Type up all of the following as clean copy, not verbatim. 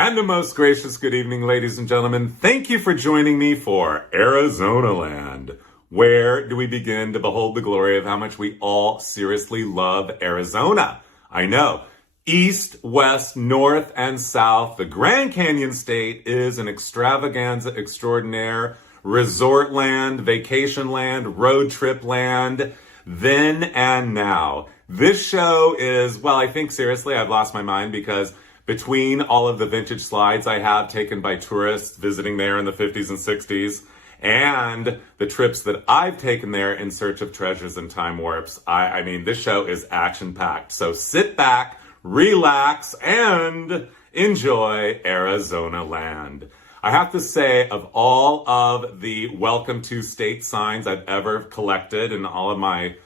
And a most gracious good evening, ladies and gentlemen. Thank you for joining me for Arizonaland. Where do we begin to behold the glory of how much we all seriously love Arizona? I know. East, west, north, and south, the Grand Canyon State is an extravaganza extraordinaire, resort land, vacation land, road trip land, then and now. This show is, well, I think seriously, I've lost my mind because between all of the vintage slides I have taken by tourists visiting there in the 50s and 60s, and the trips that I've taken there in search of treasures and time warps, I mean, this show is action-packed. So sit back, relax, and enjoy Arizonaland. I have to say, of all of the welcome to state signs I've ever collected in all of my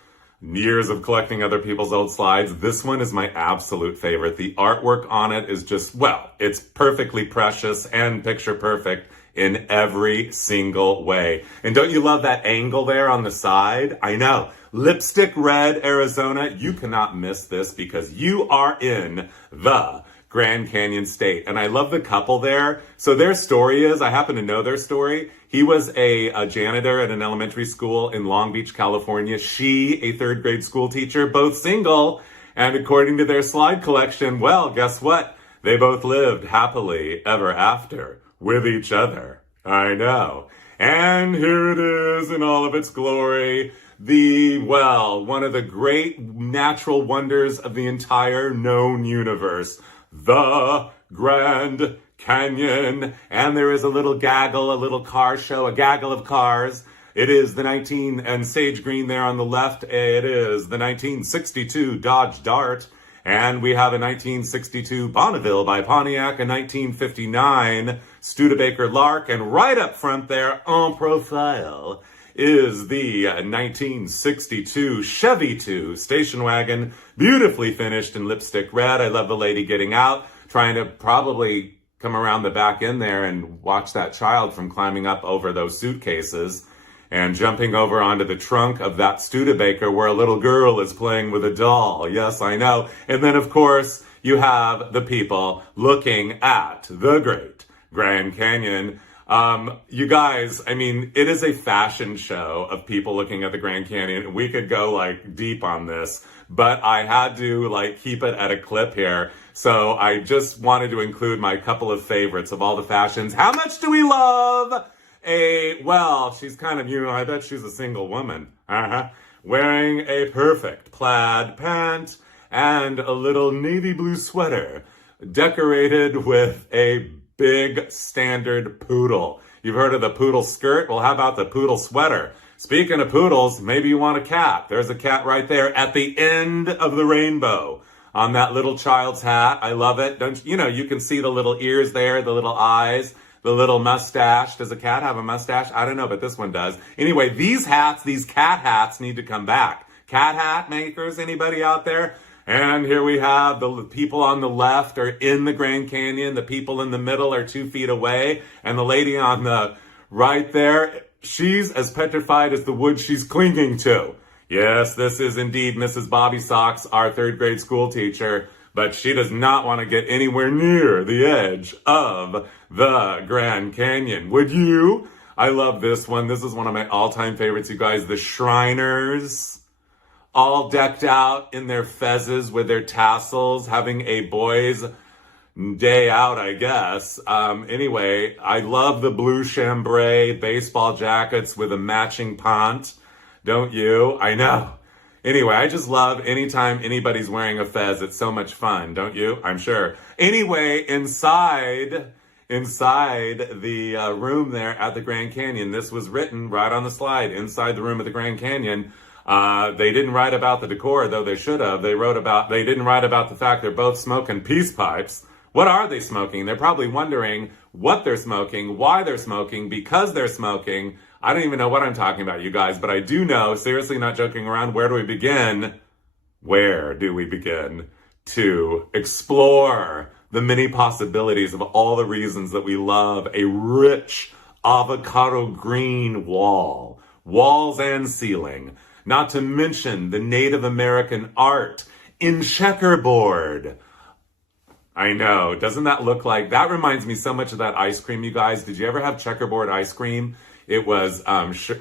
years of collecting other people's old slides, this one is my absolute favorite. The artwork on it is just, well, it's perfectly precious and picture perfect in every single way. And don't you love that angle there on the side? I know. Lipstick red Arizona, you cannot miss this because you are in the Grand Canyon State. And I love the couple there. So their story is, I happen to know their story. He was a janitor at an elementary school in Long Beach, California. She, a third grade school teacher, both single. And according to their slide collection, well, guess what? They both lived happily ever after with each other. I know. And here it is in all of its glory. One of the great natural wonders of the entire known universe. The Grand Canyon. And there is a little gaggle, a little car show, a gaggle of cars. It is the and sage green there on the left. It is the 1962 Dodge Dart. And we have a 1962 Bonneville by Pontiac, a 1959 Studebaker Lark. And right up front there, en profile, is the 1962 Chevy 2 station wagon, beautifully finished in lipstick red. I love the lady getting out, trying to probably come around the back end there and watch that child from climbing up over those suitcases and jumping over onto the trunk of that Studebaker where a little girl is playing with a doll. Yes, I know. And then, of course, you have the people looking at the great Grand Canyon. You guys, I mean, it is a fashion show of people looking at the Grand Canyon. We could go deep on this, but I had to keep it at a clip here. So I just wanted to include my couple of favorites of all the fashions. How much do we love she's kind of, I bet she's a single woman. Wearing a perfect plaid pant and a little navy blue sweater decorated with a big standard poodle. You've heard of the poodle skirt? Well, how about the poodle sweater? Speaking of poodles, maybe you want a cat. There's a cat right there at the end of the rainbow on that little child's hat. I love it. You can see the little ears there, the little eyes, the little mustache. Does a cat have a mustache? I don't know, but this one does. Anyway, these cat hats need to come back. Cat hat makers, anybody out there? And here we have the people on the left are in the Grand Canyon. The people in the middle are 2 feet away. And the lady on the right there, she's as petrified as the wood she's clinging to. Yes, this is indeed Mrs. Bobby Socks, our third grade school teacher. But she does not want to get anywhere near the edge of the Grand Canyon. Would you? I love this one. This is one of my all-time favorites, you guys. The Shriners, all decked out in their fezzes with their tassels, having a boys' day out, I guess. Anyway, I love the blue chambray baseball jackets with a matching pant. Don't you? I know. Anyway, I just love anytime anybody's wearing a fez. It's so much fun, don't you? I'm sure. Anyway, inside the room there at the Grand Canyon, this was written right on the slide, inside the room at the Grand Canyon. They didn't write about the decor, though they should have. They didn't write about the fact they're both smoking peace pipes. What are they smoking? They're probably wondering what they're smoking, why they're smoking, because they're smoking. I don't even know what I'm talking about, you guys, but I do know, seriously, not joking around, where do we begin? Where do we begin to explore the many possibilities of all the reasons that we love a rich avocado green walls and ceiling, not to mention the Native American art in checkerboard. I know. Doesn't that look like, that reminds me so much of that ice cream, you guys. Did you ever have checkerboard ice cream? It was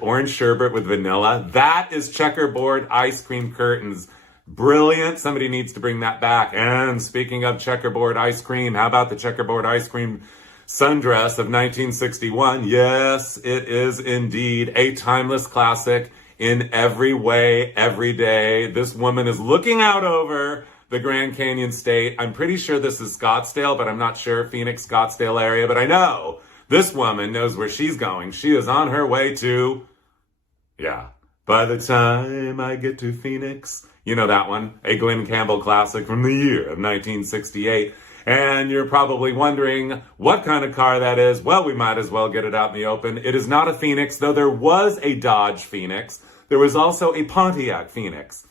orange sherbet with vanilla. That is checkerboard ice cream curtains. Brilliant. Somebody needs to bring that back. And speaking of checkerboard ice cream, how about the checkerboard ice cream sundress of 1961? Yes, it is indeed a timeless classic in every way, every day. This woman is looking out over the Grand Canyon State. I'm pretty sure this is Scottsdale, but I'm not sure. Phoenix, Scottsdale area, but I know this woman knows where she's going. She is on her way to, yeah, by the time I get to Phoenix. You know that one, a Glenn Campbell classic from the year of 1968. And you're probably wondering what kind of car that is. Well, we might as well get it out in the open. It is not a Phoenix, though there was a Dodge Phoenix. There was also a Pontiac Phoenix.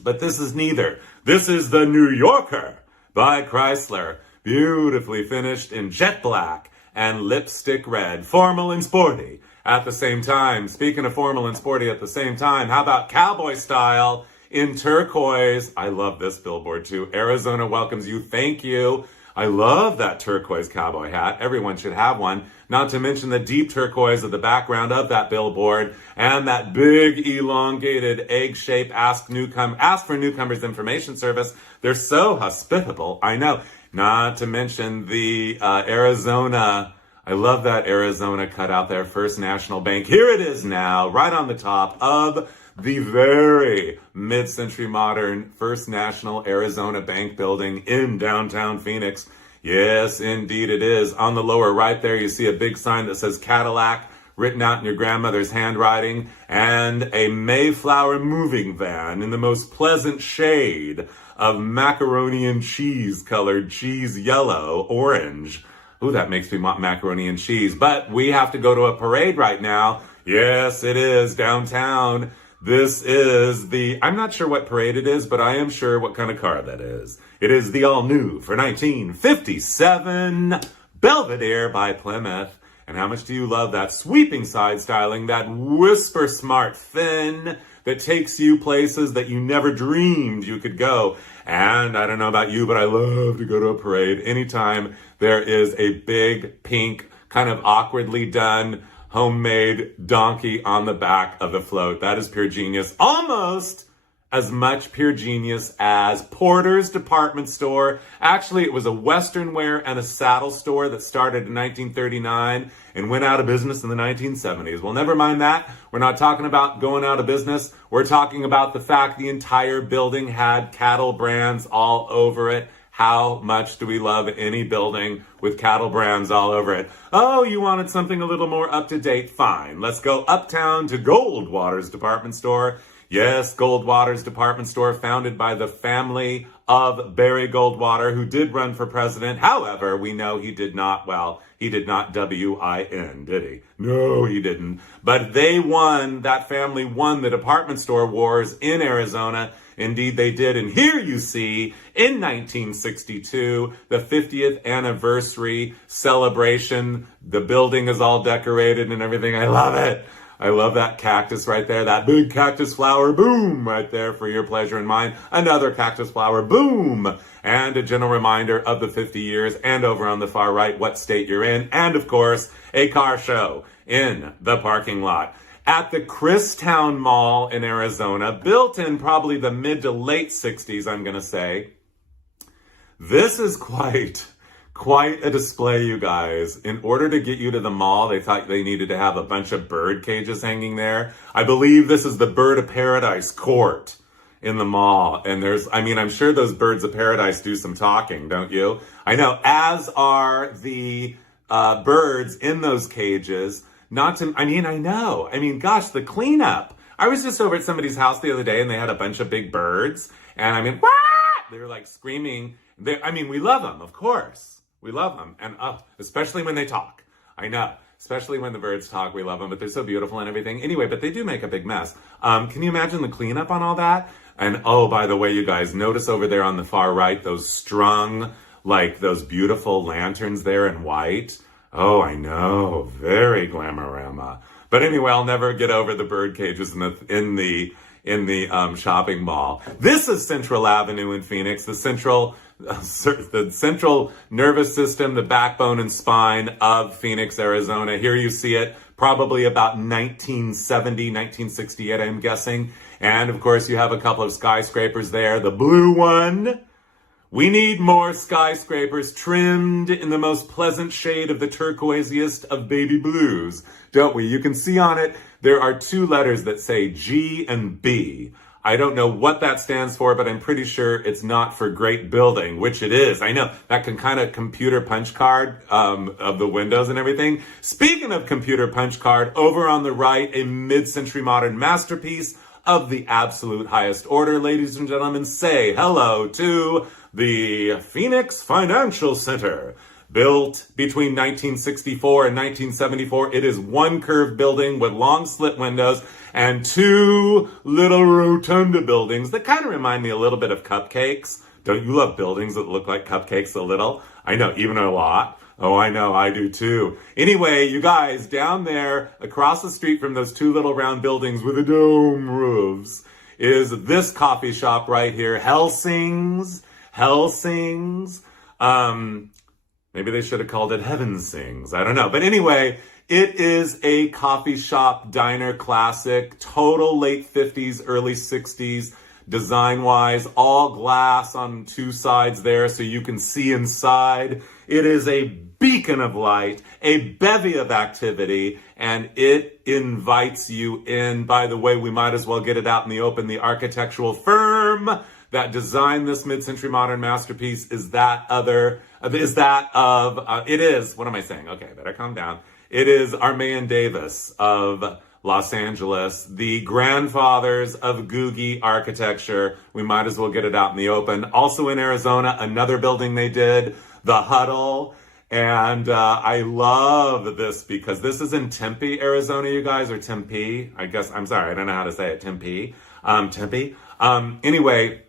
But this is neither. This is the New Yorker by Chrysler. Beautifully finished in jet black and lipstick red. Formal and sporty at the same time. Speaking of formal and sporty at the same time, how about cowboy style in turquoise? I love this billboard too. Arizona welcomes you. Thank you. I love that turquoise cowboy hat. Everyone should have one. Not to mention the deep turquoise of the background of that billboard and that big elongated egg-shaped ask for newcomers information service. They're so hospitable. I know. Not to mention the Arizona. I love that Arizona cut out there. First National Bank. Here it is now, right on the top of the very mid-century modern First National Arizona Bank building in downtown Phoenix. Yes, indeed it is. On the lower right there, you see a big sign that says Cadillac, written out in your grandmother's handwriting, and a Mayflower moving van in the most pleasant shade of macaroni and cheese colored cheese yellow orange. Ooh, that makes me want macaroni and cheese. But we have to go to a parade right now. Yes, it is downtown. This is I'm not sure what parade it is, but I am sure what kind of car that is. It is the all-new for 1957 Belvedere by Plymouth. And how much do you love that sweeping side styling, that whisper smart fin that takes you places that you never dreamed you could go. And I don't know about you, but I love to go to a parade anytime there is a big pink, kind of awkwardly done homemade donkey on the back of the float. That is pure genius. Almost as much pure genius as Porter's department store. Actually, it was a Western wear and a saddle store that started in 1939 and went out of business in the 1970s. Well, never mind that. We're not talking about going out of business. We're talking about the fact the entire building had cattle brands all over it. How much do we love any building with cattle brands all over it? Oh, you wanted something a little more up-to-date? Fine. Let's go uptown to Goldwater's department store. Yes, Goldwater's department store, founded by the family of Barry Goldwater, who did run for president. However, we know he did not W-I-N, did he? No, he didn't. But they won, that family won the department store wars in Arizona. Indeed, they did. And here you see, in 1962, the 50th anniversary celebration. The building is all decorated and everything. I love it. I love that cactus right there, that big cactus flower, boom, right there for your pleasure and mine. Another cactus flower, boom. And a gentle reminder of the 50 years, and over on the far right, what state you're in. And of course, a car show in the parking lot at the Christown Mall in Arizona, built in probably the mid to late 60s, I'm going to say. This is quite a display, you guys. In order to get you to the mall, they thought they needed to have a bunch of bird cages hanging there. I believe this is the Bird of Paradise court in the mall. And I'm sure those birds of paradise do some talking, don't you? I know, as are the birds in those cages. Gosh, the cleanup. I was just over at somebody's house the other day and they had a bunch of big birds. And wah! They were like screaming. We love them, of course. We love them. And especially when they talk. I know. Especially when the birds talk, we love them. But they're so beautiful and everything. Anyway, but they do make a big mess. Can you imagine the cleanup on all that? And by the way, you guys, notice over there on the far right, those strung, like those beautiful lanterns there in white. Oh, I know. Very glamorama. But anyway, I'll never get over the bird cages in the shopping mall. This is Central Avenue in Phoenix, the central the central nervous system, the backbone and spine of Phoenix, Arizona. Here you see it, probably about 1970, 1968, I'm guessing. And of course, you have a couple of skyscrapers there. The blue one. We need more skyscrapers trimmed in the most pleasant shade of the turquoisiest of baby blues, don't we? You can see on it, there are two letters that say G and B. I don't know what that stands for, but I'm pretty sure it's not for great building, which it is. I know that can kind of computer punch card of the windows and everything. Speaking of computer punch card, over on the right, a mid-century modern masterpiece of the absolute highest order, ladies and gentlemen. Say hello to the Phoenix Financial Center. Built between 1964 and 1974, it is one curved building with long slit windows and two little rotunda buildings that kind of remind me a little bit of cupcakes. Don't you love buildings that look like cupcakes a little? I know, even a lot. Oh, I know, I do too. Anyway, you guys, down there, across the street from those two little round buildings with the dome roofs, is this coffee shop right here, Helsing's. Maybe they should have called it Heaven Sings. I don't know. But anyway, it is a coffee shop diner classic, total late 50s, early 60s, design-wise, all glass on two sides there so you can see inside. It is a beacon of light, a bevy of activity, and it invites you in. By the way, we might as well get it out in the open. The architectural firm that designed this mid-century modern masterpiece is what am I saying? Okay, better calm down. It is Armand Davis of Los Angeles, the grandfathers of googie architecture. We might as well get it out in the open. Also in Arizona, another building they did, the Huddle. And I love this because this is in Tempe, Arizona, you guys, or Tempe. I guess, I'm sorry, I don't know how to say it, Tempe. Anyway,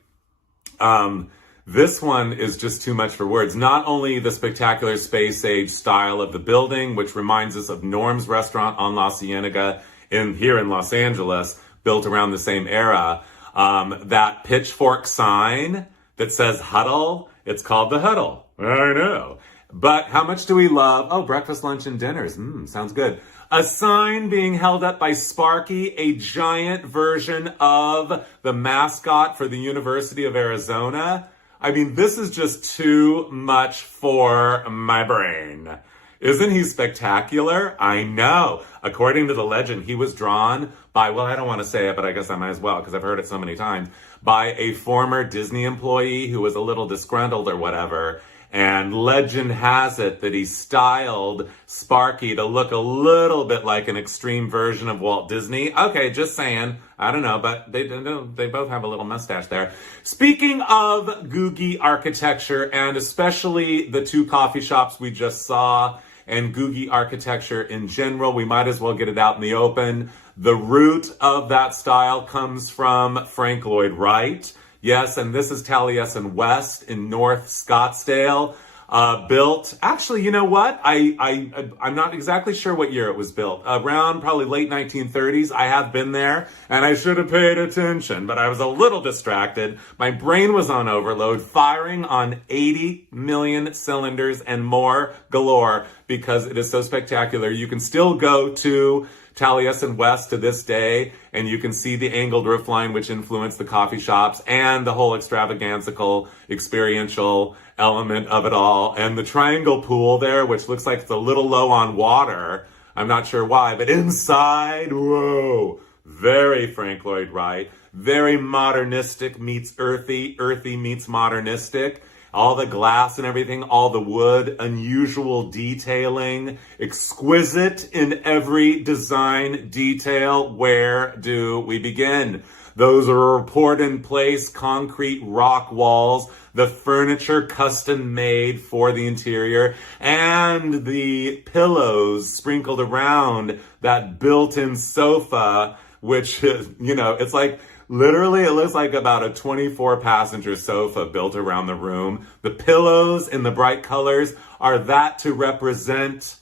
this one is just too much for words. Not only the spectacular space age style of the building, which reminds us of Norm's restaurant on La Cienega here in Los Angeles, built around the same era. That pitchfork sign that says Huddle, it's called the Huddle. I know. But how much do we love, breakfast, lunch, and dinners. Sounds good. A sign being held up by Sparky, a giant version of the mascot for the University of Arizona. I mean, this is just too much for my brain. Isn't he spectacular? I know. According to the legend, he was drawn by, I don't want to say it, but I guess I might as well because I've heard it so many times, by a former Disney employee who was a little disgruntled or whatever. And legend has it that he styled Sparky to look a little bit like an extreme version of Walt Disney. Okay, just saying. I don't know, but they both have a little mustache there. Speaking of googie architecture, and especially the two coffee shops we just saw, and googie architecture in general, we might as well get it out in the open. The root of that style comes from Frank Lloyd Wright. Yes, and this is Taliesin West in North Scottsdale. Built, actually, you know what? I'm not exactly sure what year it was built. Around probably late 1930s. I have been there, and I should have paid attention, but I was a little distracted. My brain was on overload, firing on 80 million cylinders and more galore because it is so spectacular. You can still go to Taliesin West to this day, and you can see the angled roof line which influenced the coffee shops and the whole extravaganzical experiential element of it all. And the triangle pool there, which looks like it's a little low on water. I'm not sure why, but inside, whoa, very Frank Lloyd Wright, very modernistic meets earthy, earthy meets modernistic. All the glass and everything, all the wood, unusual detailing, exquisite in every design detail. Where do we begin? Those are poured in place concrete rock walls, the furniture custom made for the interior, and the pillows sprinkled around that built-in sofa, which is, it's like, literally, it looks like about a 24-passenger sofa built around the room. The pillows in the bright colors are that to represent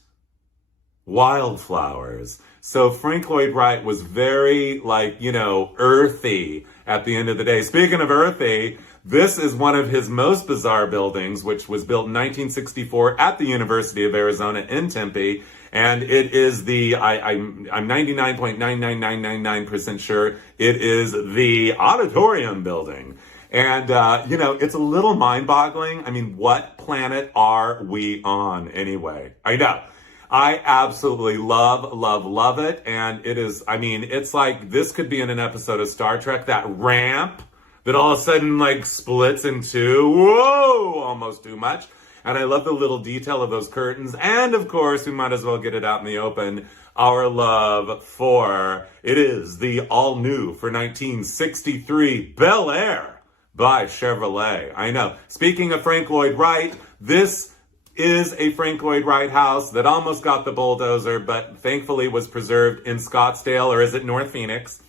wildflowers. So Frank Lloyd Wright was very, earthy at the end of the day. Speaking of earthy, This is one of his most bizarre buildings, which was built in 1964 at the University of Arizona in Tempe. And it is I'm 99.99999% sure it is the auditorium building. And, it's a little mind-boggling. I mean, what planet are we on anyway? I know. I absolutely love it. And it is, it's like this could be in an episode of Star Trek, that ramp that all of a sudden like splits in two. Whoa, almost too much. And I love the little detail of those curtains. And of course, we might as well get it out in the open. Our love for, it is the all new for 1963 Bel Air by Chevrolet. I know. Speaking of Frank Lloyd Wright, this is a Frank Lloyd Wright house that almost got the bulldozer, but thankfully was preserved in Scottsdale, or is it North Phoenix?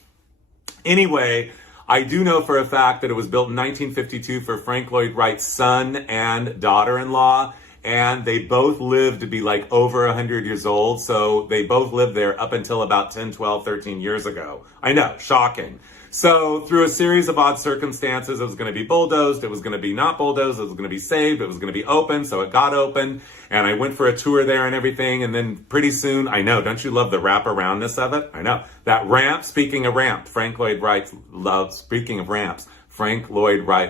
Anyway, I do know for a fact that it was built in 1952 for Frank Lloyd Wright's son and daughter-in-law, and they both lived to be like over 100 years old, so they both lived there up until about 10, 12, 13 years ago. I know, shocking. So through a series of odd circumstances, it was going to be bulldozed, it was going to be not bulldozed, it was going to be saved, it was going to be open, so it got open, and I went for a tour there and everything, and then pretty soon, I know, don't you love the wraparoundness of it? I know. That ramp, speaking of ramps, Frank Lloyd Wright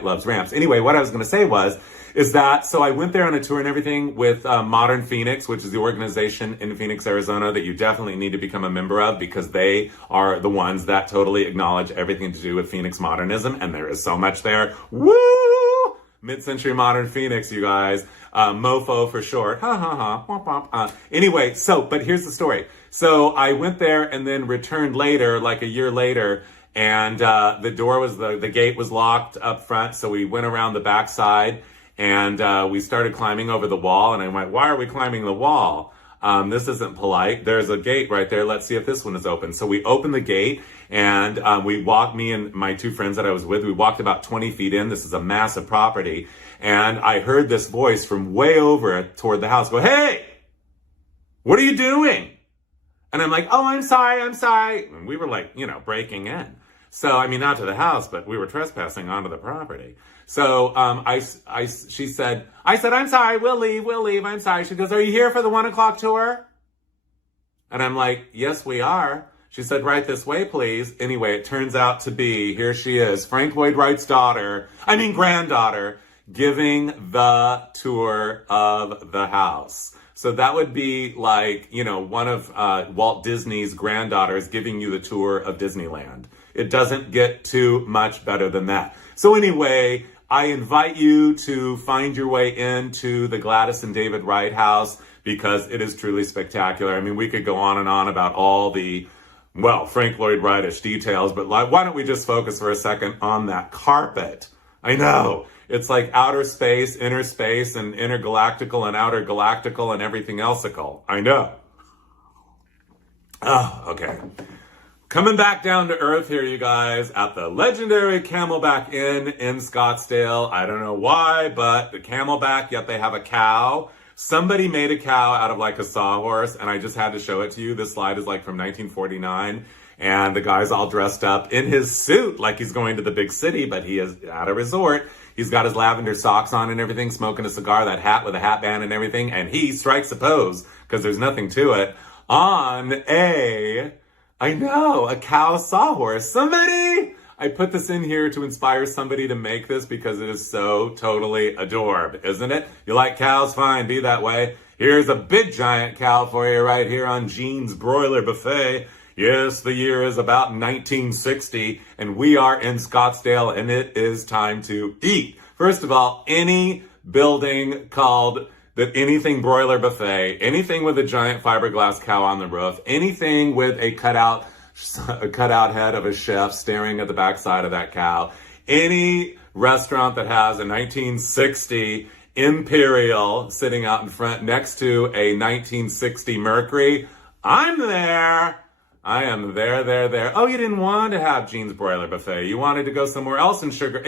loves ramps. Anyway, what I was going to say is that, so I went there on a tour and everything with Modern Phoenix, which is the organization in Phoenix, Arizona that you definitely need to become a member of, because they are the ones that totally acknowledge everything to do with Phoenix modernism, and there is so much there. Woo! Mid-century modern Phoenix, you guys. MoFo for short. Ha ha ha. Womp womp. Anyway, but here's the story. So I went there and then returned later, like a year later, and the gate was locked up front, so we went around the backside. And we started climbing over the wall, and I went, why are we climbing the wall? This isn't polite. There's a gate right there. Let's see if this one is open. So we opened the gate, and me and my two friends that I was with, we walked about 20 feet in. This is a massive property. And I heard this voice from way over toward the house go, hey, what are you doing? And I'm like, oh, I'm sorry. And we were like, breaking in. So, not to the house, but we were trespassing onto the property. So, she said, I'm sorry, we'll leave, I'm sorry. She goes, are you here for the 1 o'clock tour? And I'm like, yes, we are. She said, right this way, please. Anyway, it turns out to be, here she is, Frank Lloyd Wright's granddaughter, giving the tour of the house. So that would be like, one of Walt Disney's granddaughters giving you the tour of Disneyland. It doesn't get too much better than that. So anyway, I invite you to find your way into the Gladys and David Wright house, because it is truly spectacular. We could go on and on about all the, Frank Lloyd Wright-ish details, but why don't we just focus for a second on that carpet? I know. It's like outer space, inner space, and intergalactical and outer galactical and everything else-ical. I know. Oh, okay. Coming back down to earth here, you guys, at the legendary Camelback Inn in Scottsdale. I don't know why, but the Camelback, yet they have a cow. Somebody made a cow out of like a sawhorse, and I just had to show it to you. This slide is like from 1949, and the guy's all dressed up in his suit like he's going to the big city, but he is at a resort. He's got his lavender socks on and everything, smoking a cigar, that hat with a hat band and everything, and he strikes a pose, because there's nothing to it, on a cow sawhorse. I put this in here to inspire somebody to make this, because it is so totally adorbs, isn't it? You like cows? Fine, be that way. Here's a big giant cow for you right here on Jean's Broiler Buffet. Yes, the year is about 1960, and we are in Scottsdale, and it is time to eat. First of all, any building called that anything Broiler Buffet, anything with a giant fiberglass cow on the roof, anything with a cutout head of a chef staring at the backside of that cow, any restaurant that has a 1960 Imperial sitting out in front next to a 1960 Mercury, I'm there. I am there. Oh, you didn't want to have Jean's Broiler Buffet. You wanted to go somewhere else in Sugar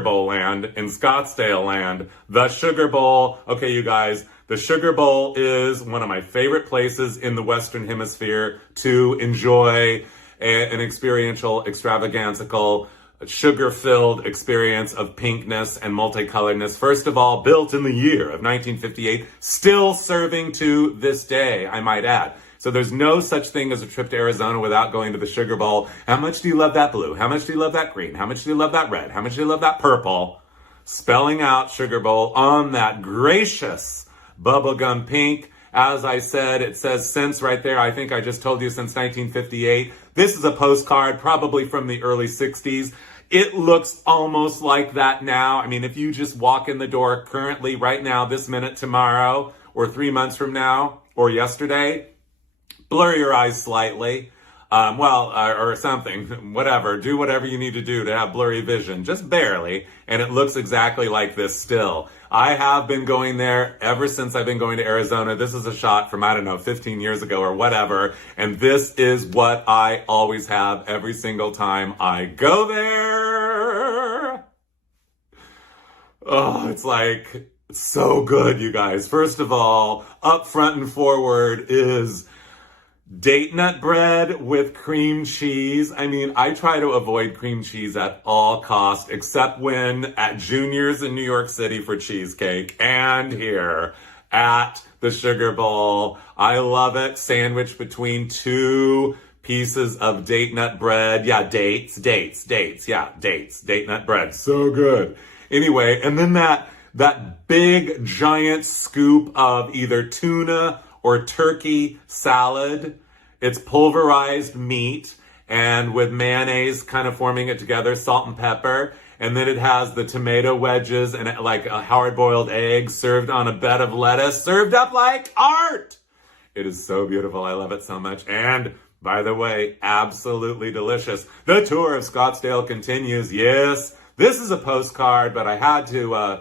Bowl land, in Scottsdale land, the Sugar Bowl. Okay, you guys, the Sugar Bowl is one of my favorite places in the Western Hemisphere to enjoy an experiential, extravaganzical sugar-filled experience of pinkness and multicoloredness. First of all, built in the year of 1958, still serving to this day, I might add. So there's no such thing as a trip to Arizona without going to the Sugar Bowl. How much do you love that blue? How much do you love that green? How much do you love that red? How much do you love that purple? Spelling out Sugar Bowl on that gracious bubblegum pink. As I said, it says since right there. I think I just told you since 1958. This is a postcard probably from the early 60s. It looks almost like that now. I mean, if you just walk in the door currently, right now, this minute, tomorrow, or 3 months from now, or yesterday, blur your eyes slightly, or something, whatever. Do whatever you need to do to have blurry vision, just barely, and it looks exactly like this still. I have been going there ever since I've been going to Arizona. This is a shot from, 15 years ago or whatever, and this is what I always have every single time I go there. Oh, it's like so good, you guys. First of all, up front and forward is date nut bread with cream cheese. I mean, I try to avoid cream cheese at all costs, except when at Junior's in New York City for cheesecake and here at the Sugar Bowl. I love it. Sandwiched between two pieces of date nut bread. Yeah, dates. Yeah, dates. Date nut bread. So good. Anyway, and then that big giant scoop of either tuna or turkey salad. It's pulverized meat and with mayonnaise kind of forming it together, salt and pepper. And then it has the tomato wedges and like a hard-boiled egg served on a bed of lettuce, served up like art. It is so beautiful. I love it so much. And by the way, absolutely delicious. The tour of Scottsdale continues. Yes, this is a postcard, but I had to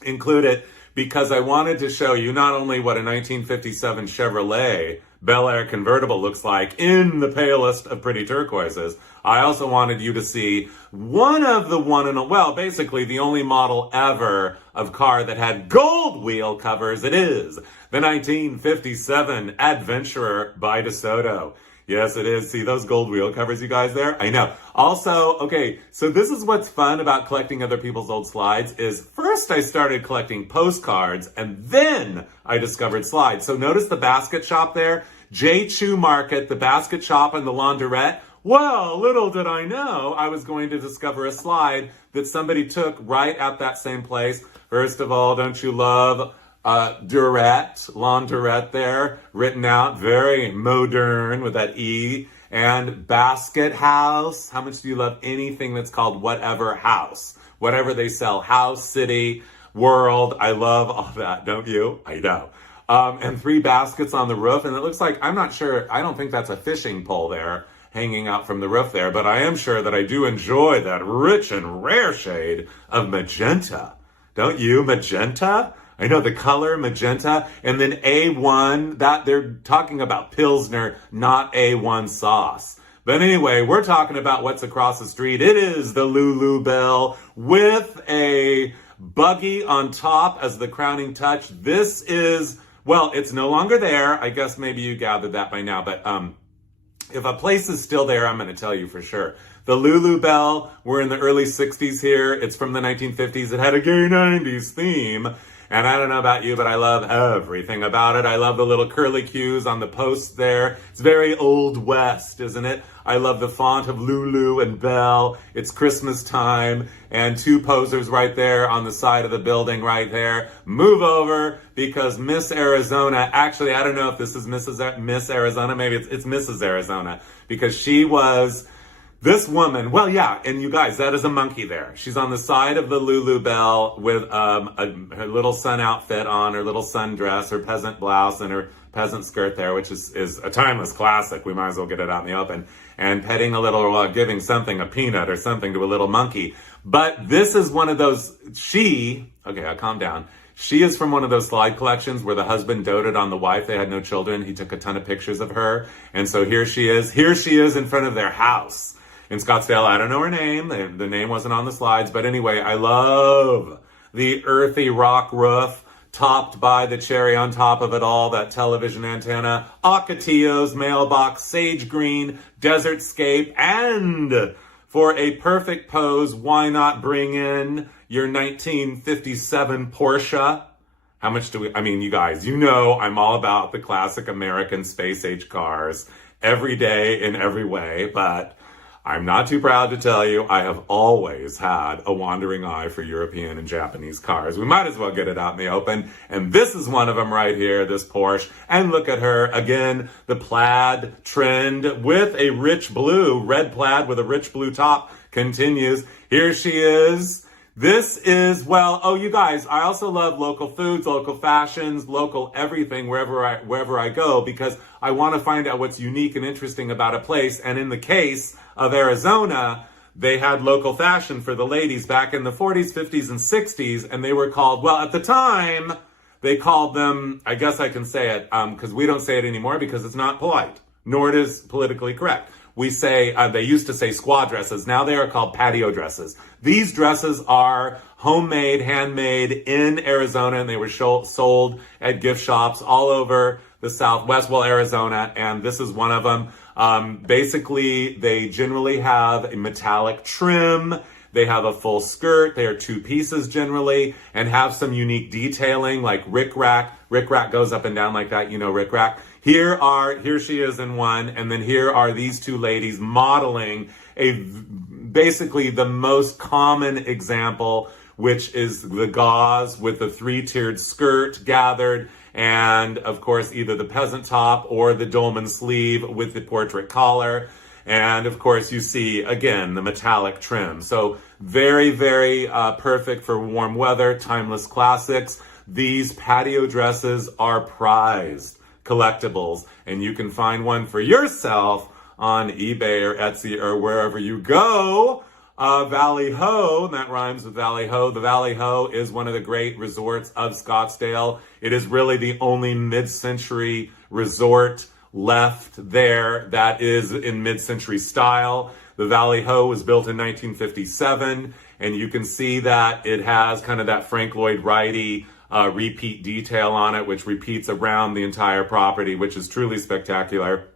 include it because I wanted to show you not only what a 1957 Chevrolet Bel Air convertible looks like in the palest of pretty turquoises, I also wanted you to see basically the only model ever of car that had gold wheel covers. It is the 1957 Adventurer by DeSoto. Yes, it is. See those gold wheel covers, you guys, there? I know. Also, okay, so this is what's fun about collecting other people's old slides is first I started collecting postcards and then I discovered slides. So notice the basket shop there, J. Chew Market, the basket shop and the laundrette. Well, little did I know I was going to discover a slide that somebody took right at that same place. First of all, don't you love laundrette there, written out, very modern with that E, and basket house. How much do you love anything that's called whatever house? Whatever they sell, house, city, world. I love all that, don't you? I know. And 3 baskets on the roof, and it looks like, I'm not sure, I don't think that's a fishing pole there, hanging out from the roof there, but I am sure that I do enjoy that rich and rare shade of magenta. Don't you? Magenta? I know the color, magenta, and then A1, that they're talking about Pilsner, not A1 sauce. But anyway, we're talking about what's across the street. It is the Lulu Bell with a buggy on top as the crowning touch. This is, well, it's no longer there. I guess maybe you gathered that by now, but if a place is still there, I'm going to tell you for sure. The Lulu Bell, we're in the early 60s here. It's from the 1950s. It had a gay 90s theme. And I don't know about you, but I love everything about it. I love the little curly cues on the posts there. It's very Old West, isn't it? I love the font of Lulu and Bell. It's Christmas time. And 2 posers right there on the side of the building right there. Move over because Miss Arizona, actually, I don't know if this is Miss Arizona. Maybe it's Mrs. Arizona because she was this woman. Well, yeah, and you guys, that is a monkey there. She's on the side of the Lulu Bell with her little sun outfit on, her little sundress, her peasant blouse, and her peasant skirt there, which is a timeless classic. We might as well get it out in the open. And petting a little, giving something, a peanut or something to a little monkey. But this is one of those, okay, I'll calm down. She is from one of those slide collections where the husband doted on the wife. They had no children. He took a ton of pictures of her. And so here she is in front of their house in Scottsdale. I don't know her name. The name wasn't on the slides. But anyway, I love the earthy rock roof topped by the cherry on top of it all, that television antenna, Ocotillo's mailbox, sage green, desert scape, and for a perfect pose, why not bring in your 1957 Porsche? How much do we, I mean, you guys, you know I'm all about the classic American space age cars every day in every way, but I'm not too proud to tell you I have always had a wandering eye for European and Japanese cars. We might as well get it out in the open. And this is one of them right here, this Porsche. And look at her, again, the plaid trend with a rich blue, red plaid with a rich blue top continues. Here she is. This is, well, oh, you guys, I also love local foods, local fashions, local everything wherever I go, because I want to find out what's unique and interesting about a place. And in the case of Arizona, they had local fashion for the ladies back in the 40s, 50s, and 60s. And they were called, well, at the time, they called them, I guess I can say it, because we don't say it anymore because it's not polite, nor it is politically correct. We say, they used to say squaw dresses. Now they are called patio dresses. These dresses are homemade, handmade in Arizona, and they were sold at gift shops all over the Southwest, well, Arizona, and this is one of them. Basically, they generally have a metallic trim. They have a full skirt. They are two pieces generally and have some unique detailing like rickrack. Rickrack goes up and down like that, you know, rickrack. Here she is in one, and then here are these two ladies modeling basically the most common example, which is the gauze with the three-tiered skirt gathered, and of course either the peasant top or the dolman sleeve with the portrait collar. And of course you see, again, the metallic trim. So very, very perfect for warm weather, timeless classics. These patio dresses are prized collectibles, and you can find one for yourself on eBay or Etsy or wherever you go. Valley Ho, that rhymes with Valley Ho. The Valley Ho is one of the great resorts of Scottsdale. It is really the only mid-century resort left there that is in mid-century style. The Valley Ho was built in 1957, and you can see that it has kind of that Frank Lloyd Wright-y repeat detail on it, which repeats around the entire property, which is truly spectacular.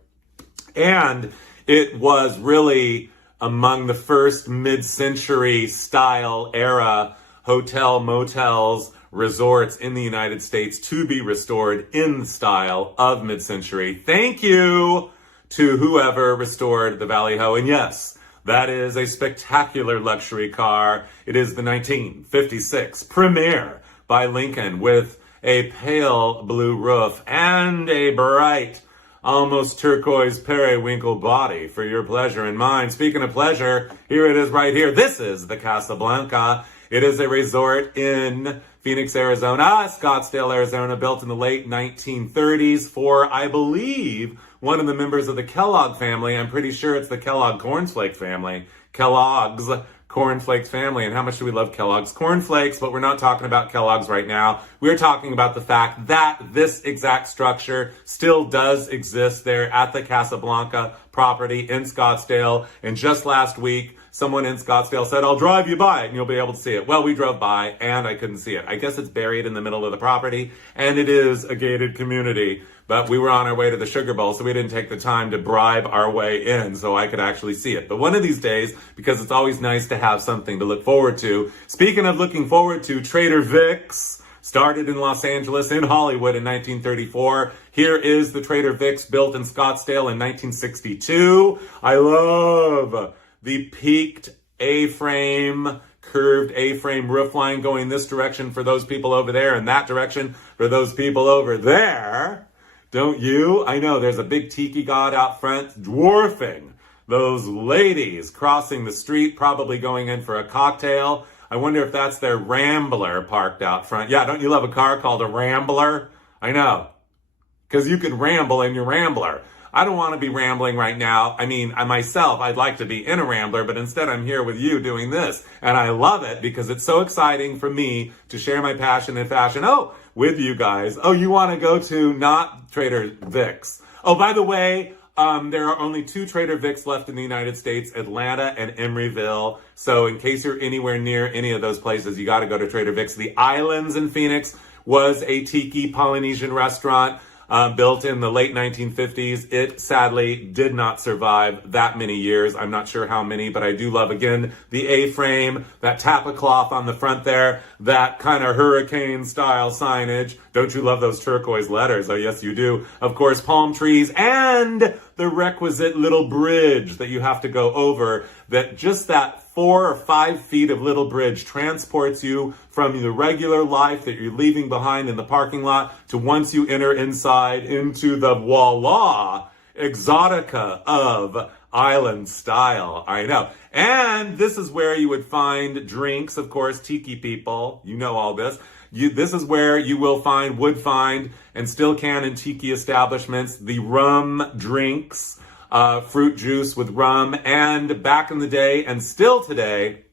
And it was really among the first mid-century style era hotel, motels, resorts in the United States to be restored in the style of mid-century. Thank you to whoever restored the Valley Ho. And yes, that is a spectacular luxury car. It is the 1956 Premier by Lincoln with a pale blue roof and a bright, almost turquoise periwinkle body for your pleasure and mine. Speaking of pleasure, here it is right here. This is the Casablanca. It is a resort in Phoenix, Arizona, Scottsdale, Arizona, built in the late 1930s for, I believe, one of the members of the Kellogg family. I'm pretty sure it's the Kellogg Cornflake family. Kellogg's Cornflakes family. And how much do we love Kellogg's Cornflakes? But we're not talking about Kellogg's right now. We're talking about the fact that this exact structure still does exist there at the Casablanca property in Scottsdale. And just last week, someone in Scottsdale said, I'll drive you by it and you'll be able to see it. Well, we drove by and I couldn't see it. I guess it's buried in the middle of the property and it is a gated community. But we were on our way to the Sugar Bowl, so we didn't take the time to bribe our way in so I could actually see it. But one of these days, because it's always nice to have something to look forward to. Speaking of looking forward to, Trader Vic's started in Los Angeles, in Hollywood in 1934. Here is the Trader Vic's built in Scottsdale in 1962. I love the peaked A-frame, curved A-frame roofline going this direction for those people over there and that direction for those people over there. Don't you? I know there's a big tiki god out front dwarfing those ladies crossing the street, probably going in for a cocktail. I wonder if that's their Rambler parked out front. Yeah, don't you love a car called a Rambler? I know. Because you could ramble in your Rambler. I don't want to be rambling right now. I mean, I'd like to be in a Rambler, but instead I'm here with you doing this. And I love it because it's so exciting for me to share my passion in fashion. Oh, with you guys. Oh, you want to go to not Trader Vic's. Oh, by the way, there are only 2 Trader Vic's left in the United States, Atlanta and Emeryville. So in case you're anywhere near any of those places, you got to go to Trader Vic's. The Islands in Phoenix was a tiki Polynesian restaurant. built in the late 1950s. It sadly did not survive that many years. I'm not sure how many, but I do love, again, the A-frame, that tapa cloth on the front there, that kind of hurricane-style signage. Don't you love those turquoise letters? Oh, yes, you do. Of course, palm trees and the requisite little bridge that you have to go over, that just that 4 or 5 feet of little bridge transports you from the regular life that you're leaving behind in the parking lot to once you enter inside into the voila exotica of island style. I know. And this is where you would find drinks, of course, tiki people. You know all this. This is where you would find, and still can in tiki establishments, the rum drinks, fruit juice with rum. And back in the day, and still today,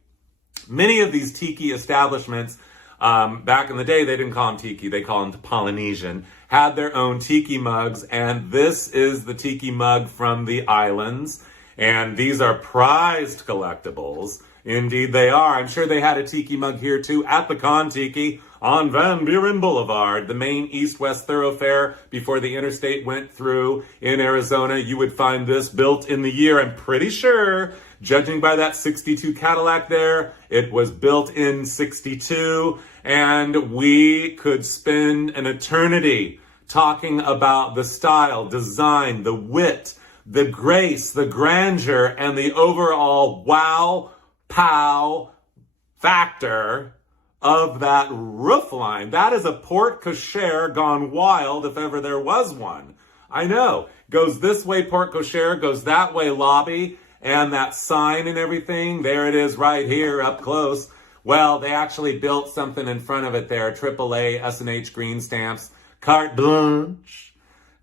many of these tiki establishments, back in the day, they didn't call them tiki, they call them Polynesian, had their own tiki mugs. And this is the tiki mug from the islands. And these are prized collectibles. Indeed they are. I'm sure they had a tiki mug here too at the Kon-Tiki on Van Buren Boulevard, the main east-west thoroughfare before the interstate went through in Arizona. You would find this built in the year, I'm pretty sure, judging by that 62 Cadillac there, it was built in 62, and we could spend an eternity talking about the style, design, the wit, the grace, the grandeur, and the overall wow, pow factor of that roofline. That is a porte cochere gone wild if ever there was one. I know. Goes this way porte cochere, goes that way lobby, and that sign and everything, there it is right here up close. Well, they actually built something in front of it there, AAA, S&H green stamps, carte blanche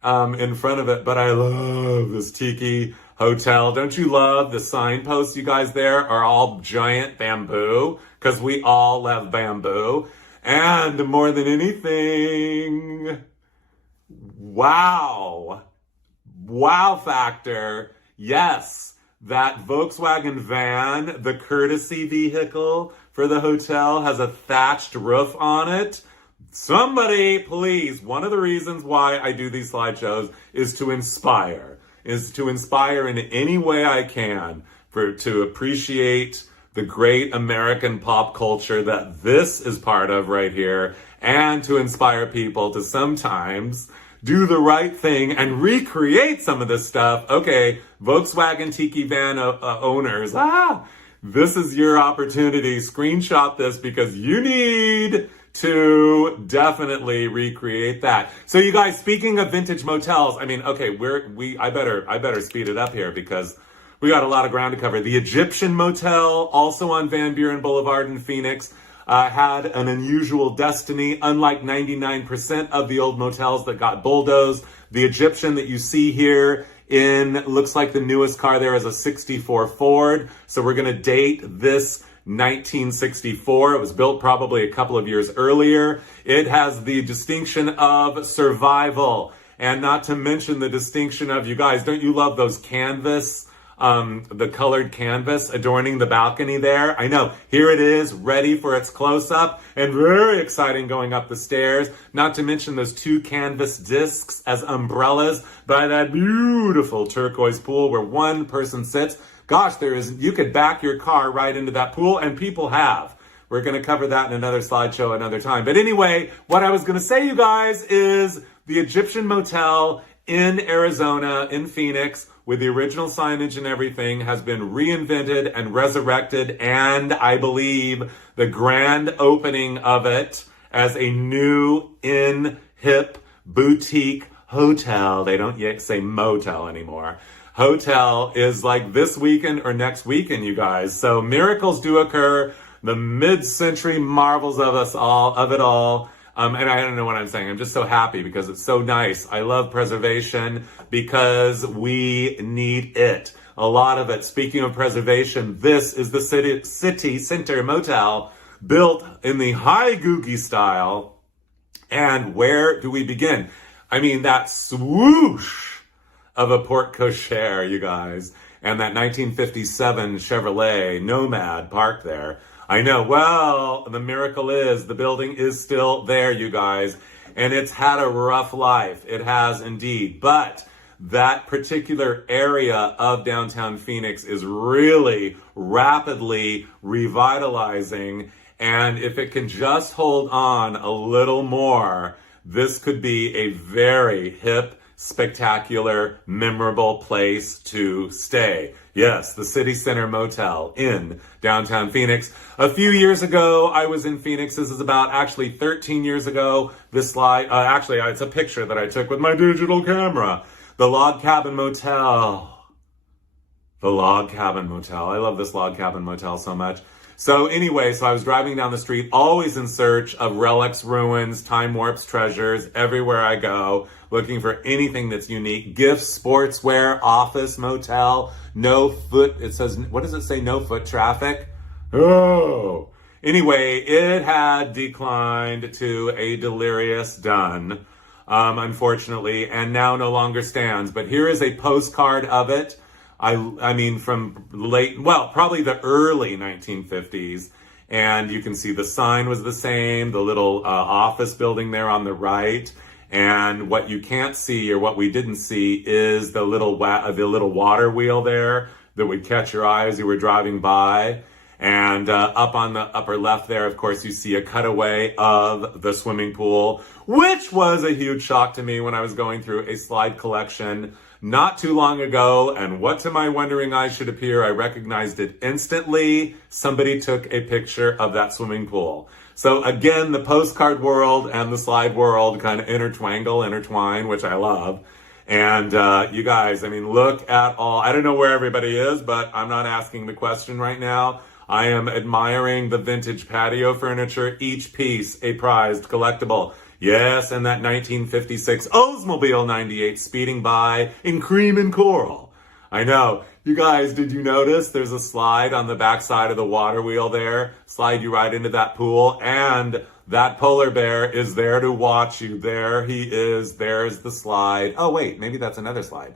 in front of it. But I love this tiki hotel. Don't you love the signposts, you guys, there are all giant bamboo, because we all love bamboo. And more than anything, wow factor, yes, that Volkswagen van, the courtesy vehicle for the hotel, has a thatched roof on it. Somebody, please, one of the reasons why I do these slideshows is to inspire in any way I can to appreciate the great American pop culture that this is part of right here, and to inspire people to sometimes do the right thing and recreate some of this stuff. Okay, Volkswagen Tiki van owners, this is your opportunity. Screenshot this because you need to definitely recreate that. So you guys, speaking of vintage motels, I mean, okay, I better speed it up here because we got a lot of ground to cover. The Egyptian Motel, also on Van Buren Boulevard in Phoenix, had an unusual destiny. Unlike 99% of the old motels that got bulldozed, the Egyptian that you see here looks like the newest car there is a 64 Ford. So we're going to date this 1964. It was built probably a couple of years earlier. It has the distinction of survival, and not to mention the distinction of, you guys, don't you love those canvas, the colored canvas adorning the balcony there? I know. Here it is, ready for its close-up, and very exciting going up the stairs. Not to mention those 2 canvas discs as umbrellas by that beautiful turquoise pool where one person sits. Gosh, you could back your car right into that pool, and people have. We're going to cover that in another slideshow another time. But anyway, what I was going to say, you guys, is the Egyptian Motel in Arizona, in Phoenix, with the original signage and everything, has been reinvented and resurrected, and I believe the grand opening of it as a new hip boutique hotel. They don't yet say motel anymore. Hotel is like this weekend or next weekend, you guys. So miracles do occur. The mid-century marvels of it all. And I don't know what I'm saying. I'm just so happy because it's so nice. I love preservation because we need it. A lot of it. Speaking of preservation, this is the City Center Motel, built in the high googie style. And where do we begin? I mean, that swoosh of a porte cochere, you guys, and that 1957 Chevrolet Nomad parked there. I know. Well, the miracle is the building is still there, you guys. and it's had a rough life. It has indeed. But that particular area of downtown Phoenix is really rapidly revitalizing. And if it can just hold on a little more, this could be a very hip, spectacular, memorable place to stay. Yes, the City Center Motel in downtown Phoenix. A few years ago, I was in Phoenix. This is about actually 13 years ago. This slide, it's a picture that I took with my digital camera. The Log Cabin Motel. The Log Cabin Motel. I love this Log Cabin Motel so much. So anyway, I was driving down the street, always in search of relics, ruins, time warps, treasures, everywhere I go, looking for anything that's unique. Gifts, sportswear, office, motel, it says, what does it say? No foot traffic? Oh. Anyway, it had declined to a delirious done, unfortunately, and now no longer stands. But here is a postcard of it. I mean, from probably the early 1950s. And you can see the sign was the same, the little office building there on the right. And what you can't see, or what we didn't see, is the little water wheel there that would catch your eye as you were driving by. And up on the upper left there, of course, you see a cutaway of the swimming pool, which was a huge shock to me when I was going through a slide collection not too long ago. And what to my wondering eyes should appear, I recognized it instantly. Somebody took a picture of that swimming pool. So again, the postcard world and the slide world kind of intertwine, which I love. And you guys, I mean, look at all, I don't know where everybody is, but I'm not asking the question right now. I am admiring the vintage patio furniture, each piece a prized collectible. Yes, and that 1956 Oldsmobile 98 speeding by in cream and coral. I know. You guys, did you notice there's a slide on the backside of the water wheel there? Slide you right into that pool, and that polar bear is there to watch you. There he is. There's the slide. Oh, wait, maybe that's another slide.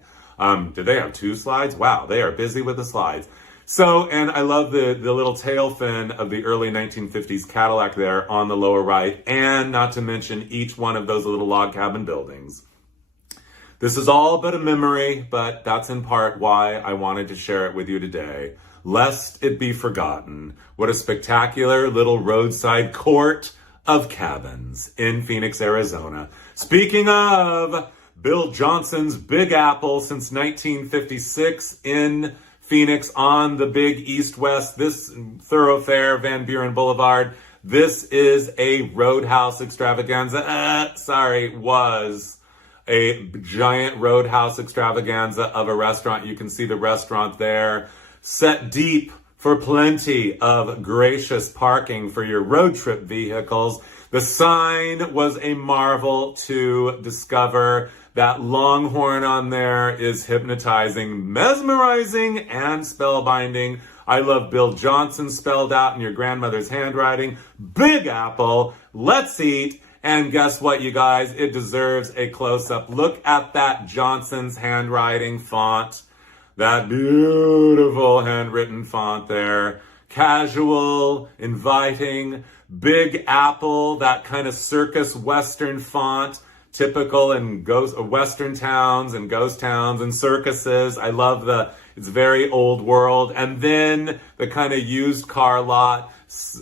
Did they have two slides? Wow, they are busy with the slides. So, and I love the little tail fin of the early 1950s Cadillac there on the lower right, and not to mention each one of those little log cabin buildings. This is all but a memory, but that's in part why I wanted to share it with you today, lest it be forgotten. What a spectacular little roadside court of cabins in Phoenix, Arizona. Speaking of Bill Johnson's Big Apple since 1956 in Phoenix on the big east-west, this thoroughfare, Van Buren Boulevard. This is a roadhouse extravaganza. Was a giant roadhouse extravaganza of a restaurant. You can see the restaurant there, set deep for plenty of gracious parking for your road trip vehicles. The sign was a marvel to discover. That longhorn on there is hypnotizing, mesmerizing, and spellbinding. I love Bill Johnson spelled out in your grandmother's handwriting. Big Apple, let's eat. And guess what, you guys? It deserves a close-up. Look at that Johnson's handwriting font. That beautiful handwritten font there. Casual, inviting, Big Apple, that kind of circus western font. Typical in western towns and ghost towns and circuses. I love it's very old world. And then the kind of used car lot,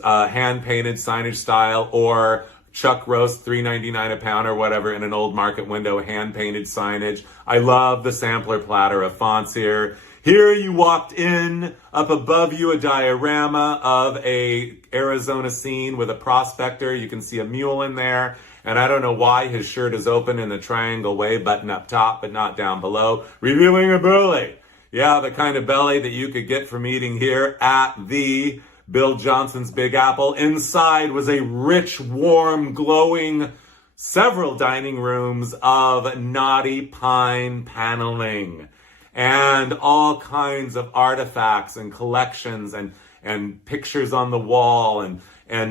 hand-painted signage style, or chuck roast, $3.99 a pound or whatever in an old market window, hand-painted signage. I love the sampler platter of fonts here. Here you walked in, up above you a diorama of a Arizona scene with a prospector. You can see a mule in there. And I don't know why his shirt is open in a triangle way, button up top, but not down below, revealing a belly. Yeah, the kind of belly that you could get from eating here at the Bill Johnson's Big Apple. Inside was a rich, warm, glowing, several dining rooms of knotty pine paneling and all kinds of artifacts and collections and pictures on the wall and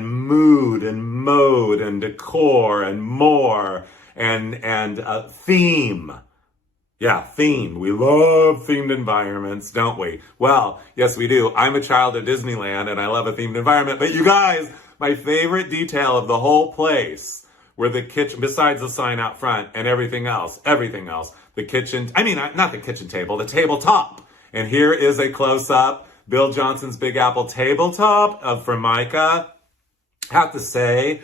mood and mode and decor and more and theme. Yeah, theme. We love themed environments, don't we? Well, yes, we do. I'm a child of Disneyland and I love a themed environment. But you guys, my favorite detail of the whole place where the kitchen, besides the sign out front and everything else, the kitchen, I mean, not the kitchen table, the tabletop. And here is a close-up, Bill Johnson's Big Apple tabletop of Formica. Have to say,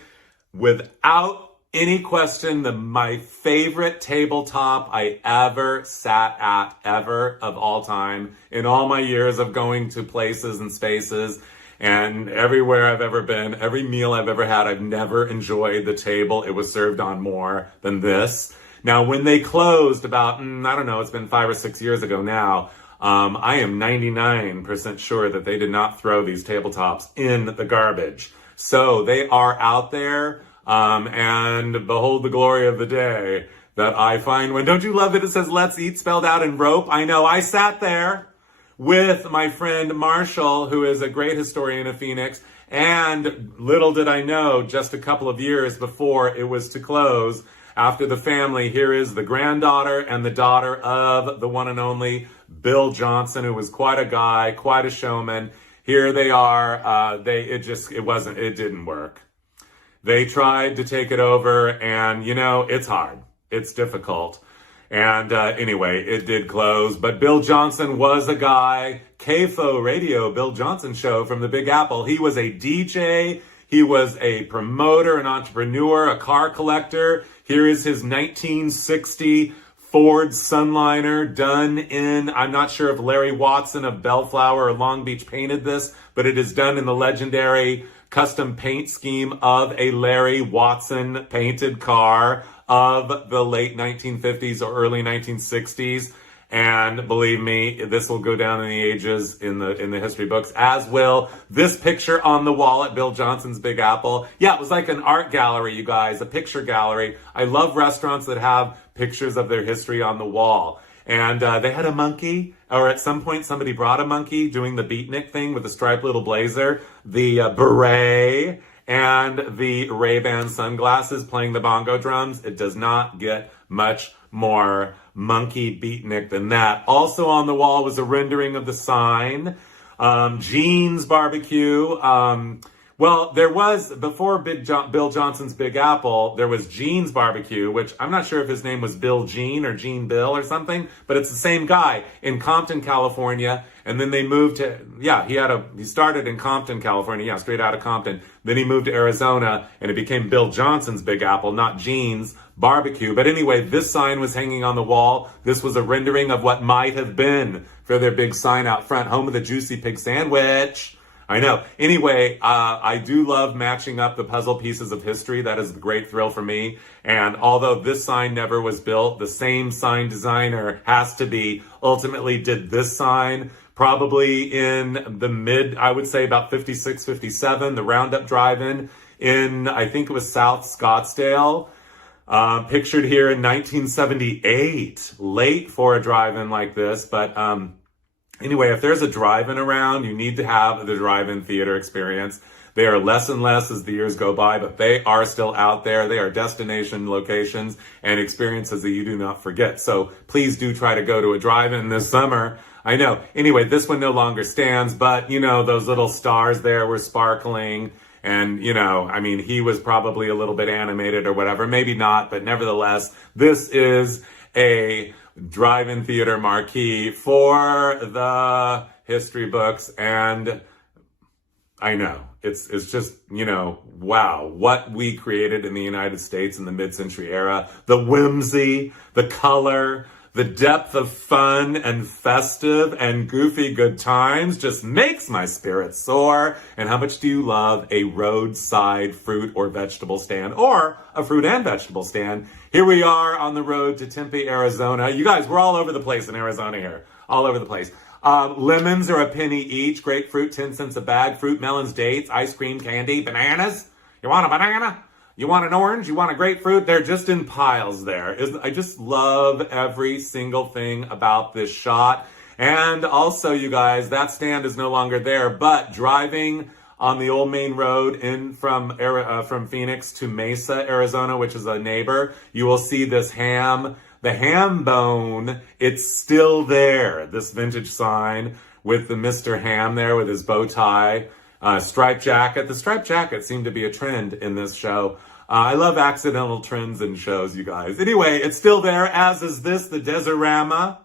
without any question, my favorite tabletop I ever sat at, ever, of all time, in all my years of going to places and spaces, and everywhere I've ever been, every meal I've ever had, I've never enjoyed the table it was served on more than this. Now, when they closed about, I don't know, it's been 5 or 6 years ago now, I am 99% sure that they did not throw these tabletops in the garbage. So they are out there. And behold the glory of the day that I find when, don't you love that it says let's eat spelled out in rope? I know, I sat there with my friend Marshall, who is a great historian of Phoenix, and little did I know, just a couple of years before it was to close, after the family, here is the granddaughter and the daughter of the one and only Bill Johnson, who was quite a guy, quite a showman. Here they are, it didn't work. They tried to take it over, and, it's hard. It's difficult. And anyway, it did close. But Bill Johnson was a guy, KFO Radio, Bill Johnson Show from the Big Apple. He was a DJ. He was a promoter, an entrepreneur, a car collector. Here is his 1960 Ford Sunliner done in, I'm not sure if Larry Watson of Bellflower or Long Beach painted this, but it is done in the legendary custom paint scheme of a Larry Watson painted car of the late 1950s or early 1960s. And believe me, this will go down in the ages in the history books, as will this picture on the wall at Bill Johnson's Big Apple. Yeah, it was like an art gallery, you guys, a picture gallery. I love restaurants that have pictures of their history on the wall. And they had a monkey, or at some point somebody brought a monkey doing the beatnik thing with the striped little blazer, the beret, and the Ray-Ban sunglasses playing the bongo drums. It does not get much more monkey beatnik than that. Also on the wall was a rendering of the sign. Gene's Barbecue. Well, there was, before Bill Johnson's Big Apple, there was Gene's Barbecue, which I'm not sure if his name was Bill Gene or Gene Bill or something, but it's the same guy in Compton, California. And then they moved to, he started in Compton, California, straight out of Compton. Then he moved to Arizona, and it became Bill Johnson's Big Apple, not Gene's Barbecue. But anyway, this sign was hanging on the wall. This was a rendering of what might have been for their big sign out front, home of the Juicy Pig Sandwich. I know. Anyway, I do love matching up the puzzle pieces of history. That is a great thrill for me. And although this sign never was built, the same sign designer ultimately did this sign probably in the I would say about 56, 57, the Roundup Drive-In in, I think it was South Scottsdale. Pictured here in 1978, late for a drive-in like this, but anyway, if there's a drive-in around, you need to have the drive-in theater experience. They are less and less as the years go by, but they are still out there. They are destination locations and experiences that you do not forget. So please do try to go to a drive-in this summer. I know. Anyway, this one no longer stands, but, those little stars there were sparkling. And, he was probably a little bit animated or whatever. Maybe not, but nevertheless, this is a drive-in theater marquee for the history books. And I know, it's just, wow, what we created in the United States in the mid-century era. The whimsy, the color, the depth of fun and festive and goofy good times just makes my spirit soar. And how much do you love a roadside fruit or vegetable stand, or a fruit and vegetable stand? Here we are on the road to Tempe, Arizona. You guys, we're all over the place in Arizona here. All over the place. Lemons are a penny each. Grapefruit, 10 cents a bag. Fruit, melons, dates, ice cream, candy, bananas. You want a banana? You want an orange? You want a grapefruit? They're just in piles there. I just love every single thing about this shot. And also, you guys, that stand is no longer there, but driving on the old main road in from Phoenix to Mesa, Arizona, which is a neighbor, you will see this ham, the ham bone. It's still there, this vintage sign with the Mr. Ham there with his bow tie, striped jacket. The striped jacket seemed to be a trend in this show. I love accidental trends in shows, you guys. Anyway, it's still there, as is this, the Deserama.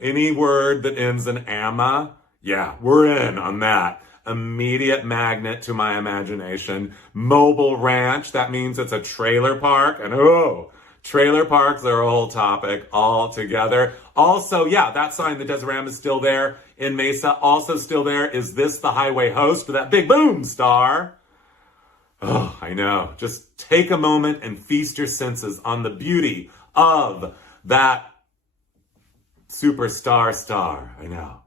Any word that ends in ama, yeah, we're in on that. Immediate magnet to my imagination. Mobile ranch, that means it's a trailer park. And trailer parks are a whole topic altogether. Also, yeah, that sign, the Deserama, is still there in Mesa. Also still there is this, the highway host, with that big boom star. Oh, I know. Just take a moment and feast your senses on the beauty of that superstar star. I know.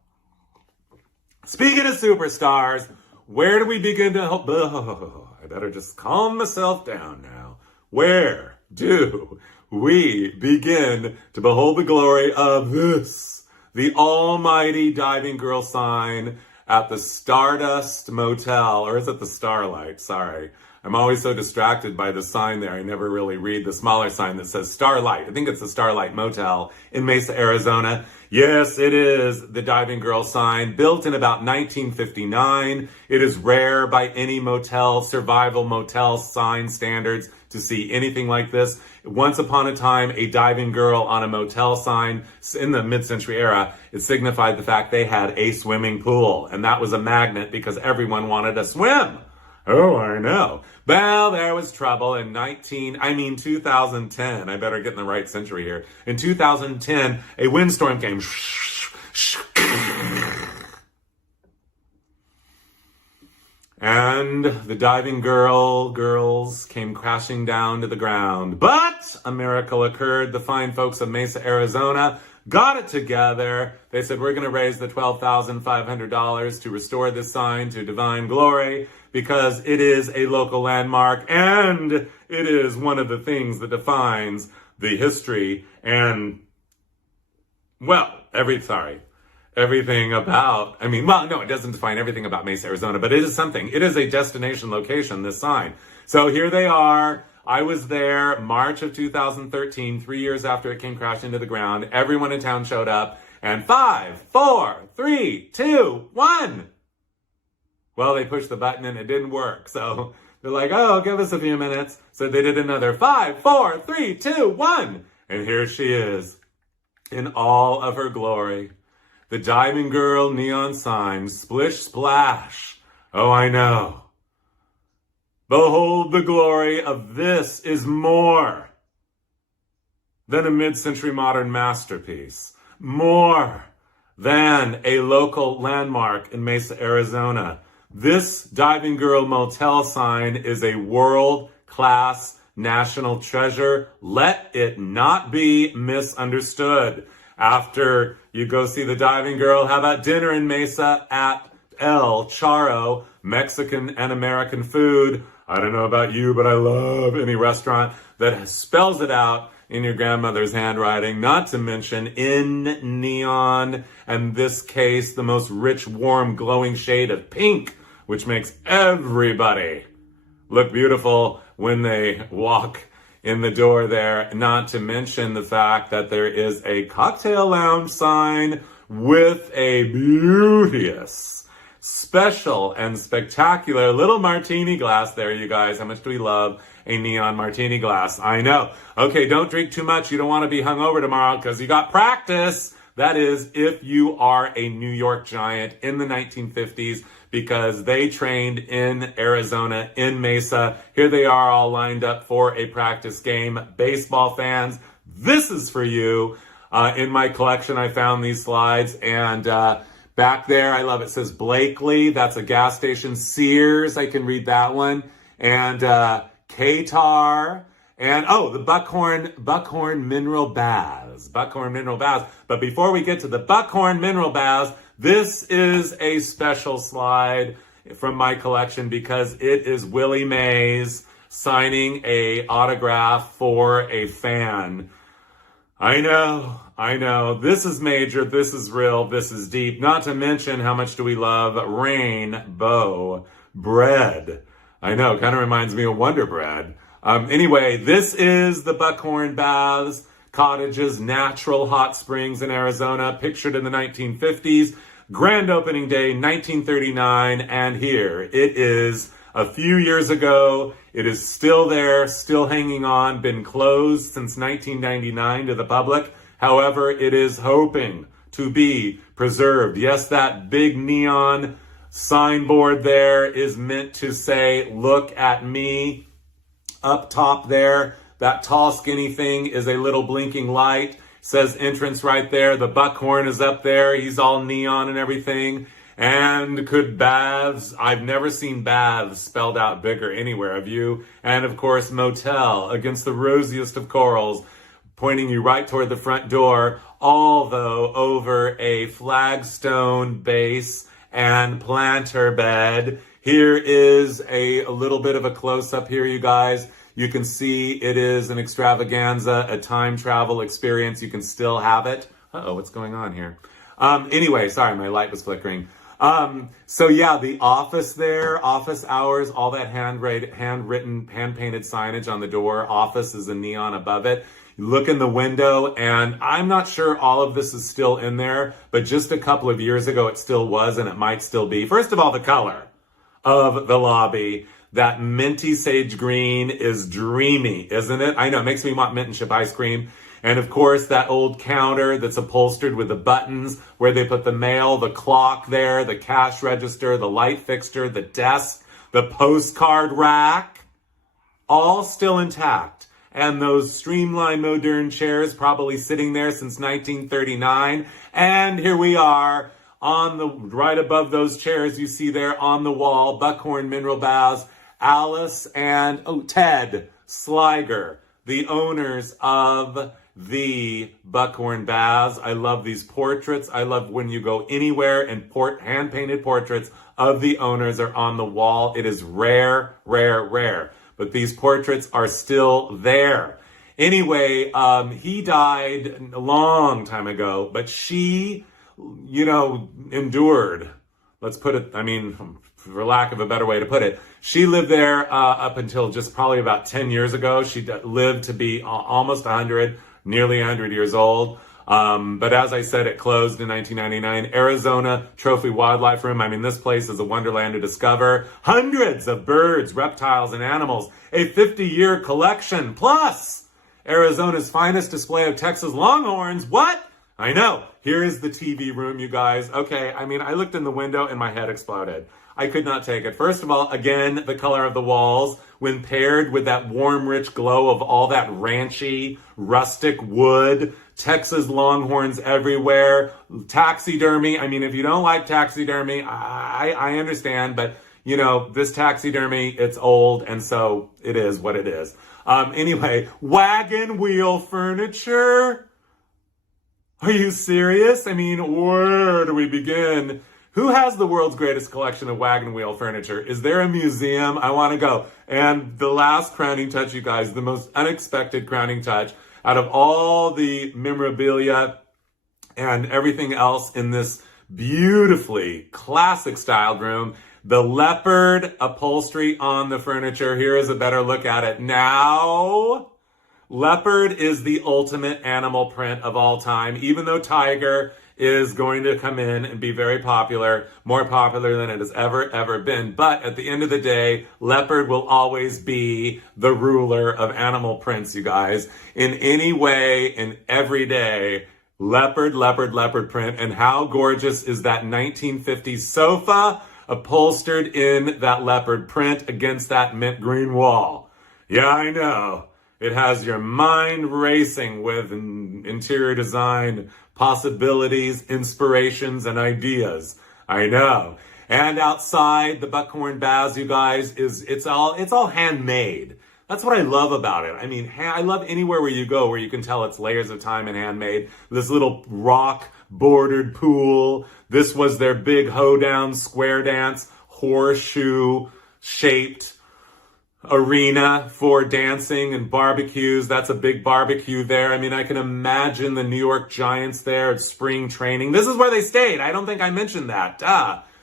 Speaking of superstars, where do we begin to help? I better just calm myself down now. Where do we begin to behold the glory of this, the almighty diving girl sign at the Stardust Motel, or is it the Starlight? Sorry. I'm always so distracted by the sign there. I never really read the smaller sign that says Starlight. I think it's the Starlight Motel in Mesa, Arizona. Yes, it is the diving girl sign, built in about 1959. It is rare by any motel, survival motel sign standards, to see anything like this. Once upon a time, a diving girl on a motel sign in the mid-century era, it signified the fact they had a swimming pool. And that was a magnet because everyone wanted to swim. Oh, I know. Well, there was trouble in 2010. I better get in the right century here. In 2010, a windstorm came. And the diving girls came crashing down to the ground. But a miracle occurred. The fine folks of Mesa, Arizona got it together. They said, we're going to raise the $12,500 to restore this sign to divine glory, because it is a local landmark and it is one of the things that defines the history and, well, everything about, it doesn't define everything about Mesa, Arizona, but it is something. It is a destination location, this sign. So here they are. I was there March of 2013, 3 years after it came crashing into the ground. Everyone in town showed up, and 5, 4, 3, 2, 1. Well, they pushed the button and it didn't work. So they're like, oh, give us a few minutes. So they did another 5, 4, 3, 2, 1. And here she is in all of her glory. The diving girl neon sign, splish splash. Oh, I know. Behold the glory of this is more than a mid-century modern masterpiece. More than a local landmark in Mesa, Arizona. This diving girl motel sign is a world-class national treasure. Let it not be misunderstood. After you go see the diving girl, how about dinner in Mesa at El Charro, Mexican and American food? I don't know about you, but I love any restaurant that spells it out in your grandmother's handwriting, not to mention in neon, and this case, the most rich, warm, glowing shade of pink, which makes everybody look beautiful when they walk in the door there, not to mention the fact that there is a cocktail lounge sign with a beauteous, special, and spectacular little martini glass there, you guys. How much do we love a neon martini glass? I know. Okay, don't drink too much. You don't want to be hungover tomorrow because you got practice. That is, if you are a New York Giant in the 1950s, because they trained in Arizona, in Mesa. Here they are all lined up for a practice game. Baseball fans, this is for you. In my collection, I found these slides, and back there, I love it. It says Blakely. That's a gas station. Sears, I can read that one. And Qatar. And, the Buckhorn Mineral Baths. Buckhorn Mineral Baths. But before we get to the Buckhorn Mineral Baths, this is a special slide from my collection because it is Willie Mays signing a autograph for a fan. I know. This is major. This is real. This is deep. Not to mention how much do we love rainbow bread. I know. Kind of reminds me of Wonder Bread. Anyway, this is the Buckhorn Baths Cottages Natural Hot Springs in Arizona, pictured in the 1950s. Grand opening day, 1939, and here it is a few years ago. It is still there, still hanging on, been closed since 1999 to the public. However, it is hoping to be preserved. Yes, that big neon signboard there is meant to say, look at me. Up top there, that tall skinny thing is a little blinking light. Says entrance right there. The buckhorn is up there. He's all neon and everything. And could baths, I've never seen baths spelled out bigger anywhere, have you? And of course, motel against the rosiest of corals, pointing you right toward the front door, all though over a flagstone base and planter bed. Here is a little bit of a close-up here, you guys. You can see it is an extravaganza, a time travel experience. You can still have it. Uh-oh, what's going on here? Anyway, sorry, my light was flickering. So yeah, the office there, office hours, all that handwritten, hand-painted signage on the door. Office is a neon above it. You look in the window, and I'm not sure all of this is still in there, but just a couple of years ago it still was, and it might still be. First of all, the color of the lobby. That minty sage green is dreamy, isn't it? I know, it makes me want mint and chip ice cream. And of course, that old counter that's upholstered with the buttons where they put the mail, the clock there, the cash register, the light fixture, the desk, the postcard rack, all still intact. And those streamlined modern chairs probably sitting there since 1939. And here we are on the right above those chairs you see there on the wall, Buckhorn Mineral Baths, Alice and Ted Sliger, the owners of the Buckhorn Baths. I love these portraits. I love when you go anywhere and hand-painted portraits of the owners are on the wall. It is rare, rare, rare. But these portraits are still there. Anyway, he died a long time ago, but she, endured. Let's put it, for lack of a better way to put it. She lived there up until just probably about 10 years ago. She lived to be almost 100, nearly 100 years old. But as I said, it closed in 1999. Arizona Trophy Wildlife Room. This place is a wonderland to discover. Hundreds of birds, reptiles, and animals. A 50-year collection. Plus, Arizona's finest display of Texas longhorns. What? I know. Here is the TV room, you guys. Okay, I looked in the window and my head exploded. I could not take it. First of all, again, the color of the walls, when paired with that warm, rich glow of all that ranchy, rustic wood, Texas longhorns everywhere, taxidermy. If you don't like taxidermy, I understand, but, this taxidermy, it's old, and so it is what it is. Anyway, wagon wheel furniture. Are you serious? Where do we begin? Who has the world's greatest collection of wagon wheel furniture? Is there a museum? I want to go. And the last crowning touch, you guys, the most unexpected crowning touch, out of all the memorabilia and everything else in this beautifully classic styled room, the leopard upholstery on the furniture. Here is a better look at it now. Leopard is the ultimate animal print of all time, even though tiger is going to come in and be very popular, more popular than it has ever been. But at the end of the day, leopard will always be the ruler of animal prints, you guys. In any way, in every day, leopard print. And how gorgeous is that 1950s sofa upholstered in that leopard print against that mint green wall? Yeah, I know. It has your mind racing with interior design possibilities, inspirations, and ideas. I know. And outside the Buckhorn Baths, you guys, it's all handmade. That's what I love about it. I love anywhere where you go where you can tell it's layers of time and handmade. This little rock bordered pool. This was their big hoedown square dance, horseshoe shaped arena for dancing and barbecues. That's a big barbecue there. I can imagine the New York Giants there at spring training. This is where they stayed. I don't think I mentioned that.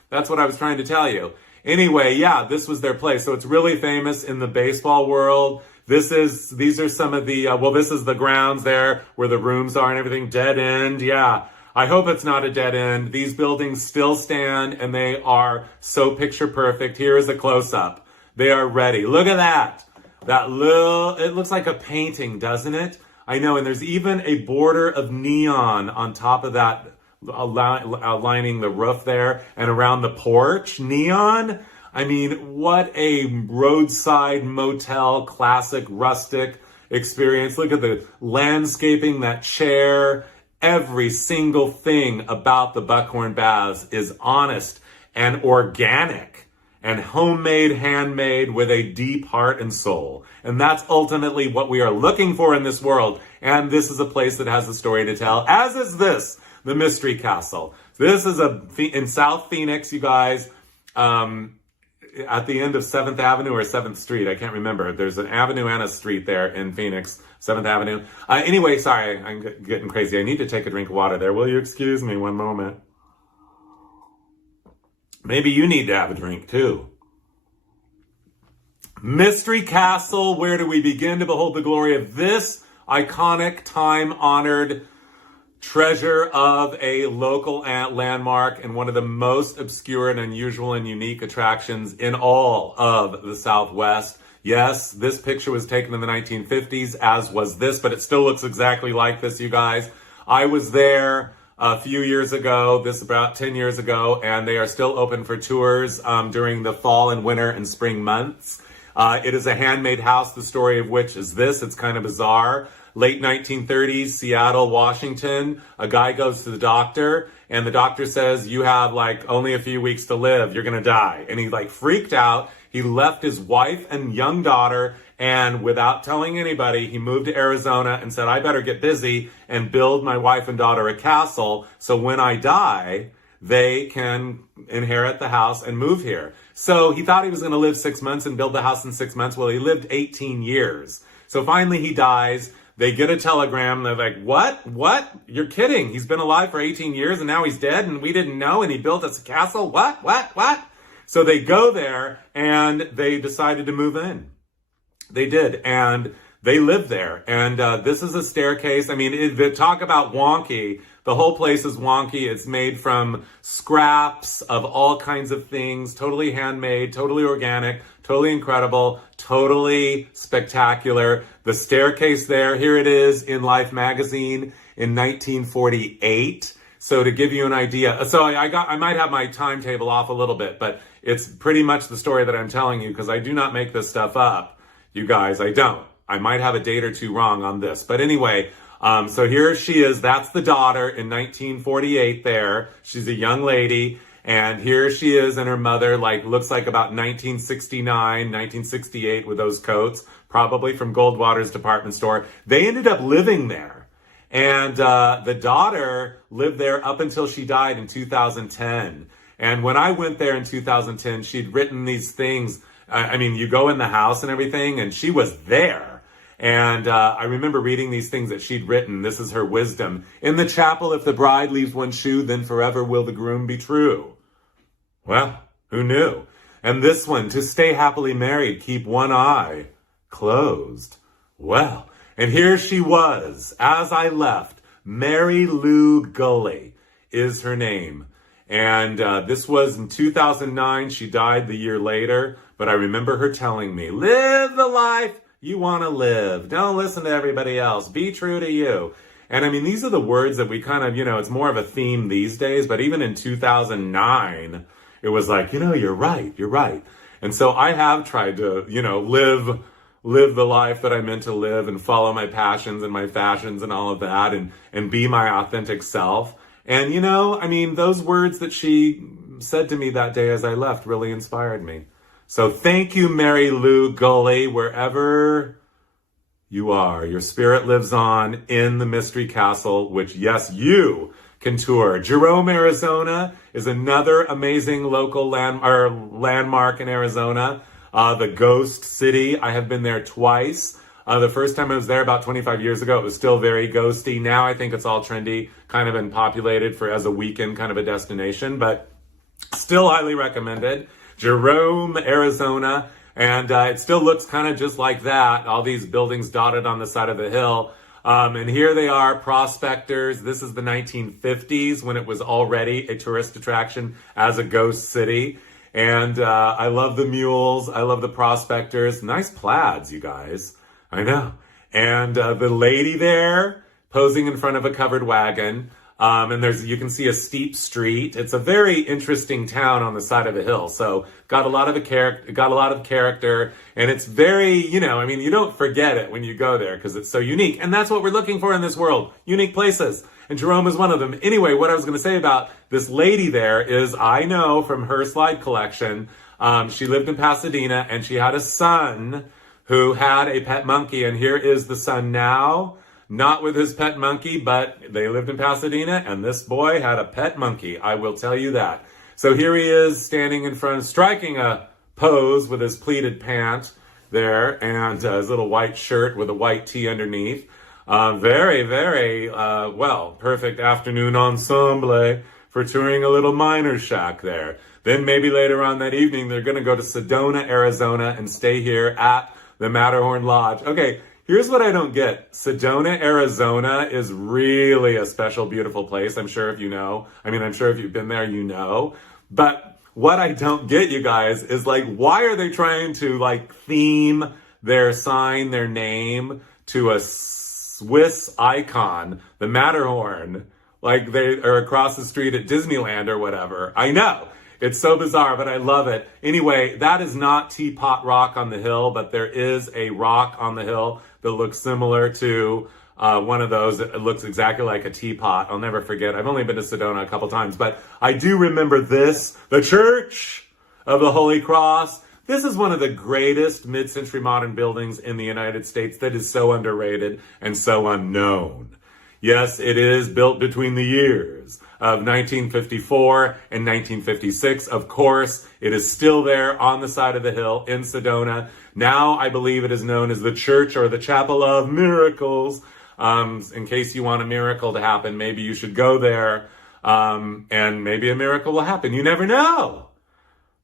That's what I was trying to tell you. Anyway, yeah, this was their place. So it's really famous in the baseball world. These are some of the, this is the grounds there where the rooms are and everything. Dead end. Yeah. I hope it's not a dead end. These buildings still stand and they are so picture perfect. Here is a close up. They are ready. Look at that. That little, it looks like a painting, doesn't it? I know, and there's even a border of neon on top of that, lining the roof there and around the porch. Neon? I mean, what a roadside motel, classic, rustic experience. Look at the landscaping, that chair. Every single thing about the Buckhorn Baths is honest and organic and homemade, handmade with a deep heart and soul. And that's ultimately what we are looking for in this world. And this is a place that has a story to tell, as is this, the Mystery Castle. This is in South Phoenix, you guys, at the end of 7th Avenue or 7th Street. I can't remember. There's an avenue and a street there in Phoenix, 7th Avenue. Anyway, sorry, I'm getting crazy. I need to take a drink of water there. Will you excuse me one moment? Maybe you need to have a drink too. Mystery Castle, where do we begin to behold the glory of this iconic, time-honored treasure of a local landmark and one of the most obscure and unusual and unique attractions in all of the Southwest. Yes, this picture was taken in the 1950s, as was this, but it still looks exactly like this, you guys. I was there a few years ago, this about 10 years ago, and they are still open for tours during the fall and winter and spring months. It is a handmade house, the story of which is this. It's kind of bizarre. Late 1930s, Seattle, Washington, a guy goes to the doctor, and the doctor says, you have like only a few weeks to live, you're gonna die. And he like freaked out. He left his wife and young daughter, and without telling anybody, he moved to Arizona and said, I better get busy and build my wife and daughter a castle, so when I die, they can inherit the house and move here. So he thought he was gonna live 6 months and build the house in 6 months. Well, he lived 18 years. So finally he dies. They get a telegram. They're like, what? You're kidding. He's been alive for 18 years and now he's dead and we didn't know and he built us a castle? What? So they go there and they decided to move in. They did. And they lived there. And this is a staircase. I mean, talk about wonky. The whole place is wonky. It's made from scraps of all kinds of things, totally handmade, totally organic, totally incredible, totally spectacular. The staircase there, here it is in Life magazine in 1948. So to give you an idea, so I might have my timetable off a little bit, but it's pretty much the story that I'm telling you because I do not make this stuff up. You guys, I don't. I might have a date or two wrong on this. But anyway, so here she is. That's the daughter in 1948 there. She's a young lady. And here she is and her mother, like, looks like about 1969, 1968 with those coats, probably from Goldwater's department store. They ended up living there. And the daughter lived there up until she died in 2010. And when I went there in 2010, she'd written these things. I mean, you go in the house and everything, and she was there. And I remember reading these things that she'd written. This is her wisdom. In the chapel, if the bride leaves one shoe, then forever will the groom be true. Well, who knew? And this one, to stay happily married, keep one eye closed. Well, and here she was, as I left. Mary Lou Gully is her name. And this was in 2009. She died the year later. But I remember her telling me, live the life you want to live. Don't listen to everybody else. Be true to you. And I mean, these are the words that we kind of, it's more of a theme these days. But even in 2009, it was like, you're right. And so I have tried to, live the life that I meant to live and follow my passions and my fashions and all of that and be my authentic self. And, those words that she said to me that day as I left really inspired me. So thank you, Mary Lou Gully, wherever you are. Your spirit lives on in the Mystery Castle, which, yes, you can tour. Jerome, Arizona is another amazing local landmark in Arizona. The Ghost City. I have been there twice. The first time I was there about 25 years ago, it was still very ghosty. Now I think it's all trendy, kind of been populated as a weekend kind of a destination, but still highly recommended. Jerome, Arizona, and it still looks kind of just like that. All these buildings dotted on the side of the hill. And here they are, prospectors. This is the 1950s when it was already a tourist attraction as a ghost city. And I love the mules. I love the prospectors. Nice plaids, you guys. I know. And the lady there posing in front of a covered wagon. And you can see a steep street. It's a very interesting town on the side of a hill. So got a lot of character, and it's very, you don't forget it when you go there because it's so unique. And that's what we're looking for in this world, unique places. And Jerome is one of them. Anyway, what I was going to say about this lady there is I know from her slide collection, she lived in Pasadena and she had a son who had a pet monkey. And here is the son now. Not with his pet monkey, but they lived in Pasadena, and this boy had a pet monkey. I will tell you that. So here he is standing in front, striking a pose with his pleated pant there, and his little white shirt with a white tee underneath. Very, very, perfect afternoon ensemble for touring a little miner's shack there. Then maybe later on that evening, they're going to go to Sedona, Arizona, and stay here at the Matterhorn Lodge. Okay. Here's what I don't get. Sedona, Arizona is really a special, beautiful place. I'm sure if you know. I'm sure if you've been there, you know. But what I don't get, you guys, is why are they trying to theme their sign, their name to a Swiss icon, the Matterhorn, like they are across the street at Disneyland or whatever? I know. It's so bizarre, but I love it. Anyway, that is not Teapot Rock on the hill, but there is a rock on the hill that looks similar to one of those. It looks exactly like a teapot. I'll never forget. I've only been to Sedona a couple times, but I do remember this, the Church of the Holy Cross. This is one of the greatest mid-century modern buildings in the United States that is so underrated and so unknown. Yes, it is built between the years of 1954 and 1956. Of course, it is still there on the side of the hill in Sedona. Now, I believe it is known as the Church or the Chapel of Miracles. In case you want a miracle to happen, maybe you should go there, and maybe a miracle will happen. You never know.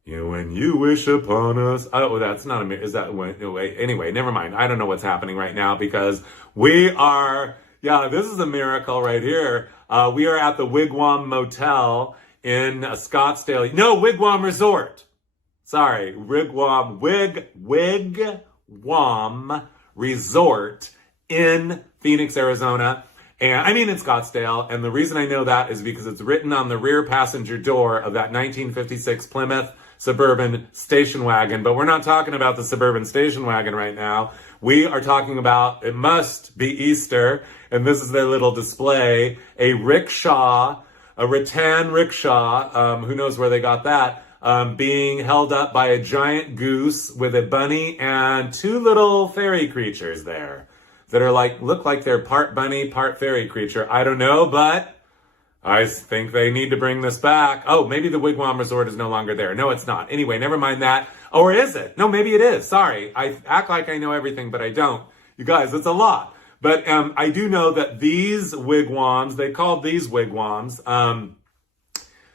When you wish upon us. Oh, that's not a, is that, wait, anyway, never mind. I don't know what's happening right now because we are, this is a miracle right here. We are at the Wigwam Motel in Scottsdale. No, Wigwam Resort. Sorry, Wigwam Resort in Phoenix, Arizona. And in Scottsdale. And the reason I know that is because it's written on the rear passenger door of that 1956 Plymouth Suburban station wagon. But we're not talking about the Suburban station wagon right now. We are talking about, it must be Easter, and this is their little display, a rickshaw, a rattan rickshaw, who knows where they got that, being held up by a giant goose with a bunny and two little fairy creatures there that are look like they're part bunny, part fairy creature. I don't know, but I think they need to bring this back. Oh, maybe the Wigwam Resort is no longer there. No, it's not. Anyway, never mind that. Or is it? No, maybe it is. Sorry. I act like I know everything, but I don't. You guys, it's a lot. But I do know that these wigwams, they called these wigwams,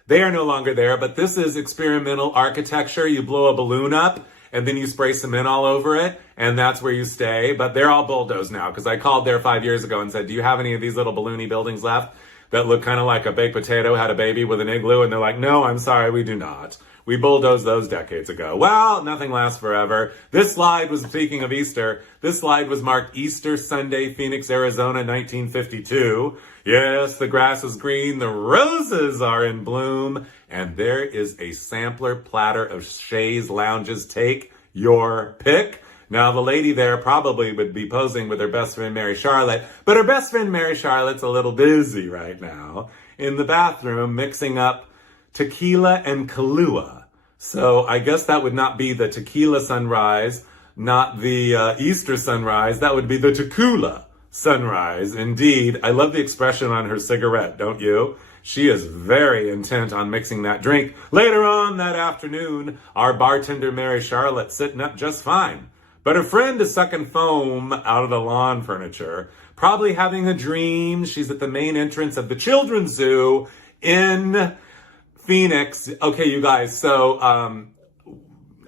they are no longer there, but this is experimental architecture. You blow a balloon up, and then you spray cement all over it, and that's where you stay. But they're all bulldozed now, because I called there 5 years ago and said, do you have any of these little balloony buildings left that look kind of like a baked potato, had a baby with an igloo? And they're like, no, I'm sorry, we do not. We bulldozed those decades ago. Well, nothing lasts forever. This slide was, speaking of Easter, this slide was marked Easter Sunday, Phoenix, Arizona, 1952. Yes, the grass is green, the roses are in bloom, and there is a sampler platter of chaise lounges. Take your pick. Now, the lady there probably would be posing with her best friend, Mary Charlotte, but her best friend, Mary Charlotte's a little busy right now in the bathroom mixing up tequila and Kahlua. So I guess that would not be the tequila sunrise, not the Easter sunrise. That would be the tequila sunrise. Indeed. I love the expression on her cigarette, don't you? She is very intent on mixing that drink. Later on that afternoon, our bartender, Mary Charlotte, sitting up just fine. But her friend is sucking foam out of the lawn furniture, probably having a dream. She's at the main entrance of the children's zoo in Phoenix. Okay, you guys, so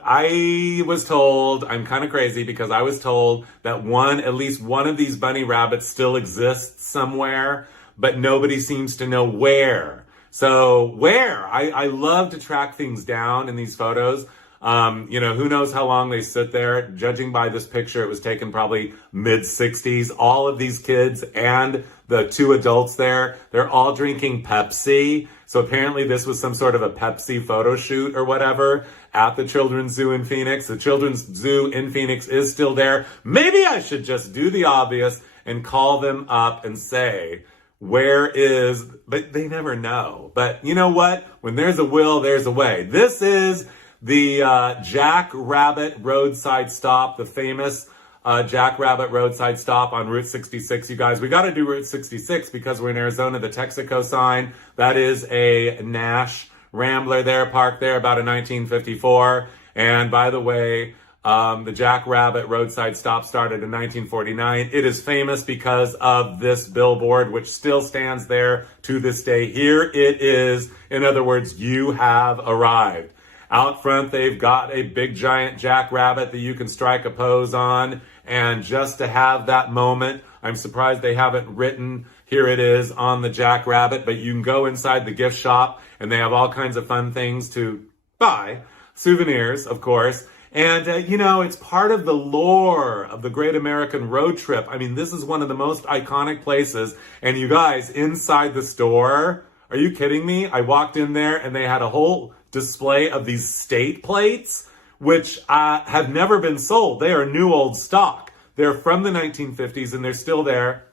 I was told, I'm kind of crazy because I was told that at least one of these bunny rabbits still exists somewhere, but nobody seems to know where. So where? I love to track things down in these photos. Who knows how long they sit there. Judging by this picture, it was taken probably mid-60s. All of these kids and the two adults there, they're all drinking Pepsi. So apparently this was some sort of a Pepsi photo shoot or whatever at the Children's Zoo in Phoenix. The Children's Zoo in Phoenix is still there. Maybe I should just do the obvious and call them up and say, but they never know. But you know what? When there's a will, there's a way. This is the Jack Rabbit roadside stop, the famous Jack Rabbit roadside stop on Route 66. You guys, we got to do Route 66 because we're in Arizona. The Texaco sign, that is a Nash Rambler there, parked there about in 1954. And by the way, the Jack Rabbit roadside stop started in 1949. It is famous because of this billboard, which still stands there to this day. Here it is. In other words, you have arrived. Out front, they've got a big giant jackrabbit that you can strike a pose on. And just to have that moment, I'm surprised they haven't written, here it is on the jackrabbit, but you can go inside the gift shop and they have all kinds of fun things to buy. Souvenirs, of course. And, it's part of the lore of the Great American Road Trip. I mean, this is one of the most iconic places. And you guys, inside the store, are you kidding me? I walked in there and they had a whole display of these state plates, which have never been sold. They are new old stock. They're from the 1950s and they're still there.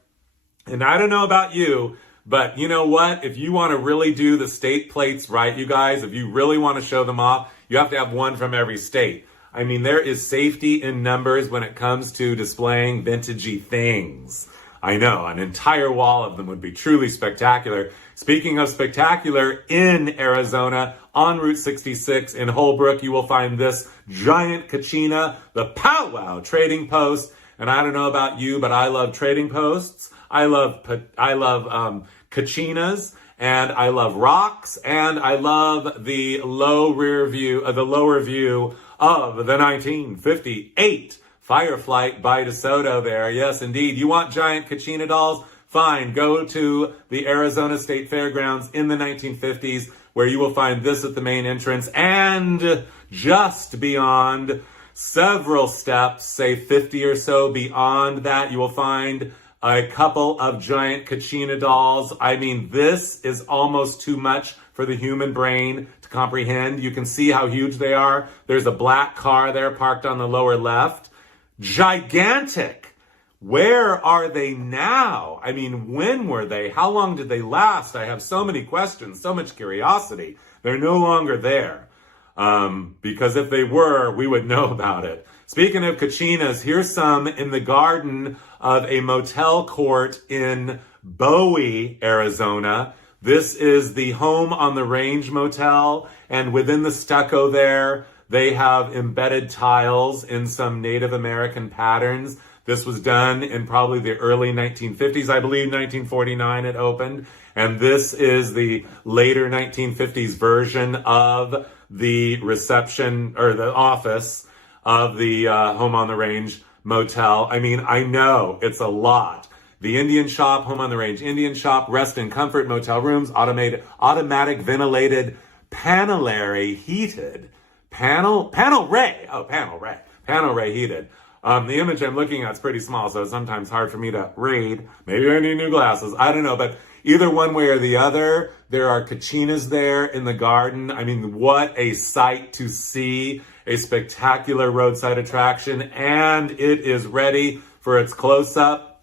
And I don't know about you, but you know what? If you want to really do the state plates right, you guys, if you really want to show them off, you have to have one from every state. I mean, there is safety in numbers when it comes to displaying vintagey things. I know, an entire wall of them would be truly spectacular. Speaking of spectacular, in Arizona, on Route 66 in Holbrook, you will find this giant kachina, the powwow trading post. And I don't know about you, but I love trading posts. I love kachinas, and I love rocks, and I love the lower view of the 1958 Fireflight by DeSoto there. Yes, indeed. You want giant kachina dolls? Fine. Go to the Arizona State Fairgrounds in the 1950s, where you will find this at the main entrance. And just beyond, several steps, say 50 or so beyond that, you will find a couple of giant kachina dolls. I mean, this is almost too much for the human brain to comprehend. You can see how huge they are. There's a black car there parked on the lower left. Gigantic. Where are they now? I mean, when were they? How long did they last? I have so many questions, so much curiosity. They're no longer there. Because if they were, we would know about it. Speaking of kachinas, here's some in the garden of a motel court in Bowie, Arizona. This is the Home on the Range motel, and within the stucco there, they have embedded tiles in some Native American patterns. This was done in probably the early 1950s. I believe 1949 it opened. And this is the later 1950s version of the reception or the office of the Home on the Range motel. I mean, I know it's a lot. The Indian Shop, Home on the Range Indian Shop, Rest and Comfort motel rooms, automatic ventilated, panel ray heated. Panel ray heated. The image I'm looking at is pretty small, so it's sometimes hard for me to read. Maybe I need new glasses. I don't know, but either one way or the other, there are kachinas there in the garden. I mean, what a sight to see. A spectacular roadside attraction, and it is ready for its close-up.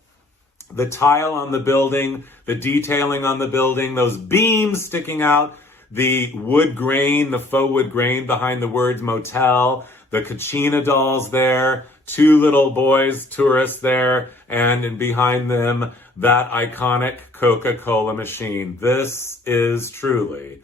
The tile on the building, the detailing on the building, those beams sticking out, the wood grain, the faux wood grain behind the words motel, the kachina dolls there, two little boys, tourists there, and behind them, that iconic Coca-Cola machine. This is truly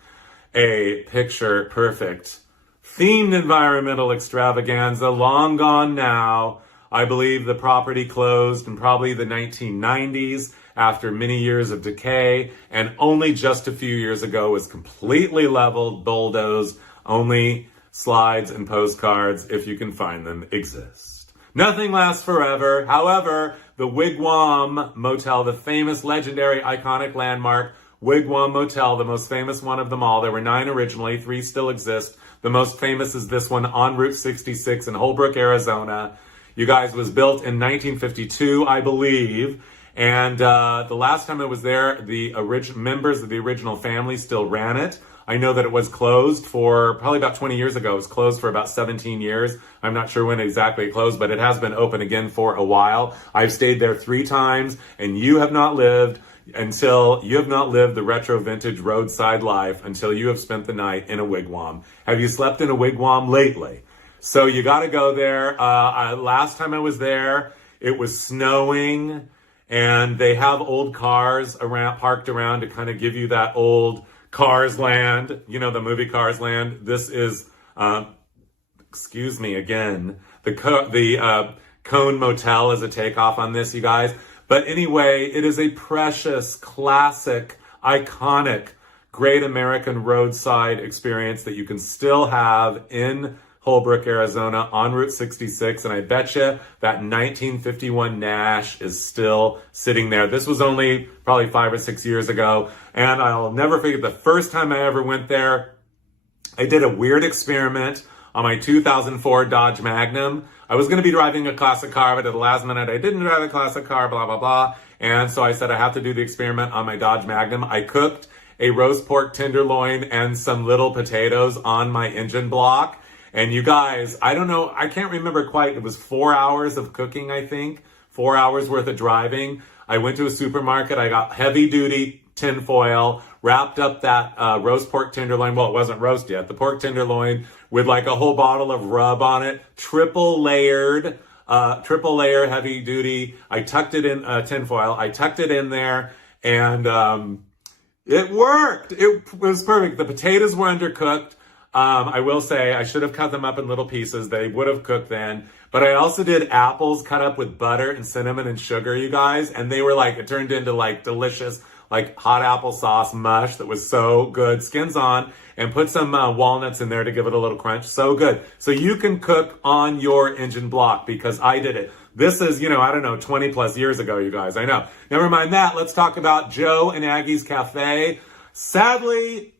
a picture-perfect themed environmental extravaganza, long gone now. I believe the property closed in probably the 1990s after many years of decay, and only just a few years ago was completely leveled, bulldozed. Only slides and postcards, if you can find them, exist. Nothing lasts forever. However, the Wigwam Motel, the famous, legendary, iconic landmark, Wigwam Motel, the most famous one of them all. There were 9 originally, 3 still exist. The most famous is this one on Route 66 in Holbrook, Arizona. You guys, was built in 1952, I believe. And the last time I was there, the members of the original family still ran it. I know that it was closed for probably about 20 years ago. It was closed for about 17 years. I'm not sure when exactly it closed, but it has been open again for a while. I've stayed there 3 times, and you have not lived the retro vintage roadside life until you have spent the night in a wigwam. Have you slept in a wigwam lately? So you got to go there. Last time I was there, it was snowing, and they have old cars parked around to kind of give you that old Cars Land, you know, the movie Cars Land. This is, excuse me again, the Cone Motel is a takeoff on this, you guys. But anyway, it is a precious, classic, iconic, great American roadside experience that you can still have in Holbrook, Arizona on Route 66. And I bet you that 1951 Nash is still sitting there. This was only probably 5 or 6 years ago. And I'll never forget the first time I ever went there. I did a weird experiment on my 2004 Dodge Magnum. I was going to be driving a classic car, but at the last minute I didn't drive a classic car, blah, blah, blah. And so I said I have to do the experiment on my Dodge Magnum. I cooked a roast pork tenderloin and some little potatoes on my engine block. And you guys, I don't know, I can't remember quite. It was 4 hours of cooking, I think. 4 hours worth of driving. I went to a supermarket. I got heavy duty tinfoil, wrapped up that roast pork tenderloin. Well, it wasn't roast yet. The pork tenderloin with like a whole bottle of rub on it. Triple layer heavy duty. I tucked it in tinfoil. I tucked it in there, and it worked. It was perfect. The potatoes were undercooked. I will say I should have cut them up in little pieces. They would have cooked then. But I also did apples cut up with butter and cinnamon and sugar, you guys. And they were like, it turned into like delicious, like hot applesauce mush that was so good. Skins on, and put some walnuts in there to give it a little crunch. So good. So you can cook on your engine block, because I did it. This is, you know, I don't know, 20 plus years ago, you guys. I know. Never mind that. Let's talk about Joe and Aggie's Cafe. Sadly,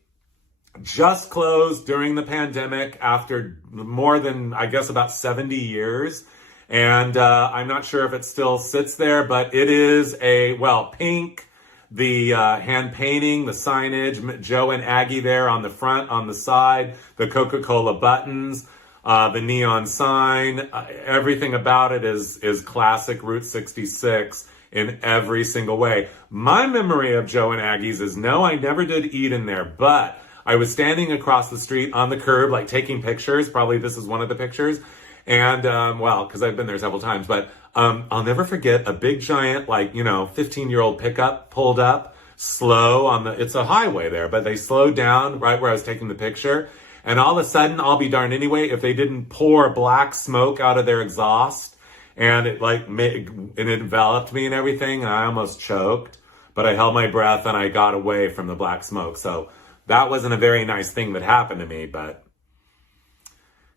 just closed during the pandemic after more than, I guess, about 70 years. And I'm not sure if it still sits there, but it is pink, the hand painting, the signage, Joe and Aggie there on the front, on the side, the Coca-Cola buttons, the neon sign, everything about it is classic Route 66 in every single way. My memory of Joe and Aggie's is, no, I never did eat in there, but I was standing across the street on the curb, like taking pictures. Probably this is one of the pictures. And, because I've been there several times, but I'll never forget a big giant, 15-year-old pickup pulled up slow it's a highway there, but they slowed down right where I was taking the picture. And all of a sudden, I'll be darned anyway, if they didn't pour black smoke out of their exhaust, and it enveloped me and everything, and I almost choked, but I held my breath and I got away from the black smoke. So that wasn't a very nice thing that happened to me, but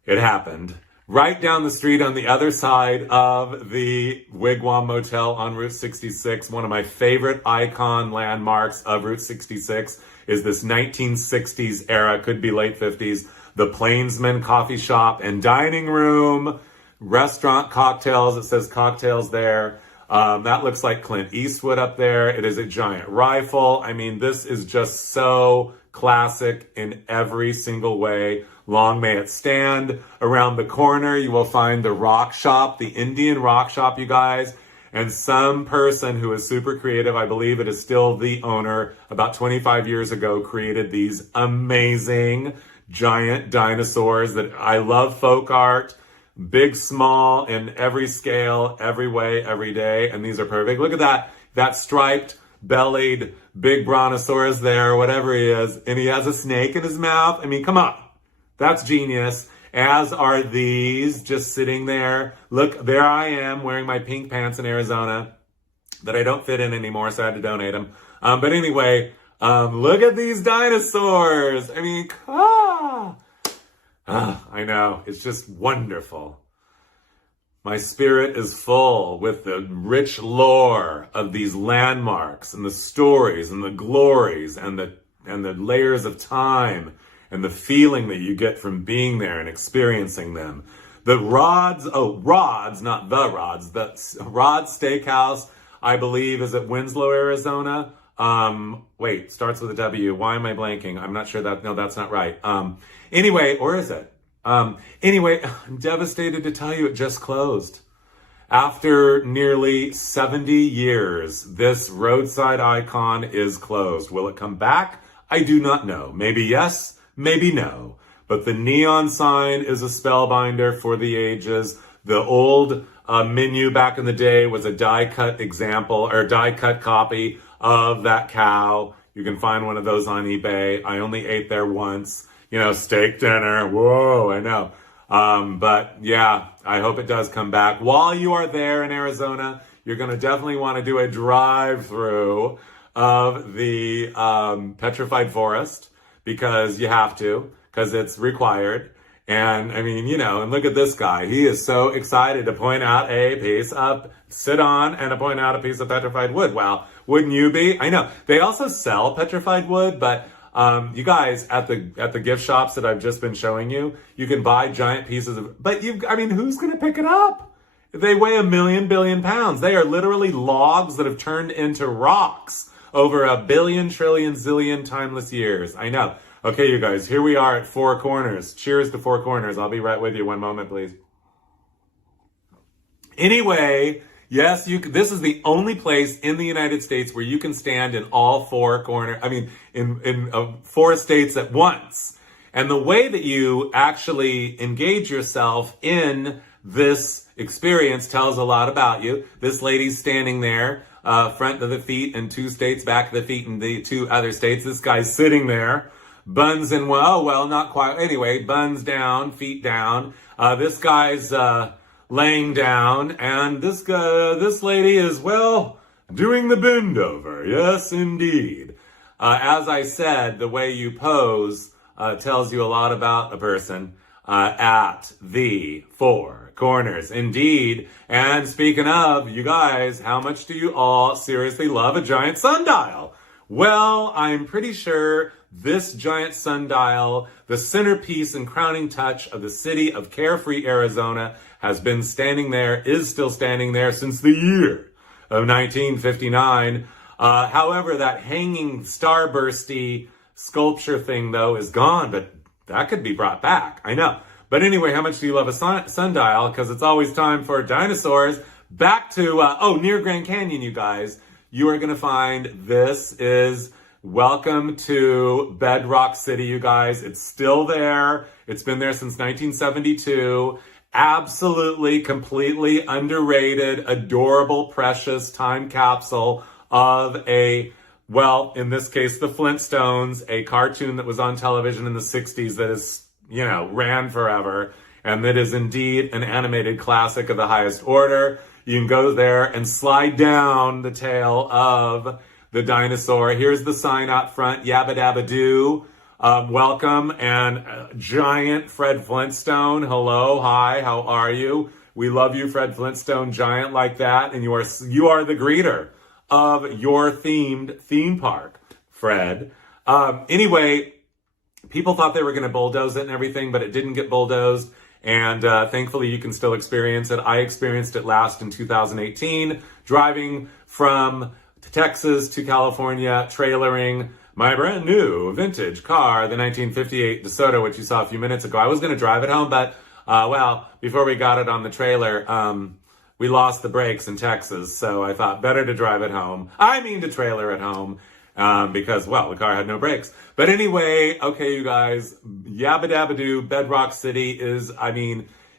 it happened. Right down the street on the other side of the Wigwam Motel on Route 66, one of my favorite icon landmarks of Route 66 is this 1960s era, could be late 50s, the Plainsman Coffee Shop and Dining Room, restaurant cocktails. It says cocktails there. That looks like Clint Eastwood up there. It is a giant rifle. I mean, this is just so classic in every single way. Long may it stand. Around the corner, you will find the rock shop, the Indian rock shop, you guys. And some person who is super creative, I believe it is still the owner, about 25 years ago, created these amazing giant dinosaurs that I love. Folk art, big, small, in every scale, every way, every day. And these are perfect. Look at that striped, bellied, big brontosaurus there, whatever he is. And he has a snake in his mouth. I mean, come on. That's genius. As are these, just sitting there. Look, there I am wearing my pink pants in Arizona that I don't fit in anymore, so I had to donate them. But anyway, look at these dinosaurs. I mean, I know. It's just wonderful. My spirit is full with the rich lore of these landmarks and the stories and the glories and the layers of time and the feeling that you get from being there and experiencing them. The Rods, not the Rods, the Rods Steakhouse, I believe, is at Winslow, Arizona. Starts with a W. Why am I blanking? I'm not sure no, that's not right. Anyway, or is it? Anyway, I'm devastated to tell you it just closed. After nearly 70 years, this roadside icon is closed. Will it come back? I do not know. Maybe yes, maybe no. But the neon sign is a spellbinder for the ages. The old menu back in the day was a die-cut example or die-cut copy of that cow. You can find one of those on eBay. I only ate there once. Steak dinner. Whoa, I know. But yeah, I hope it does come back. While you are there in Arizona, you're going to definitely want to do a drive-through of the petrified forest because you have to, because it's required. And I mean, and look at this guy. He is so excited to point out sit on and to point out a piece of petrified wood. Wow, wouldn't you be? I know. They also sell petrified wood, but you guys, at the gift shops that I've just been showing you, you can buy giant pieces but who's going to pick it up? They weigh 1 billion pounds. They are literally logs that have turned into rocks over 1 billion trillion zillion timeless years. I know. Okay, you guys, here we are at Four Corners. Cheers to Four Corners. I'll be right with you. One moment, please. Anyway, yes, this is the only place in the United States where you can stand in all four corners. In 4 states at once. And the way that you actually engage yourself in this experience tells a lot about you. This lady's standing there, front of the feet in 2 states, back of the feet in the 2 other states. This guy's sitting there. Buns in, not quite. Anyway, buns down, feet down. This guy's laying down, and this lady is, doing the bend over. Yes, indeed. As I said, the way you pose tells you a lot about a person at the Four Corners. Indeed. And speaking of, you guys, how much do you all seriously love a giant sundial? Well, I'm pretty sure this giant sundial, the centerpiece and crowning touch of the city of Carefree, Arizona, is still standing there since the year of 1959. However, that hanging starbursty sculpture thing, though, is gone, but that could be brought back. I know. But anyway, how much do you love a sundial? Because it's always time for dinosaurs. Back to, near Grand Canyon, you guys. You are going to find this is welcome to Bedrock City, you guys. It's still there. It's been there since 1972. Absolutely, completely underrated, adorable, precious time capsule of in this case, the Flintstones, a cartoon that was on television in the 60s that is, ran forever. And that is indeed an animated classic of the highest order. You can go there and slide down the tail of the dinosaur. Here's the sign out front, Yabba Dabba Doo. Welcome, and giant Fred Flintstone. Hello, hi, how are you? We love you, Fred Flintstone, giant like that. And you are the greeter of your themed theme park, Fred. Anyway, people thought they were going to bulldoze it and everything, but it didn't get bulldozed. And thankfully, you can still experience it. I experienced it last in 2018, driving from Texas to California, trailering my brand new vintage car, the 1958 DeSoto, which you saw a few minutes ago. I was going to drive it home, but, before we got it on the trailer, we lost the brakes in Texas. So I thought better to drive it home. To trailer it home. Because, the car had no brakes. But anyway, okay, you guys, Yabba Dabba Doo, Bedrock City is,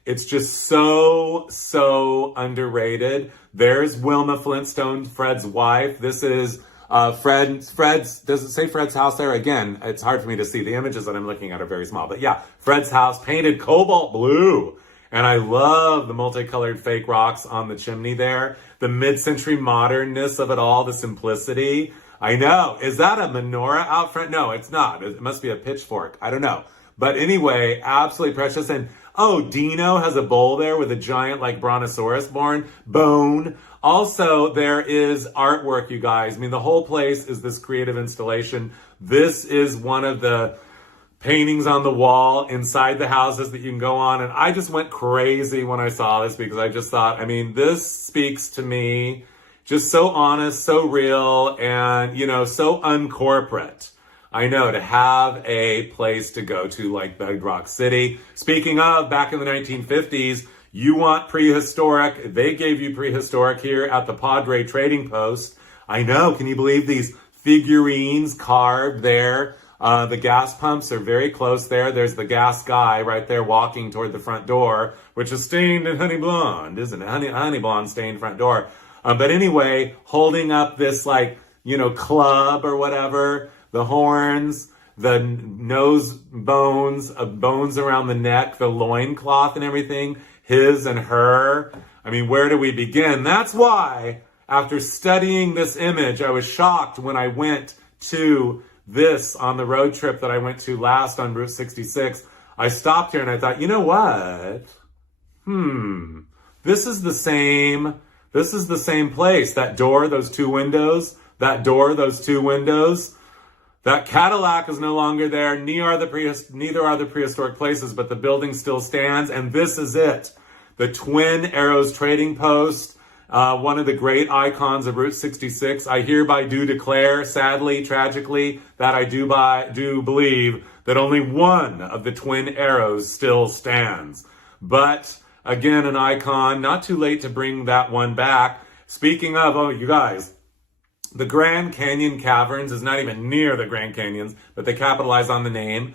it's just so underrated. There's Wilma Flintstone, Fred's wife. This is Fred's, does it say Fred's house there? Again, it's hard for me to see. The images that I'm looking at are very small. But yeah, Fred's house, painted cobalt blue. And I love the multicolored fake rocks on the chimney there. The mid-century modernness of it all, the simplicity. I know. Is that a menorah out front? No, it's not. It must be a pitchfork. I don't know. But anyway, absolutely precious. And Oh, Dino has a bowl there with a giant like brontosaurus bone. Also, there is artwork, you guys. I mean, the whole place is this creative installation. This is one of the paintings on the wall inside the houses that you can go on. And I just went crazy when I saw this because I just thought, I mean, this speaks to me, just so honest, so real, and, you know, so uncorporate. I know, to have a place to go to like Bedrock City. Speaking of, back in the 1950s, you want prehistoric. They gave you prehistoric here at the Padre Trading Post. I know, can you believe these figurines carved there? The gas pumps are very close there. There's the gas guy right there walking toward the front door, which is stained in honey blonde, isn't it? Honey blonde stained front door. But anyway, holding up this like, you know, club or whatever, the horns, the nose bones, bones around the neck, the loincloth and everything, his and her. I mean, where do we begin? That's why, after studying this image, I was shocked when I went to this on the road trip that I went to last on Route 66. I stopped here and I thought, you know what? This is the same place. That door, those two windows, that door, those two windows. That Cadillac is no longer there. Neither are the prehistoric places, but the building still stands. And this is it. The Twin Arrows Trading Post, one of the great icons of Route 66. I hereby do declare, sadly, tragically, that I do believe that only one of the Twin Arrows still stands. But again, an icon. Not too late to bring that one back. Speaking of, oh, you guys, the Grand Canyon Caverns is not even near the Grand Canyons, but they capitalize on the name.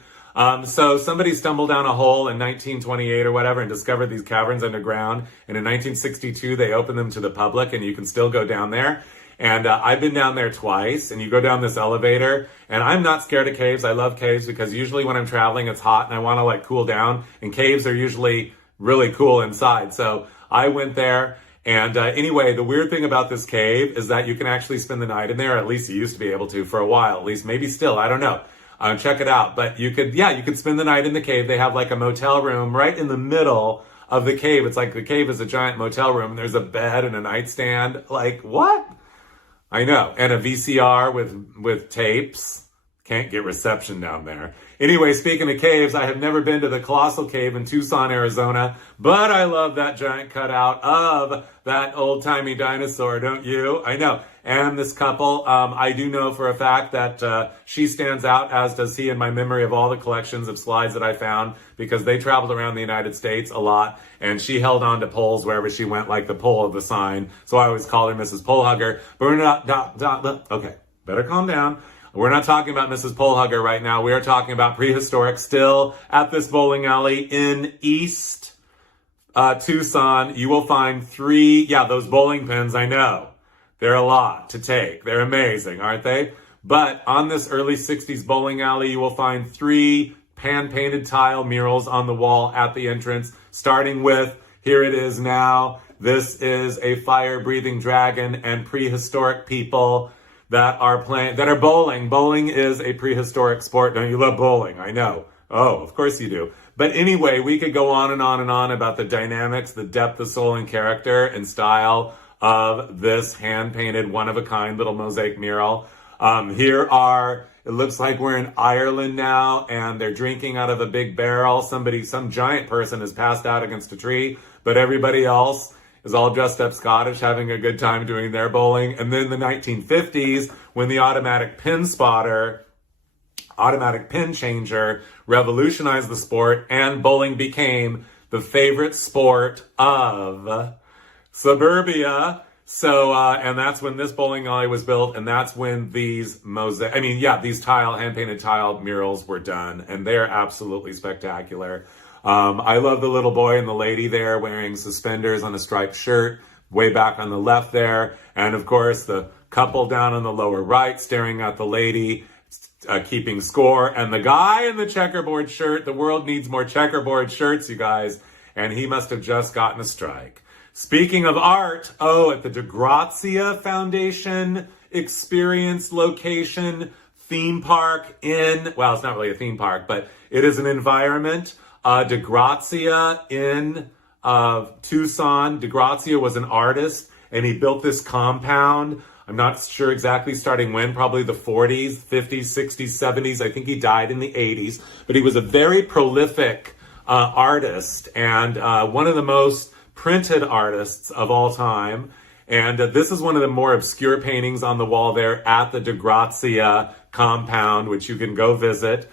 So somebody stumbled down a hole in 1928 or whatever and discovered these caverns underground. And in 1962, they opened them to the public and you can still go down there. And I've been down there twice, and you go down this elevator, and I'm not scared of caves. I love caves because usually when I'm traveling, it's hot and I want to like cool down, and caves are usually really cool inside. So I went there. And anyway, the weird thing about this cave is that you can actually spend the night in there. At least you used to be able to for a while, at least maybe still, I don't know. Check it out. But you could spend the night in the cave. They have like a motel room right in the middle of the cave. It's like the cave is a giant motel room, and there's a bed and a nightstand. Like, what? I know. And a VCR with tapes. Can't get reception down there. Anyway, speaking of caves, I have never been to the Colossal Cave in Tucson, Arizona, but I love that giant cutout of that old-timey dinosaur, don't you? I know. And this couple, I do know for a fact that she stands out, as does he, in my memory of all the collections of slides that I found, because they traveled around the United States a lot, and she held on to poles wherever she went, like the pole of the sign. So I always call her Mrs. Polehugger. But we're not, okay, better calm down. We're not talking about Mrs. Polehugger right now. We are talking about prehistoric, still at this bowling alley in East Tucson. You will find those bowling pins, I know. They're a lot to take. They're amazing, aren't they? But on this early 60s bowling alley, you will find 3 pan-painted tile murals on the wall at the entrance, starting with, here it is now. This is a fire-breathing dragon and prehistoric people that are bowling. Bowling is a prehistoric sport. Don't you love bowling? I know. Oh, of course you do. But anyway, we could go on and on and on about the dynamics, the depth of soul and character and style of this hand-painted, one-of-a-kind little mosaic mural. It looks like we're in Ireland now, and they're drinking out of a big barrel. Some giant person has passed out against a tree, but everybody else is all dressed up Scottish, having a good time doing their bowling. And then the 1950s, when the automatic pin changer revolutionized the sport, and bowling became the favorite sport of suburbia. So, and that's when this bowling alley was built, and that's when these hand-painted tile murals were done, and they're absolutely spectacular. I love the little boy and the lady there wearing suspenders on a striped shirt, way back on the left there. And of course, the couple down on the lower right staring at the lady, keeping score. And the guy in the checkerboard shirt, the world needs more checkerboard shirts, you guys. And he must have just gotten a strike. Speaking of art, at the DeGrazia Foundation Experience Location Theme Park it's not really a theme park, but it is an environment. DeGrazia in Tucson. DeGrazia was an artist, and he built this compound. I'm not sure exactly starting when, probably the 40s, 50s, 60s, 70s. I think he died in the 80s. But he was a very prolific artist and one of the most printed artists of all time. And this is one of the more obscure paintings on the wall there at the DeGrazia compound, which you can go visit.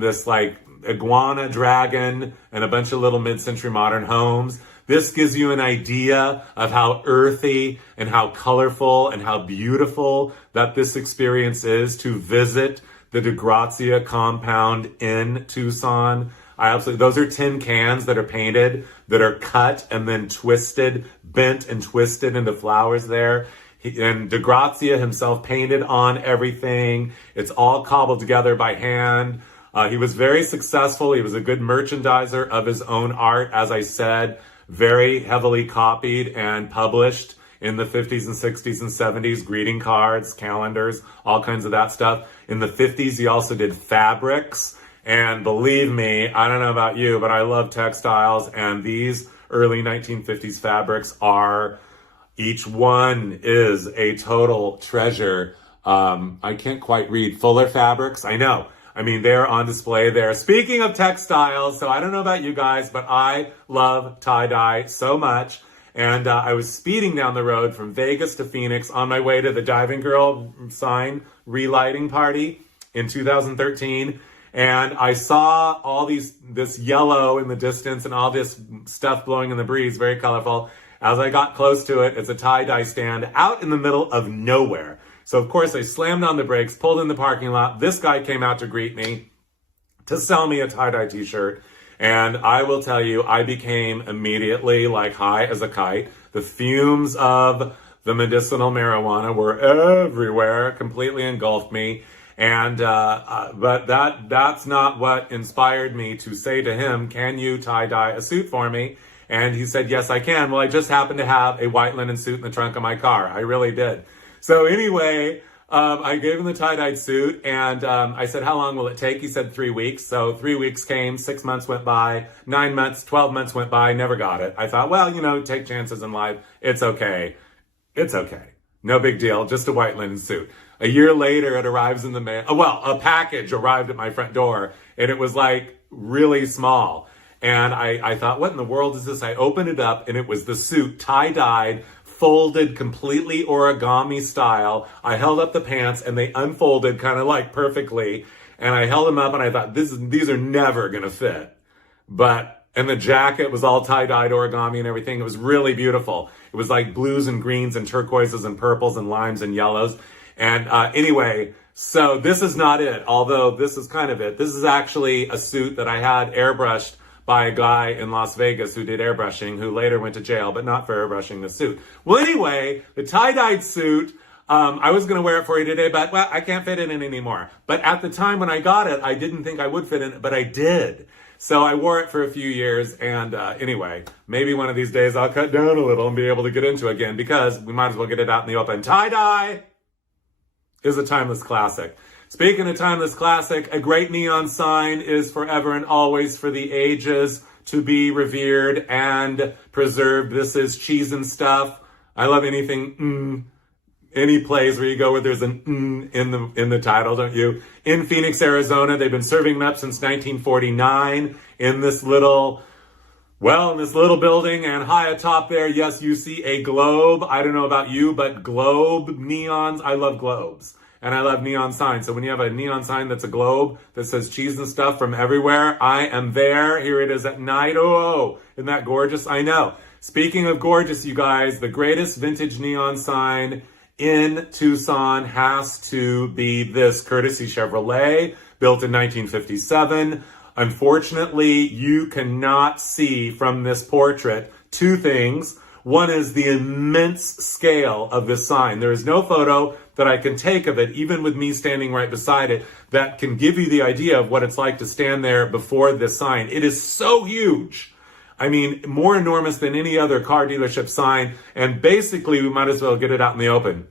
This like iguana dragon and a bunch of little mid-century modern homes. This gives you an idea of how earthy and how colorful and how beautiful that this experience is to visit the DeGrazia compound in Tucson. Those are tin cans that are painted, that are cut and then twisted, bent and twisted into flowers there. And DeGrazia himself painted on everything. It's all cobbled together by hand. He was very successful. He was a good merchandiser of his own art, as I said, very heavily copied and published in the 50s and 60s and 70s, greeting cards, calendars, all kinds of that stuff. In the 50s, he also did fabrics. And believe me, I don't know about you, but I love textiles. And these early 1950s fabrics each one is a total treasure. I can't quite read. Fuller Fabrics, I know. I mean, they're on display there. Speaking of textiles, so I don't know about you guys, but I love tie-dye so much. And I was speeding down the road from Vegas to Phoenix on my way to the Diving Girl sign relighting party in 2013. And I saw all this yellow in the distance and all this stuff blowing in the breeze, very colorful. As I got close to it, it's a tie-dye stand out in the middle of nowhere. So, of course, I slammed on the brakes, pulled in the parking lot. This guy came out to greet me, to sell me a tie-dye t-shirt. And I will tell you, I became immediately like high as a kite. The fumes of the medicinal marijuana were everywhere, completely engulfed me. And, but that's not what inspired me to say to him, can you tie-dye a suit for me? And he said, yes, I can. Well, I just happen to have a white linen suit in the trunk of my car. I really did. So anyway, I gave him the tie-dyed suit and I said, how long will it take? He said 3 weeks. So 3 weeks came, 6 months went by, 9 months, 12 months went by, never got it. I thought, well, take chances in life. It's okay. It's okay. No big deal. Just a white linen suit. A year later, it arrives in the mail. Well, a package arrived at my front door and it was like really small. And I thought, what in the world is this? I opened it up and it was the suit, tie-dyed, folded completely origami style. I held up the pants and they unfolded kind of like perfectly. And I held them up and I thought, these are never going to fit. And the jacket was all tie-dyed origami and everything. It was really beautiful. It was like blues and greens and turquoises and purples and limes and yellows. And anyway, so this is not it, although this is kind of it. This is actually a suit that I had airbrushed by a guy in Las Vegas who did airbrushing, who later went to jail, but not for airbrushing the suit. Well, anyway, the tie-dyed suit, I was going to wear it for you today, but well, I can't fit it in anymore. But at the time when I got it, I didn't think I would fit in it, but I did. So I wore it for a few years, and anyway, maybe one of these days I'll cut down a little and be able to get into it again, because we might as well get it out in the open. Tie-dye is a timeless classic. Speaking of timeless classic, a great neon sign is forever and always for the ages to be revered and preserved. This is Cheese and Stuff. I love anything any plays where you go where there's an in the title, don't you? In Phoenix, Arizona, they've been serving them up since 1949 in this little building, and high atop there, yes, you see a globe. I don't know about you, but globe neons, I love globes. And I love neon signs. So when you have a neon sign that's a globe that says Cheese and Stuff from everywhere, I am there. Here it is at night. Oh, isn't that gorgeous? I know. Speaking of gorgeous, you guys, the greatest vintage neon sign in Tucson has to be this courtesy Chevrolet, built in 1957. Unfortunately, you cannot see from this portrait two things. One is the immense scale of this sign. There is no photo that I can take of it, even with me standing right beside it, that can give you the idea of what it's like to stand there before this sign. It is so huge. I mean, more enormous than any other car dealership sign. And basically, we might as well get it out in the open.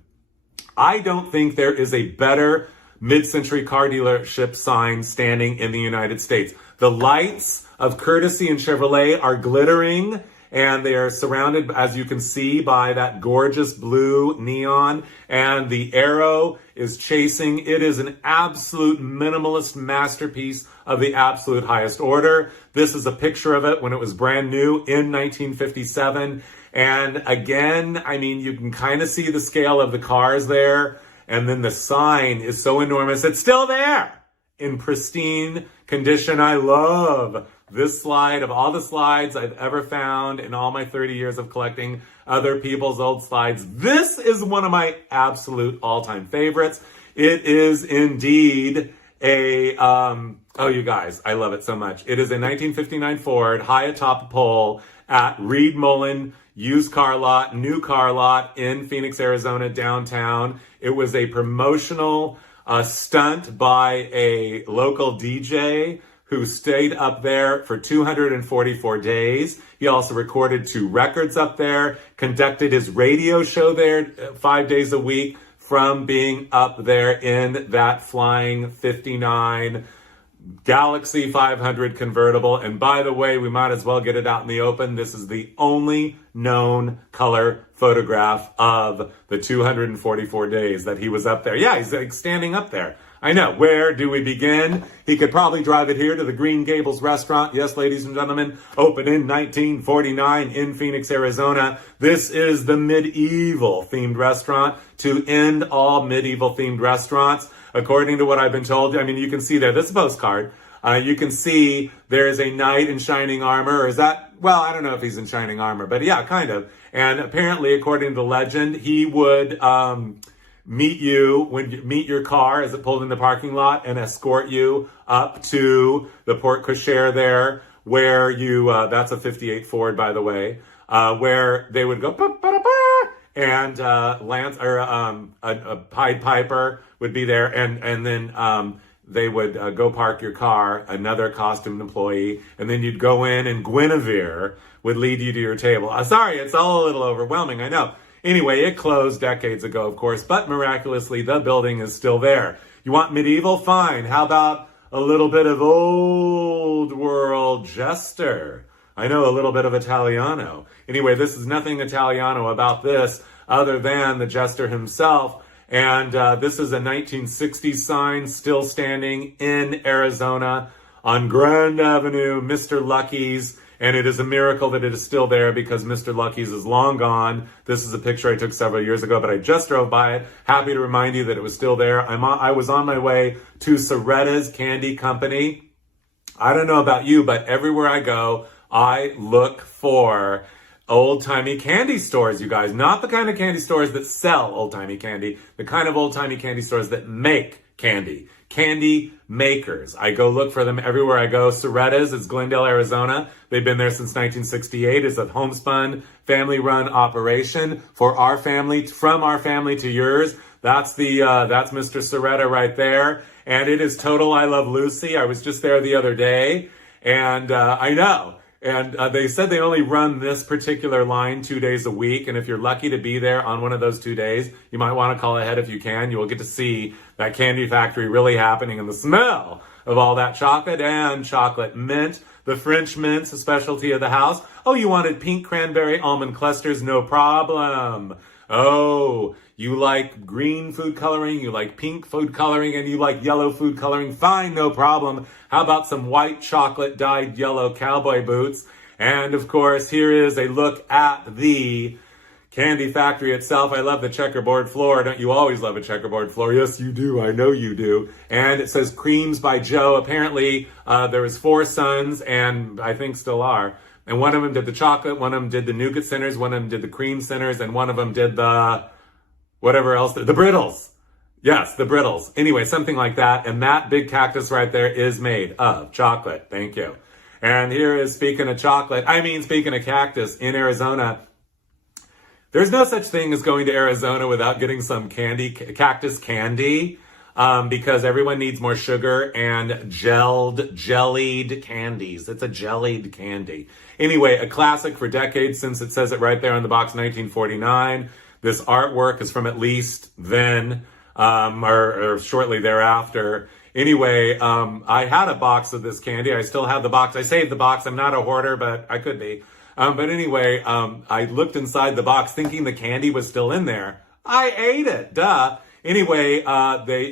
I don't think there is a better mid-century car dealership sign standing in the United States. The lights of Courtesy and Chevrolet are glittering, and they are surrounded, as you can see, by that gorgeous blue neon, and the arrow is chasing. It is an absolute minimalist masterpiece of the absolute highest order. This is a picture of it when it was brand new in 1957. And again, I mean, you can kind of see the scale of the cars there. And then the sign is so enormous. It's still there in pristine condition. I love this slide. Of all the slides I've ever found in all my 30 years of collecting other people's old slides, this is one of my absolute all-time favorites. It is indeed a, oh, you guys, I love it so much. It is a 1959 Ford, high atop a pole at Reed Mullen used car lot, new car lot in Phoenix, Arizona, downtown. It was a promotional stunt by a local DJ who stayed up there for 244 days. He also recorded 2 records up there, conducted his radio show there 5 days a week from being up there in that flying 59 Galaxy 500 convertible. And by the way, we might as well get it out in the open. This is the only known color photograph of the 244 days that he was up there. Yeah, he's like standing up there. I know. Where do we begin? He could probably drive it here to the Green Gables restaurant. Yes, ladies and gentlemen, opened in 1949 in Phoenix, Arizona. This is the medieval themed restaurant to end all medieval themed restaurants. According to what I've been told, I mean, you can see there, this is a postcard. You can see there is a knight in shining armor. Or is that, well, I don't know if he's in shining armor, but yeah, kind of. And apparently, according to the legend, he would meet you when you meet your car as it pulled in the parking lot and escort you up to the porte cochere there, where you, that's a 58 Ford, by the way, where they would go, and Lance, or a Pied Piper would be there, and then they would go park your car, another costumed employee, and then you'd go in, and Guinevere would lead you to your table. Sorry, it's all a little overwhelming, I know. Anyway, it closed decades ago, of course, but miraculously, the building is still there. You want medieval? Fine. How about a little bit of old world jester? I know a little bit of Italiano. Anyway, this is nothing Italiano about this other than the jester himself. And this is a 1960s sign still standing in Arizona on Grand Avenue, Mr. Lucky's. And it is a miracle that it is still there because Mr. Lucky's is long gone. This is a picture I took several years ago, but I just drove by it. Happy to remind you that it was still there. I was on my way to Soretta's Candy Company. I don't know about you, but everywhere I go, I look for old-timey candy stores, you guys. Not the kind of candy stores that sell old-timey candy, the kind of old-timey candy stores that make candy. Candy makers. I go look for them everywhere I go. Soretta's is Glendale, Arizona. They've been there since 1968. It's a homespun, family-run operation for our family, from our family to yours. That's that's Mr. Soretta right there. And it is total I Love Lucy. I was just there the other day, and I know. And they said they only run this particular line 2 days a week. And if you're lucky to be there on one of those 2 days, you might want to call ahead if you can. You will get to see that candy factory really happening and the smell of all that chocolate and chocolate mint. The French mint's a specialty of the house. Oh, you wanted pink cranberry almond clusters? No problem. Oh, you like green food coloring, you like pink food coloring, and you like yellow food coloring? Fine, no problem. How about some white chocolate dyed yellow cowboy boots? And of course, here is a look at the candy factory itself. I love the checkerboard floor. Don't you always love a checkerboard floor? Yes, you do. I know you do. And it says Creams by Joe. Apparently, there was 4 sons, and I think still are. And one of them did the chocolate, one of them did the nougat centers, one of them did the cream centers, and one of them did the whatever else, the brittles. Yes, the brittles. Anyway, something like that. And that big cactus right there is made of chocolate. Thank you. And here is, speaking of cactus, in Arizona, there's no such thing as going to Arizona without getting some candy, cactus candy. Because everyone needs more sugar and jellied candies. It's a jellied candy. Anyway, a classic for decades, since it says it right there on the box, 1949. This artwork is from at least then. or shortly thereafter. Anyway, I had a box of this candy. I still have the box. I saved the box. I'm not a hoarder, but I could be. But anyway, I looked inside the box thinking the candy was still in there. I ate it, duh. Anyway,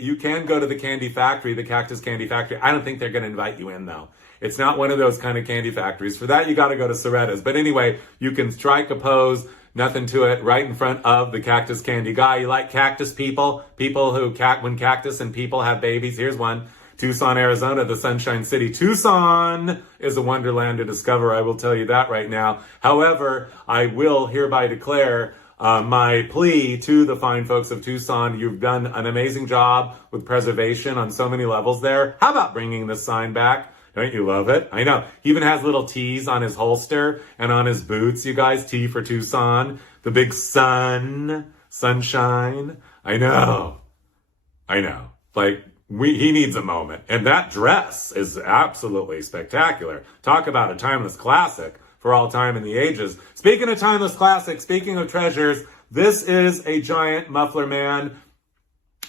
you can go to the candy factory, the Cactus Candy Factory. I don't think they're going to invite you in, though. It's not one of those kind of candy factories. For that, you got to go to Soretta's. But anyway, you can strike a pose, nothing to it, right in front of the Cactus Candy guy. You like cactus people? People who, when cactus and people have babies. Here's one. Tucson, Arizona, the Sunshine City. Tucson is a wonderland to discover, I will tell you that right now. However, I will hereby declare my plea to the fine folks of Tucson. You've done an amazing job with preservation on so many levels there. How about bringing this sign back? Don't you love it? I know. He even has little T's on his holster and on his boots, you guys. T for Tucson. The big sun. Sunshine. I know. Like, he needs a moment. And that dress is absolutely spectacular. Talk about a timeless classic for all time and the ages. Speaking of timeless classics, speaking of treasures, this is a giant muffler man,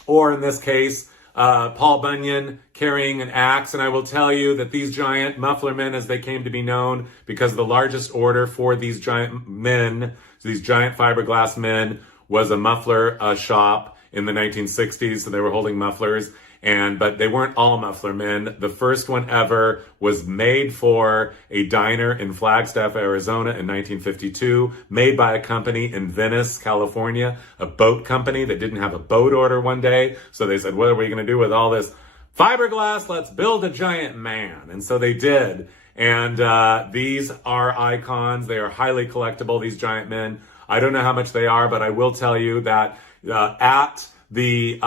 or in this case, Paul Bunyan carrying an axe. And I will tell you that these giant muffler men, as they came to be known, because the largest order for these giant men, these giant fiberglass men, was a muffler shop in the 1960s. So they were holding mufflers. But they weren't all muffler men. The first one ever was made for a diner in Flagstaff, Arizona in 1952, made by a company in Venice, California, a boat company that didn't have a boat order one day. So they said, what are we going to do with all this fiberglass? Let's build a giant man. And so they did. And these are icons. They are highly collectible, these giant men. I don't know how much they are, but I will tell you that at the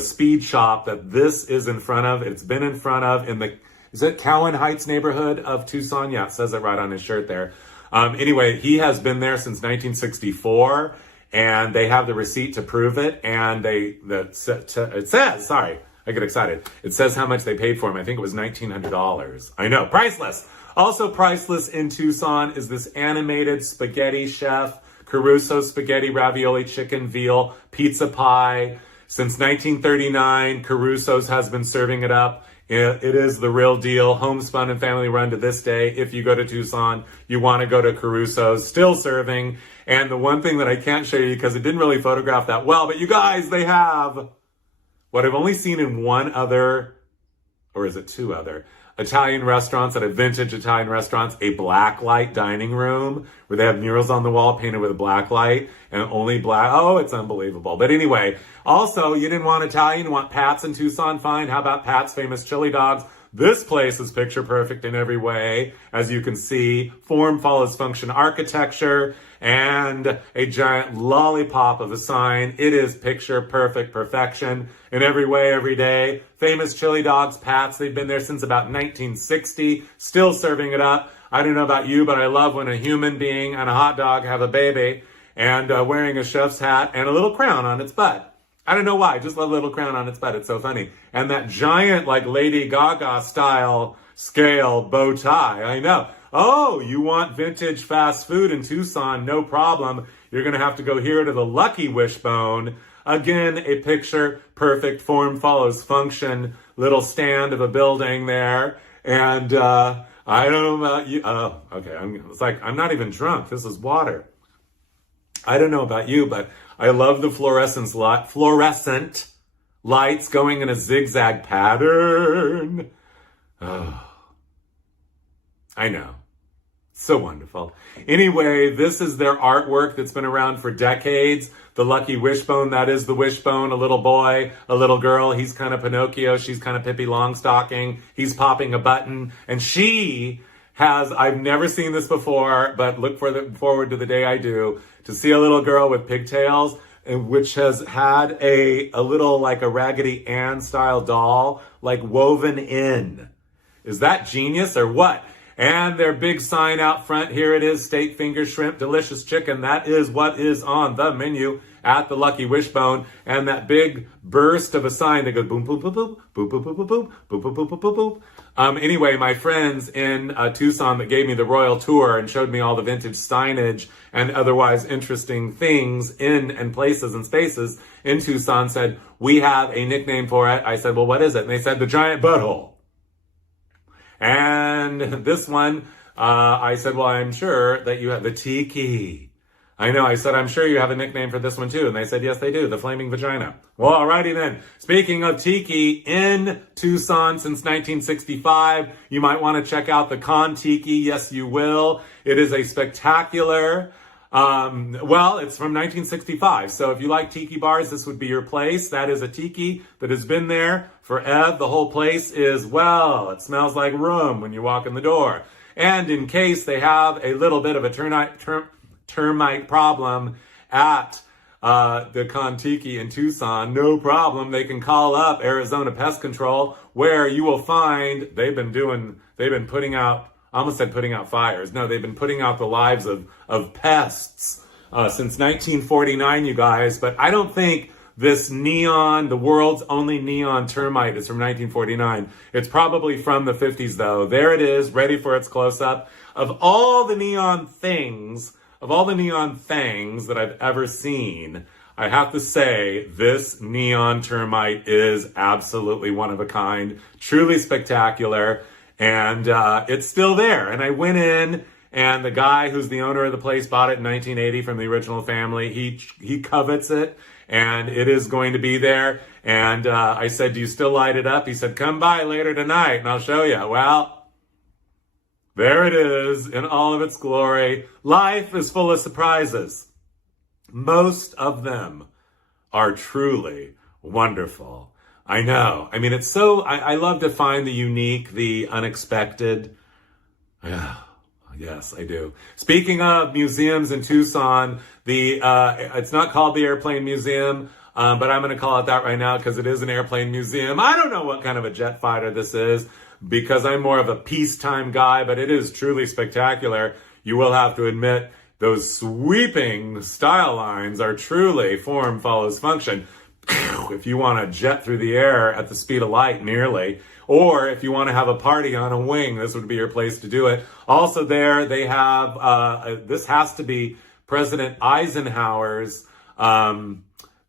speed shop that this is in front of, it's been in front of in the, is it Cowan Heights neighborhood of Tucson? Yeah, it says it right on his shirt there. Anyway, he has been there since 1964, and they have the receipt to prove it. And it says, sorry, I get excited. It says how much they paid for him. I think it was $1,900. I know, priceless. Also priceless in Tucson is this animated spaghetti chef, Caruso spaghetti, ravioli, chicken, veal, pizza pie. Since 1939, Caruso's has been serving it up. It is the real deal. Homespun and family run to this day. If you go to Tucson, you want to go to Caruso's. Still serving. And the one thing that I can't show you because it didn't really photograph that well, but you guys, they have what I've only seen in one other, or is it two other, Italian restaurants, at a vintage Italian restaurants, a black light dining room where they have murals on the wall painted with a black light and only black. Oh, it's unbelievable. But anyway, also, you didn't want Italian, you want Pat's in Tucson, fine. How about Pat's famous chili dogs? This place is picture perfect in every way. As you can see, form follows function architecture and a giant lollipop of a sign. It is picture perfect perfection in every way, every day. Famous chili dogs, Pat's. They've been there since about 1960, still serving it up. I don't know about you, but I love when a human being and a hot dog have a baby and wearing a chef's hat and a little crown on its butt. I don't know why, I just love a little crown on its butt. It's so funny. And that giant, like Lady Gaga style scale bow tie. I know. Oh, you want vintage fast food in Tucson? No problem. You're going to have to go here to the Lucky Wishbone. Again, a picture perfect, form follows function, little stand of a building there. And I don't know about you. Oh, okay. It's like, I'm not even drunk. This is water. I don't know about you, but I love the fluorescent lights going in a zigzag pattern. Oh, I know. So wonderful. Anyway, this is their artwork that's been around for decades. The Lucky Wishbone, that is the wishbone. A little boy, a little girl. He's kind of Pinocchio. She's kind of Pippi Longstocking. He's popping a button. And she has, I've never seen this before, but look forward to the day I do, to see a little girl with pigtails, which has had a little like a Raggedy Ann style doll, like woven in. Is that genius or what? And their big sign out front, here it is, steak, finger, shrimp, delicious chicken. That is what is on the menu at the Lucky Wishbone. And that big burst of a sign that goes boom, boom, boom, boom, boom, boom, boom, boom, boom, boom, boom, boom, boom, boom, boom. Anyway, my friends in Tucson that gave me the royal tour and showed me all the vintage signage and otherwise interesting things in and places and spaces in Tucson said, we have a nickname for it. I said, well, what is it? And they said, the giant butthole. And this one, I said, well, I'm sure that you have the tiki. I know, I said, I'm sure you have a nickname for this one too. And they said, yes, they do, the flaming vagina. Well, alrighty then. Speaking of tiki, in Tucson since 1965, you might want to check out the Con Tiki. Yes, you will. It is a spectacular, well, it's from 1965. So if you like tiki bars, this would be your place. That is a tiki that has been there forever. The whole place is, well, it smells like rum when you walk in the door. And in case they have a little bit of a termite problem at the Con Tiki in Tucson, no problem. They can call up Arizona Pest Control, where you will find they've been putting out, I almost said putting out fires. No, they've been putting out the lives of pests since 1949, you guys. But I don't think this neon, the world's only neon termite, is from 1949. It's probably from the 50s, though. There it is, ready for its close-up. Of all the neon things that I've ever seen, I have to say this neon termite is absolutely one of a kind, truly spectacular, and it's still there. And I went in, and the guy who's the owner of the place bought it in 1980 from the original family. He covets it, and it is going to be there. And I said, do you still light it up? He said, come by later tonight, and I'll show you. Well, there it is in all of its glory. Life is full of surprises. Most of them are truly wonderful. I know. I mean, it's so, I love to find the unique, the unexpected. Yes, I do. Speaking of museums in Tucson, it's not called the Airplane Museum, but I'm going to call it that right now because it is an airplane museum. I don't know what kind of a jet fighter this is, because I'm more of a peacetime guy, but it is truly spectacular. You will have to admit, those sweeping style lines are truly form follows function. If you want to jet through the air at the speed of light, nearly, or if you want to have a party on a wing, this would be your place to do it. Also there, they have, this has to be President Eisenhower's plane,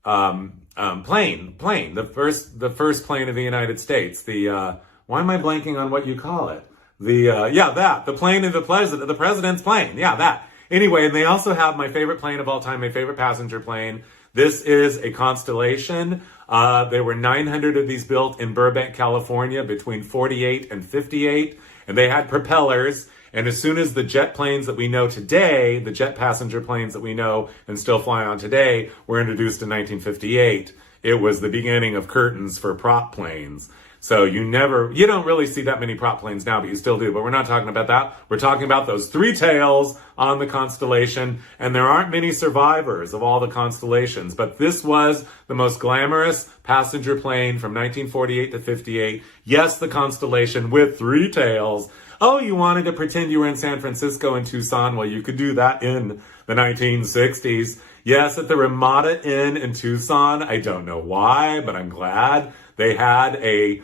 the first plane of the United States. Why am I blanking on what you call it? The plane of the president's plane. Yeah, that. Anyway, and they also have my favorite plane of all time, my favorite passenger plane. This is a Constellation. There were 900 of these built in Burbank, California between 48 and 58. And they had propellers. And as soon as the jet planes that we know today, the jet passenger planes that we know and still fly on today, were introduced in 1958, it was the beginning of curtains for prop planes. So you don't really see that many prop planes now, but you still do. But we're not talking about that. We're talking about those three tails on the Constellation. And there aren't many survivors of all the Constellations. But this was the most glamorous passenger plane from 1948 to 58. Yes, the Constellation with three tails. Oh, you wanted to pretend you were in San Francisco and Tucson? Well, you could do that in the 1960s. Yes, at the Ramada Inn in Tucson. I don't know why, but I'm glad. They had a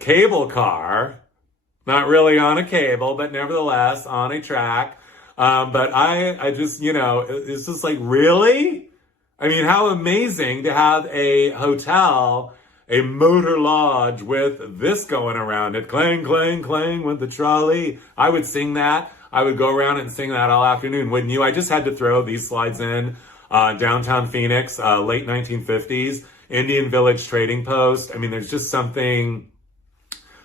cable car, not really on a cable, but nevertheless on a track. But I just, it's just like, really? I mean, how amazing to have a hotel, a motor lodge with this going around it. Clang, clang, clang with the trolley. I would sing that. I would go around and sing that all afternoon, wouldn't you? I just had to throw these slides in. Downtown Phoenix, late 1950s. Indian Village Trading Post. I mean, there's just something,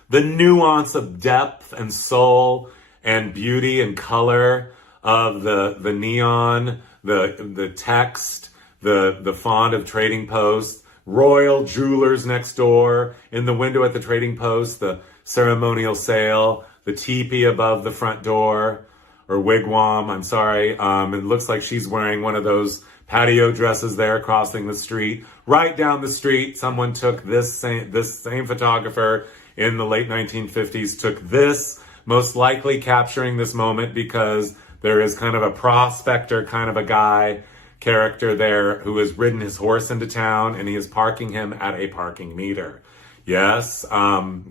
the nuance of depth and soul and beauty and color of the neon, the text, the font of Trading Post, Royal Jewelers next door, in the window at the Trading Post, the ceremonial sale, the teepee above the front door, or wigwam, I'm sorry. It looks like she's wearing one of those patio dresses there crossing the street. Right down the street, someone took this same photographer in the late 1950s, took this most likely capturing this moment because there is kind of a prospector kind of a guy character there who has ridden his horse into town, and he is parking him at a parking meter. Yes,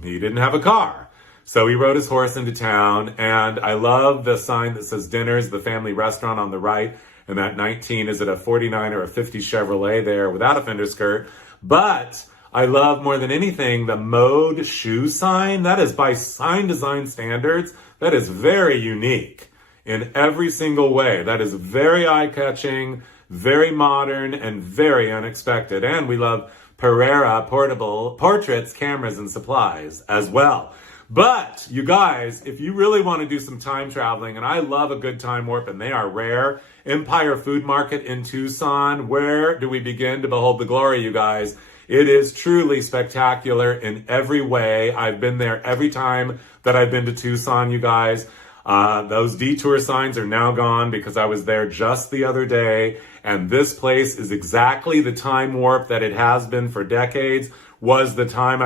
he didn't have a car. So he rode his horse into town, and I love the sign that says Dinners, the family restaurant on the right, and that 19, is it a 49 or a 50 Chevrolet there without a fender skirt. But I love more than anything the mode shoe sign. That is by sign design standards. That is very unique in every single way. That is very eye-catching, very modern, and very unexpected. And we love Pereira portable portraits, cameras, and supplies as well. But you guys, if you really want to do some time traveling, and I love a good time warp, and they are rare, Empire Food Market in Tucson, where do we begin to behold the glory, you guys? It is truly spectacular in every way. I've been there every time that I've been to Tucson, you guys. Those detour signs are now gone because I was there just the other day, and this place is exactly the time warp that it has been for decades. Was the time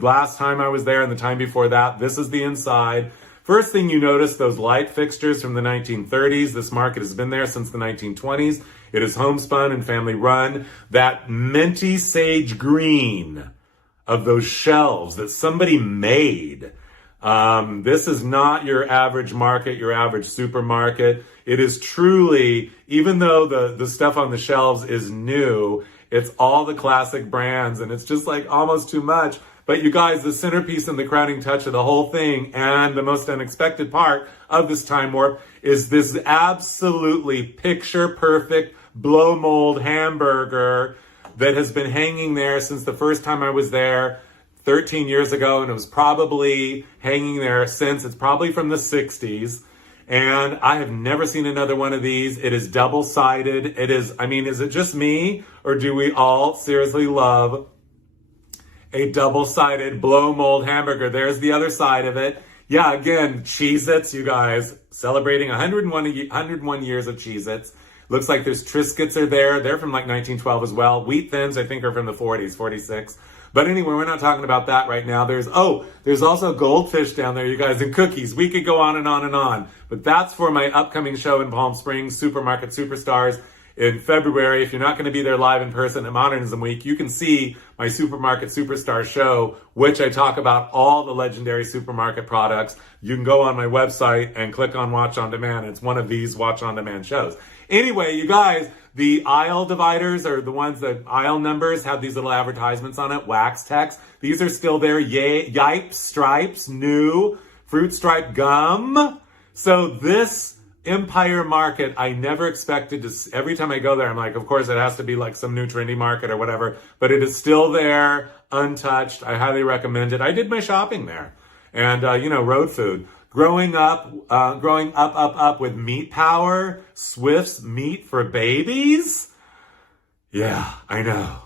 last time I was there, and the time before that. This is the inside. First thing you notice, those light fixtures from the 1930s. This market has been there since the 1920s. It is homespun and family run. That minty sage green of those shelves that somebody made. This is not your average market, your average supermarket. It is truly, even though the stuff on the shelves is new, it's all the classic brands, and it's just like almost too much. But you guys, the centerpiece and the crowning touch of the whole thing, and the most unexpected part of this time warp, is this absolutely picture perfect blow mold hamburger that has been hanging there since the first time I was there 13 years ago, and it was probably hanging there since. It's probably from the 60s. And I have never seen another one of these. It is double-sided. It is, is it just me, or do we all seriously love a double-sided blow mold hamburger? There's the other side of it. Yeah, again, Cheez-Its, you guys, celebrating 101 years of Cheez-Its. Looks like there's Triscuits are there. They're from like 1912 as well. Wheat Thins, I think, are from the 40s, 46. But anyway, we're not talking about that right now. There's also goldfish down there, you guys, and cookies. We could go on and on and on. But that's for my upcoming show in Palm Springs, Supermarket Superstars, in February. If you're not going to be there live in person at Modernism Week, you can see my Supermarket Superstar show, which I talk about all the legendary supermarket products. You can go on my website and click on Watch On Demand. It's one of these Watch On Demand shows. Anyway, you guys, the aisle dividers, or the ones that aisle numbers, have these little advertisements on it, wax text. These are still there. Yipe stripes, new fruit stripe gum. So this Empire Market, I never expected to see. Every time I go there, I'm like, of course, it has to be like some new trendy market or whatever, but it is still there, untouched. I highly recommend it. I did my shopping there. And, road food. Growing up with Meat Power, Swift's meat for babies. Yeah, I know.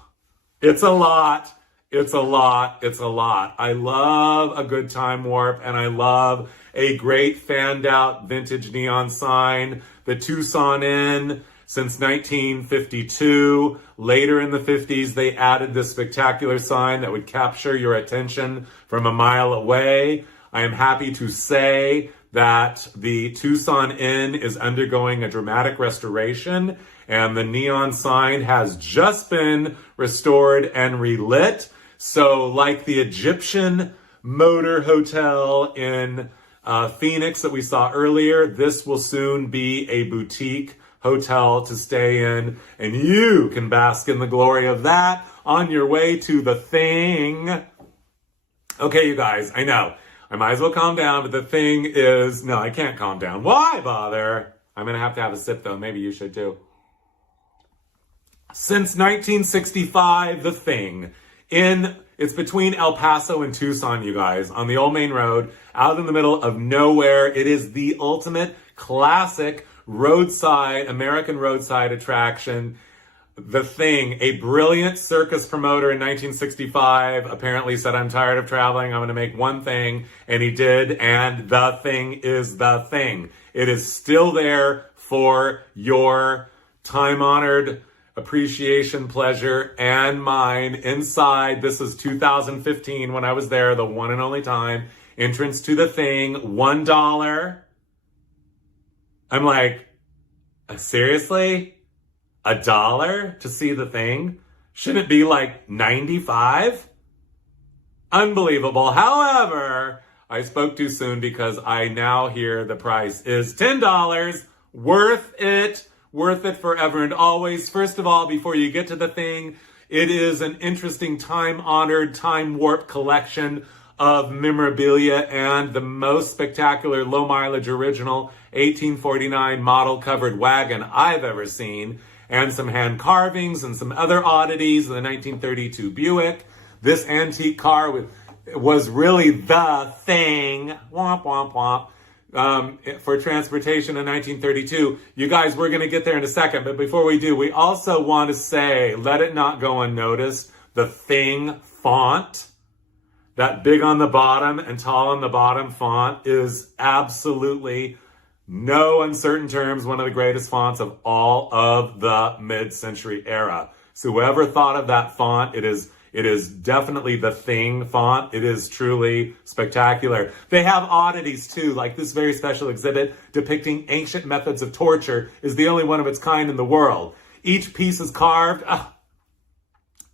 It's a lot. I love a good time warp, and I love a great fanned out vintage neon sign. The Tucson Inn since 1952. Later in the 50s, they added this spectacular sign that would capture your attention from a mile away. I am happy to say that the Tucson Inn is undergoing a dramatic restoration, and the neon sign has just been restored and relit. So like the Egyptian Motor Hotel in Phoenix that we saw earlier, this will soon be a boutique hotel to stay in, and you can bask in the glory of that on your way to the thing. Okay, you guys, I know. I might as well calm down, but the thing is, no, I can't calm down. Why bother? I'm going to have a sip, though. Maybe you should, too. Since 1965, the thing. It's between El Paso and Tucson, you guys, on the old main road, out in the middle of nowhere. It is the ultimate classic American roadside attraction. The Thing, a brilliant circus promoter in 1965, apparently said, I'm tired of traveling, I'm going to make one thing, and he did, and the thing is the thing. It is still there for your time-honored appreciation, pleasure, and mine inside. This is 2015 when I was there, the one and only time. Entrance to the thing, $1. I'm like, seriously? $1 to see the thing? Shouldn't it be like 95? Unbelievable. However, I spoke too soon because I now hear the price is $10. Worth it. Worth it forever and always. First of all, before you get to the thing, it is an interesting time-honored, time-warped collection of memorabilia and the most spectacular low-mileage original 1849 model-covered wagon I've ever seen, and some hand carvings and some other oddities of the 1932 Buick. This antique car was really the thing, womp, womp, womp, for transportation in 1932. You guys, we're going to get there in a second, but before we do, we also want to say, let it not go unnoticed, the thing font, that big on the bottom and tall on the bottom font is absolutely, no uncertain terms, one of the greatest fonts of all of the mid-century era. So whoever thought of that font, it is definitely the thing font. It is truly spectacular. They have oddities too, like this very special exhibit depicting ancient methods of torture is the only one of its kind in the world. Each piece is carved.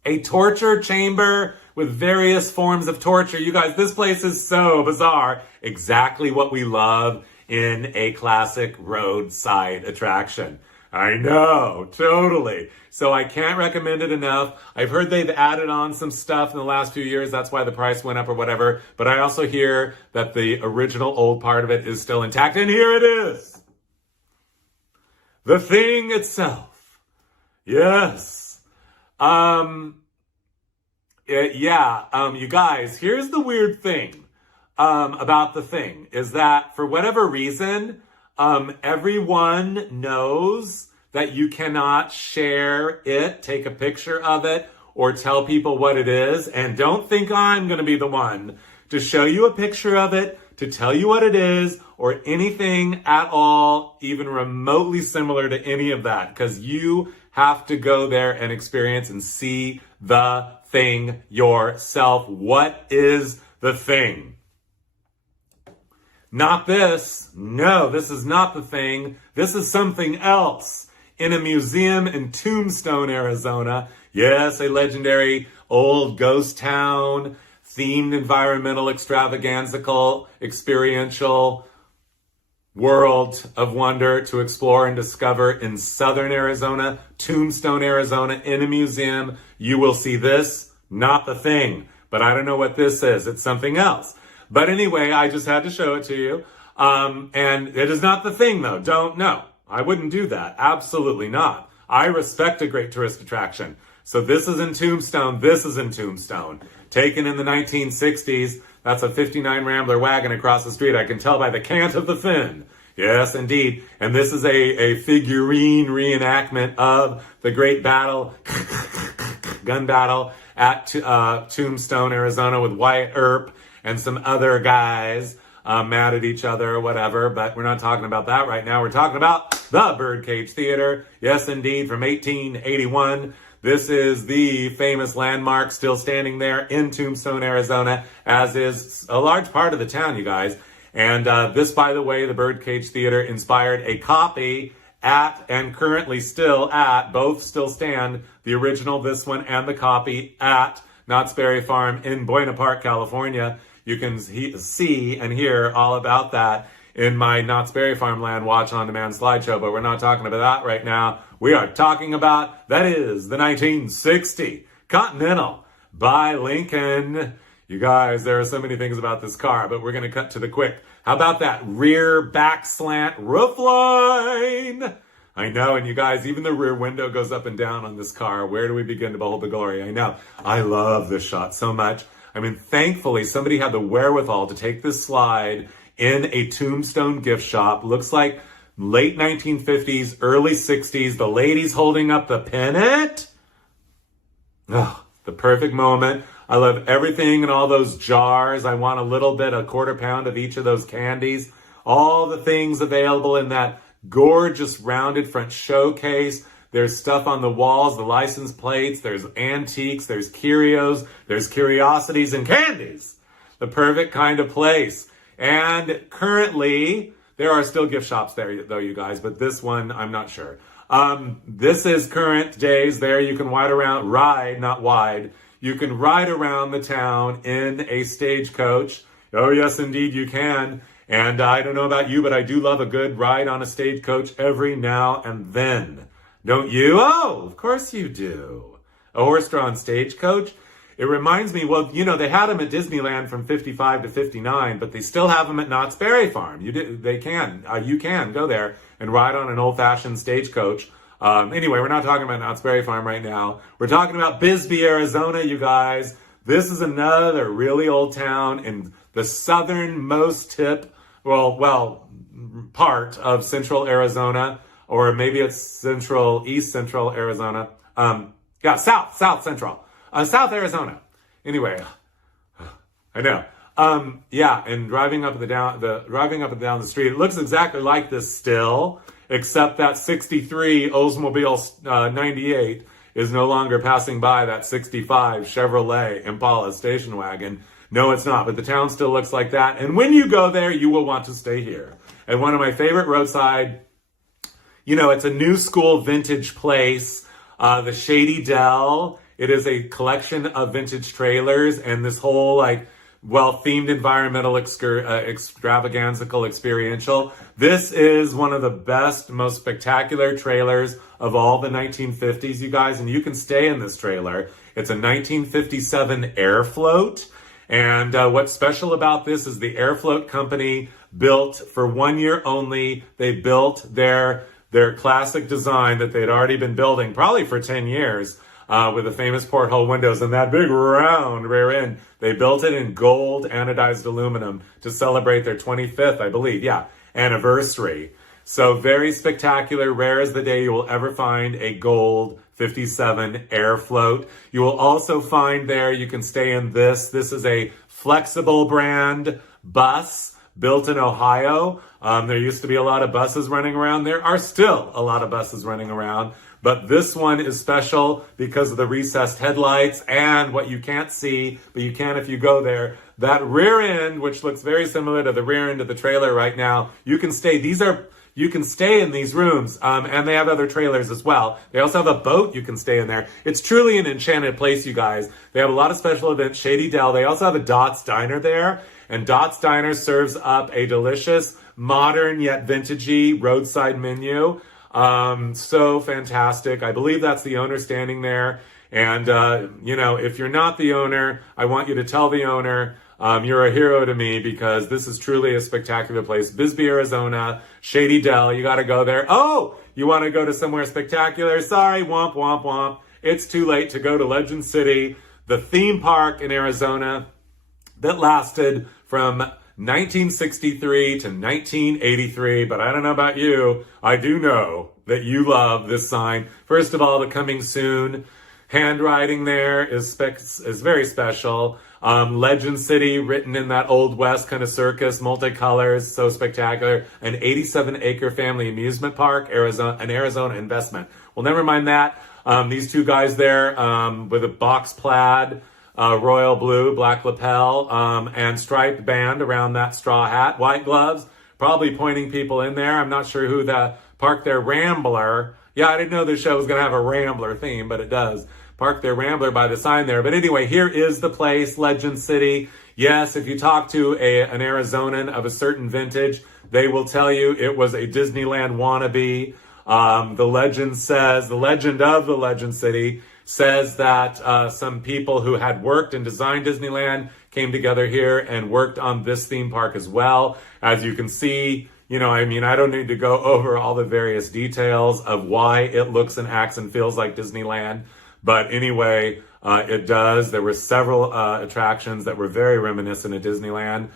A torture chamber with various forms of torture. You guys, this place is so bizarre. Exactly what we love in a classic roadside attraction. I know, totally. So I can't recommend it enough. I've heard they've added on some stuff in the last few years. That's why the price went up or whatever. But I also hear that the original old part of it is still intact. And here it is. The thing itself. Yes. You guys, here's the weird thing about the thing is that for whatever reason, everyone knows that you cannot share it, take a picture of it, or tell people what it is. And don't think I'm going to be the one to show you a picture of it, to tell you what it is, or anything at all, even remotely similar to any of that, because you have to go there and experience and see the thing yourself. What is the thing? Not this. No, this is not the thing. This is something else. In a museum in Tombstone, Arizona. Yes, a legendary old ghost town, themed environmental extravaganza, experiential world of wonder to explore and discover in southern Arizona, Tombstone, Arizona, in a museum. You will see this, not the thing. But I don't know what this is. It's something else. But anyway, I just had to show it to you. And it is not the thing, though. Don't know. I wouldn't do that. Absolutely not. I respect a great tourist attraction. So this is in Tombstone. This is in Tombstone. Taken in the 1960s. That's a 59 Rambler wagon across the street. I can tell by the cant of the fin. Yes, indeed. And this is a figurine reenactment of the great battle, gun battle at Tombstone, Arizona with Wyatt Earp and some other guys mad at each other or whatever, but we're not talking about that right now. We're talking about the Birdcage Theater. Yes, indeed, from 1881. This is the famous landmark still standing there in Tombstone, Arizona, as is a large part of the town, you guys. And this, by the way, the Birdcage Theater inspired a copy at, and currently still at, both still stand, the original, this one, and the copy at Knott's Berry Farm in Buena Park, California. You can see and hear all about that in my Knott's Berry Farm Land Watch On Demand slideshow, but we're not talking about that right now. We are talking about, that is, the 1960 Continental by Lincoln. You guys, there are so many things about this car, but we're going to cut to the quick. How about that rear back slant roof line? I know, and you guys, even the rear window goes up and down on this car. Where do we begin to behold the glory? I know. I love this shot so much. I mean, thankfully, somebody had the wherewithal to take this slide in a Tombstone gift shop. Looks like late 1950s, early 60s. The ladies holding up the pennant. Oh, the perfect moment. I love everything in all those jars. I want a little bit, a quarter pound of each of those candies. All the things available in that gorgeous rounded front showcase. There's stuff on the walls, the license plates, there's antiques, there's curios, there's curiosities and candies. The perfect kind of place. And currently, there are still gift shops there, though, you guys, but this one, I'm not sure. This is current days there. You can you can ride around the town in a stagecoach. Oh, yes, indeed, you can. And I don't know about you, but I do love a good ride on a stagecoach every now and then. Don't you? Oh, of course you do. A horse-drawn stagecoach. It reminds me, well, you know, they had them at Disneyland from 55 to 59, but they still have them at Knott's Berry Farm. You can go there and ride on an old-fashioned stagecoach. Anyway, we're not talking about Knott's Berry Farm right now. We're talking about Bisbee, Arizona, you guys. This is another really old town in the southernmost tip, part of central Arizona, or maybe it's east central Arizona. South central. South Arizona. Anyway, I know. And driving up and down the street, it looks exactly like this still, except that 63 Oldsmobile 98 is no longer passing by that 65 Chevrolet Impala station wagon. No, it's not, but the town still looks like that. And when you go there, you will want to stay here. And one of my favorite roadside, it's a new school vintage place, the Shady Dell. It is a collection of vintage trailers and this whole themed environmental extravaganzical experiential. This is one of the best, most spectacular trailers of all the 1950s, you guys, and you can stay in this trailer. It's a 1957 Airfloat, and what's special about this is the Airfloat company built for 1 year only. They built their classic design that they'd already been building probably for 10 years. With the famous porthole windows and that big round rear end. They built it in gold anodized aluminum to celebrate their 25th, I believe, anniversary. So very spectacular, rare as the day you will ever find a gold 57 Airfloat. You will also find there, you can stay in this. This is a flexible brand bus built in Ohio. There used to be a lot of buses running around. There are still a lot of buses running around. But this one is special because of the recessed headlights and what you can't see, but you can if you go there. That rear end, which looks very similar to the rear end of the trailer right now, you can stay. You can stay in these rooms, and they have other trailers as well. They also have a boat you can stay in there. It's truly an enchanted place, you guys. They have a lot of special events. Shady Dell. They also have a Dot's Diner there, and Dot's Diner serves up a delicious, modern yet vintagey roadside menu. So fantastic. I believe that's the owner standing there. And, if you're not the owner, I want you to tell the owner, you're a hero to me because this is truly a spectacular place. Bisbee, Arizona, Shady Dell. You got to go there. Oh, you want to go to somewhere spectacular? Sorry, womp, womp, womp. It's too late to go to Legend City, the theme park in Arizona that lasted from 1963 to 1983, but I don't know about you. I do know that you love this sign. First of all, the coming soon handwriting there is very special. Legend City, written in that Old West kind of circus, multicolors, so spectacular. An 87-acre family amusement park, an Arizona investment. Well, never mind that. These two guys there with a box plaid, royal blue, black lapel, and striped band around that straw hat, white gloves, probably pointing people in there. I'm not sure who parked their Rambler. Yeah, I didn't know this show was going to have a Rambler theme, but it does. Park their Rambler by the sign there. But anyway, here is the place, Legend City. Yes, if you talk to an Arizonan of a certain vintage, they will tell you it was a Disneyland wannabe. The legend of the Legend City says that some people who had worked and designed Disneyland came together here and worked on this theme park as well. As you can see, I don't need to go over all the various details of why it looks and acts and feels like Disneyland. But anyway, it does. There were several attractions that were very reminiscent of Disneyland.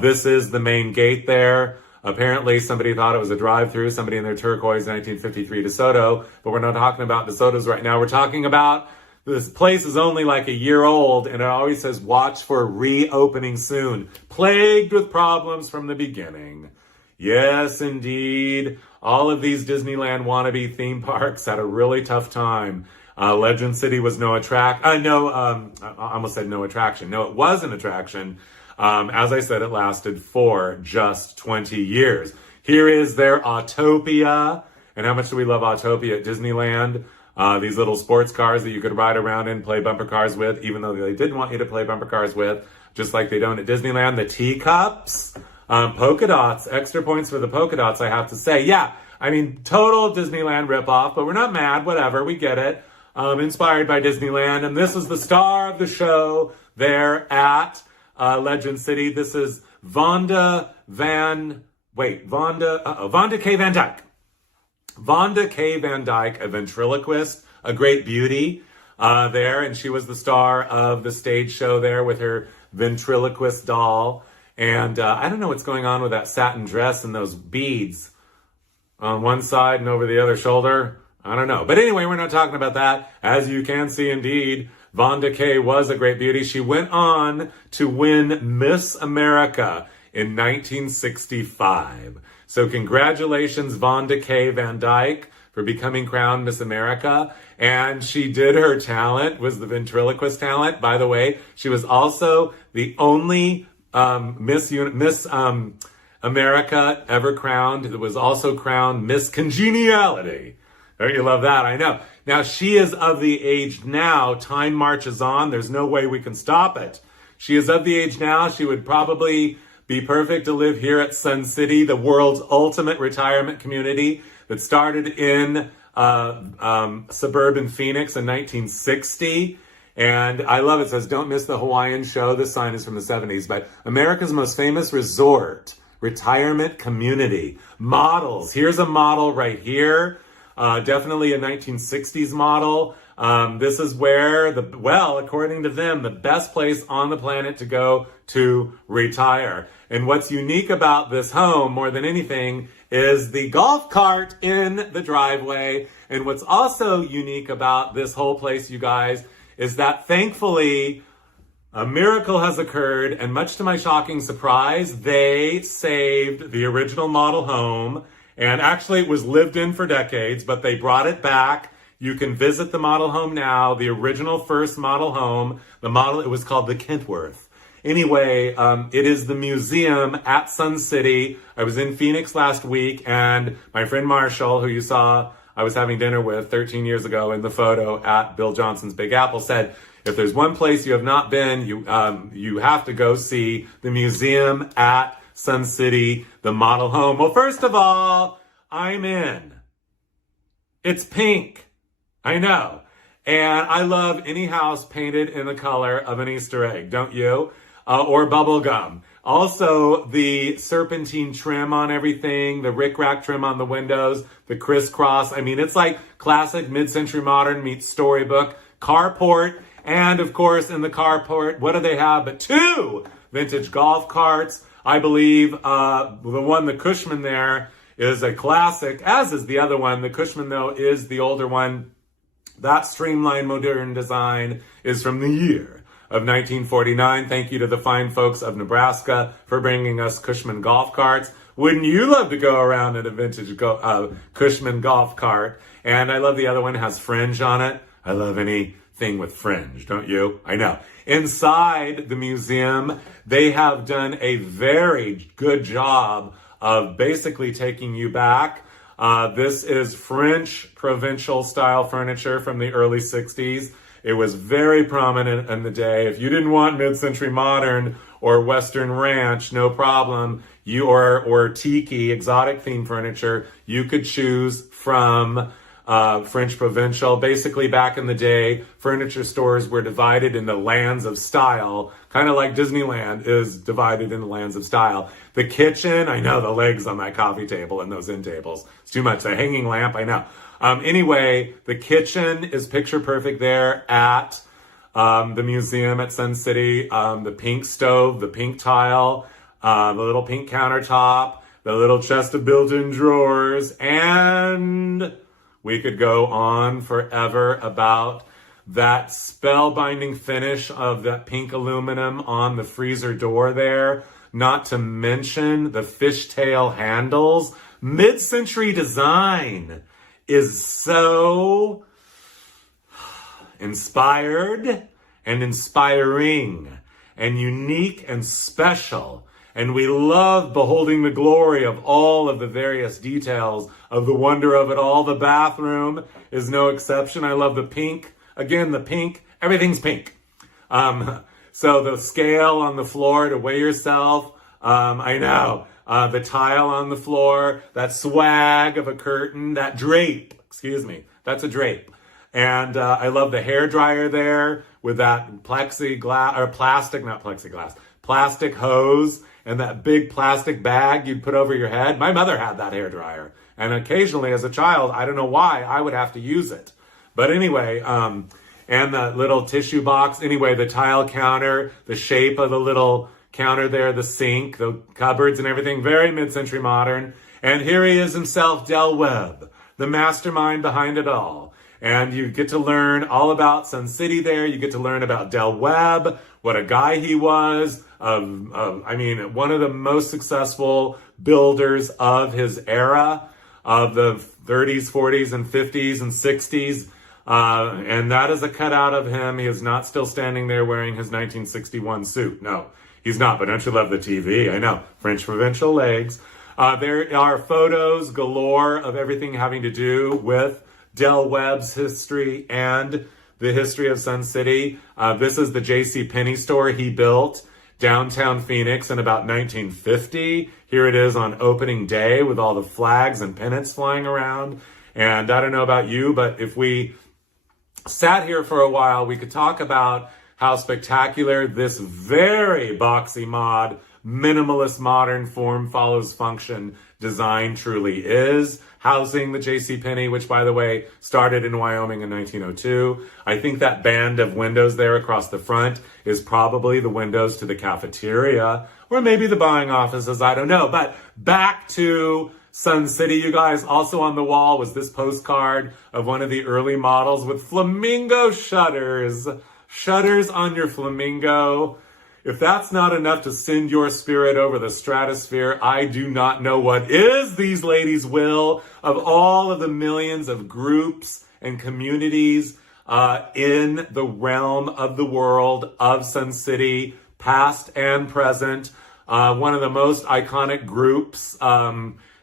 This is the main gate there. Apparently, somebody thought it was a drive-through, somebody in their turquoise 1953 DeSoto, but we're not talking about DeSotos right now. We're talking about this place is only like a year old, and it always says, watch for reopening soon. Plagued with problems from the beginning. Yes, indeed. All of these Disneyland wannabe theme parks had a really tough time. Legend City was no I almost said no attraction. No, it was an attraction. As I said, it lasted for just 20 years. Here is their Autopia. And how much do we love Autopia at Disneyland? These little sports cars that you could ride around and play bumper cars with, even though they didn't want you to play bumper cars with, just like they don't at Disneyland. The teacups, polka dots, extra points for the polka dots, I have to say. Yeah, I mean, total Disneyland ripoff, but we're not mad, whatever, we get it. Inspired by Disneyland. And this is the star of the show there at Legend City. This is Vonda K. Van Dyke. Vonda K. Van Dyke, a ventriloquist, a great beauty there. And she was the star of the stage show there with her ventriloquist doll. And I don't know what's going on with that satin dress and those beads on one side and over the other shoulder. I don't know. But anyway, we're not talking about that. As you can see, indeed, Vonda K. was a great beauty. She went on to win Miss America in 1965. So congratulations, Vonda K. Van Dyke, for becoming crowned Miss America. And she did her talent, was the ventriloquist talent. By the way, she was also the only Miss America ever crowned that was also crowned Miss Congeniality. Don't you love that? I know. Now, she is of the age now. Time marches on. There's no way we can stop it. She is of the age now. She would probably be perfect to live here at Sun City, the world's ultimate retirement community that started in suburban Phoenix in 1960. And I love it. It says, don't miss the Hawaiian show. This sign is from the 70s. But America's most famous resort, retirement community. Models. Here's a model right here. Definitely a 1960s model. This is where according to them, the best place on the planet to go to retire. And what's unique about this home more than anything is the golf cart in the driveway. And what's also unique about this whole place, you guys, is that thankfully a miracle has occurred, and much to my shocking surprise, they saved the original model home. And actually, it was lived in for decades, but they brought it back. You can visit the model home now, the original first model home. It was called the Kentworth. Anyway, it is the museum at Sun City. I was in Phoenix last week, and my friend Marshall, who you saw I was having dinner with 13 years ago in the photo at Bill Johnson's Big Apple, said, if there's one place you have not been, you have to go see the museum at Sun City, the model home. Well, first of all, I'm in. It's pink. I know. And I love any house painted in the color of an Easter egg, don't you? Or bubble gum. Also, the serpentine trim on everything, the rickrack trim on the windows, the crisscross. I mean, it's like classic mid-century modern meets storybook. Carport. And, of course, in the carport, what do they have but 2 vintage golf carts? I believe the one, the Cushman there, is a classic, as is the other one. The Cushman, though, is the older one. That streamlined modern design is from the year of 1949. Thank you to the fine folks of Nebraska for bringing us Cushman golf carts. Wouldn't you love to go around in a vintage Cushman golf cart? And I love the other one. It has fringe on it. I love anything with fringe, don't you? I know. Inside the museum, they have done a very good job of basically taking you back. This is French provincial style furniture from the early 60s. It was very prominent in the day. If you didn't want mid-century modern or Western ranch, no problem. Or tiki, exotic theme furniture, you could choose from French provincial. Basically, back in the day, furniture stores were divided into lands of style, kind of like Disneyland is divided into lands of style. The kitchen, I know the legs on that coffee table and those end tables. It's too much. The hanging lamp, I know. Anyway, the kitchen is picture perfect there at the museum at Sun City. The pink stove, the pink tile, the little pink countertop, the little chest of built-in drawers, and we could go on forever about that spellbinding finish of that pink aluminum on the freezer door there. not to mention the fishtail handles. Mid-century design is so inspired and inspiring and unique and special. And we love beholding the glory of all of the various details of the wonder of it all. The bathroom is no exception. I love the pink. Again, the pink. Everything's pink. So the scale on the floor to weigh yourself. I know. The tile on the floor. That swag of a curtain. That drape. Excuse me. That's a drape. And I love the hair dryer there with that plastic hose and that big plastic bag you'd put over your head. My mother had that hair dryer. And occasionally as a child, I don't know why, I would have to use it. But anyway, and the little tissue box. Anyway, the tile counter, the shape of the little counter there, the sink, the cupboards and everything, very mid-century modern. And here he is himself, Del Webb, the mastermind behind it all. And you get to learn all about Sun City there. You get to learn about Del Webb, what a guy he was. One of the most successful builders of his era, of the 30s, 40s, and 50s, and 60s. And that is a cutout of him. He is not still standing there wearing his 1961 suit. No, he's not. But don't you love the TV? I know. French provincial legs. There are photos galore of everything having to do with Del Webb's history and the history of Sun City. This is the J.C. Penney store he built downtown Phoenix in about 1950. Here it is on opening day with all the flags and pennants flying around. And I don't know about you, but if we sat here for a while, we could talk about how spectacular this very boxy mod, minimalist modern form follows function design truly is. Housing the JCPenney, which, by the way, started in Wyoming in 1902. I think that band of windows there across the front is probably the windows to the cafeteria, or maybe the buying offices, I don't know. But back to Sun City, you guys. Also on the wall was this postcard of one of the early models with flamingo shutters. Shutters on your flamingo. If that's not enough to send your spirit over the stratosphere, I do not know what is. These ladies will, of all of the millions of groups and communities in the realm of the world of Sun City, past and present, one of the most iconic groups.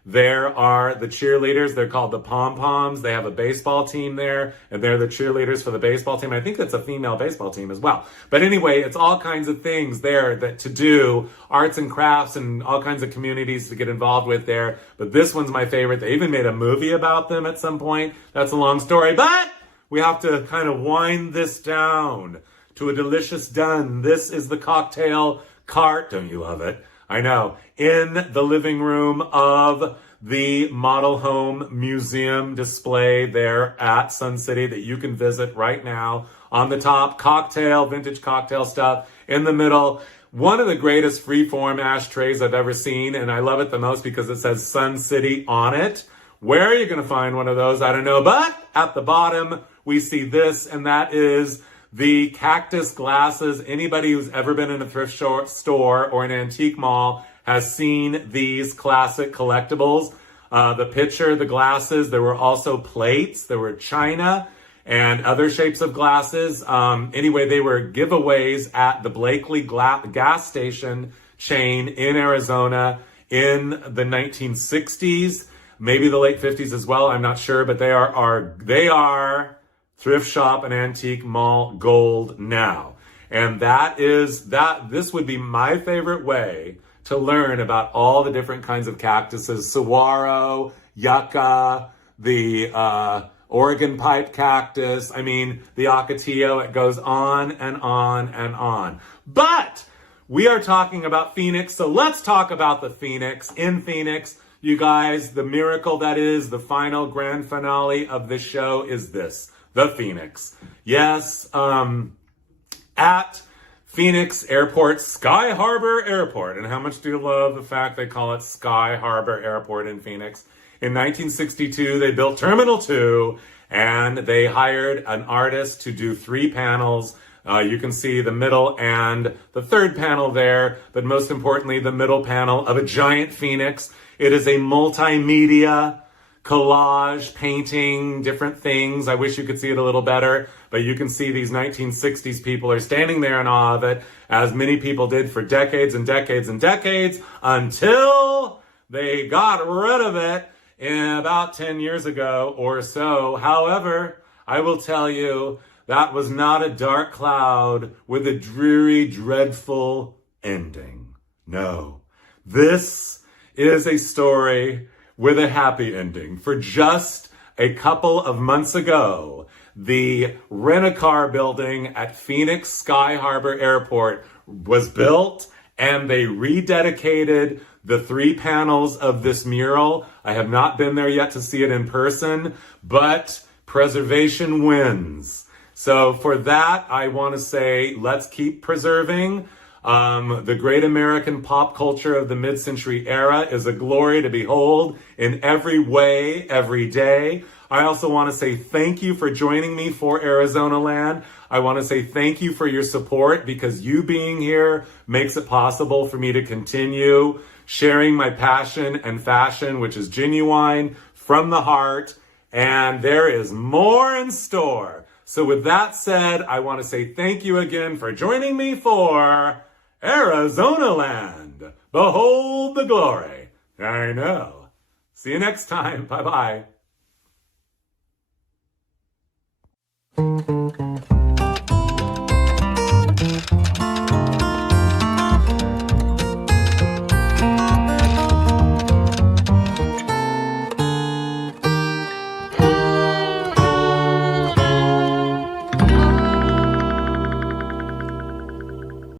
There are the cheerleaders. They're called the Pom-Poms. They have a baseball team there, and they're the cheerleaders for the baseball team. I think that's a female baseball team as well. But anyway, it's all kinds of things there that to do, arts and crafts and all kinds of communities to get involved with there. But this one's my favorite. They even made a movie about them at some point. That's a long story, but we have to kind of wind this down to a delicious done. This is the cocktail cart. Don't you love it? I know. In the living room of the model home museum display there at Sun City that you can visit right now. On the top, vintage cocktail stuff. In the middle, one of the greatest freeform ashtrays I've ever seen, and I love it the most because it says Sun City on it. Where are you going to find one of those? I don't know. But at the bottom, we see this, and that is the cactus glasses. Anybody who's ever been in a thrift store or an antique mall has seen these classic collectibles. The pitcher, the glasses, there were also plates, there were china and other shapes of glasses. Anyway, they were giveaways at the Blakely gas station chain in Arizona in the 1960s, maybe the late 50s as well, I'm not sure, but they are thrift shop and antique mall gold now. And this would be my favorite way to learn about all the different kinds of cactuses. Saguaro, yucca, the Oregon pipe cactus, the ocotillo. It goes on and on and on. But we are talking about Phoenix, so let's talk about the Phoenix. In Phoenix, you guys, the miracle that is the final grand finale of this show is this. The Phoenix. Yes, at Phoenix Airport, Sky Harbor Airport. And how much do you love the fact they call it Sky Harbor Airport in Phoenix? In 1962, they built Terminal 2, and they hired an artist to do 3 panels You can see the middle and the third panel there, but most importantly, the middle panel of a giant phoenix. It is a multimedia collage, painting, different things. I wish you could see it a little better, but you can see these 1960s people are standing there in awe of it, as many people did for decades and decades and decades, until they got rid of it about 10 years ago or so. However, I will tell you, that was not a dark cloud with a dreary, dreadful ending. No, this is a story with a happy ending. For just a couple of months ago, the rent-a-car building at Phoenix Sky Harbor Airport was built, and they rededicated the 3 panels of this mural. I have not been there yet to see it in person, but preservation wins. So for that, I want to say, let's keep preserving. The great American pop culture of the mid-century era is a glory to behold in every way, every day. I also want to say thank you for joining me for Arizonaland. I want to say thank you for your support, because you being here makes it possible for me to continue sharing my passion and fashion, which is genuine from the heart. And there is more in store. So with that said, I want to say thank you again for joining me for Arizonaland. Behold the glory. I know. See you next time. Bye-bye.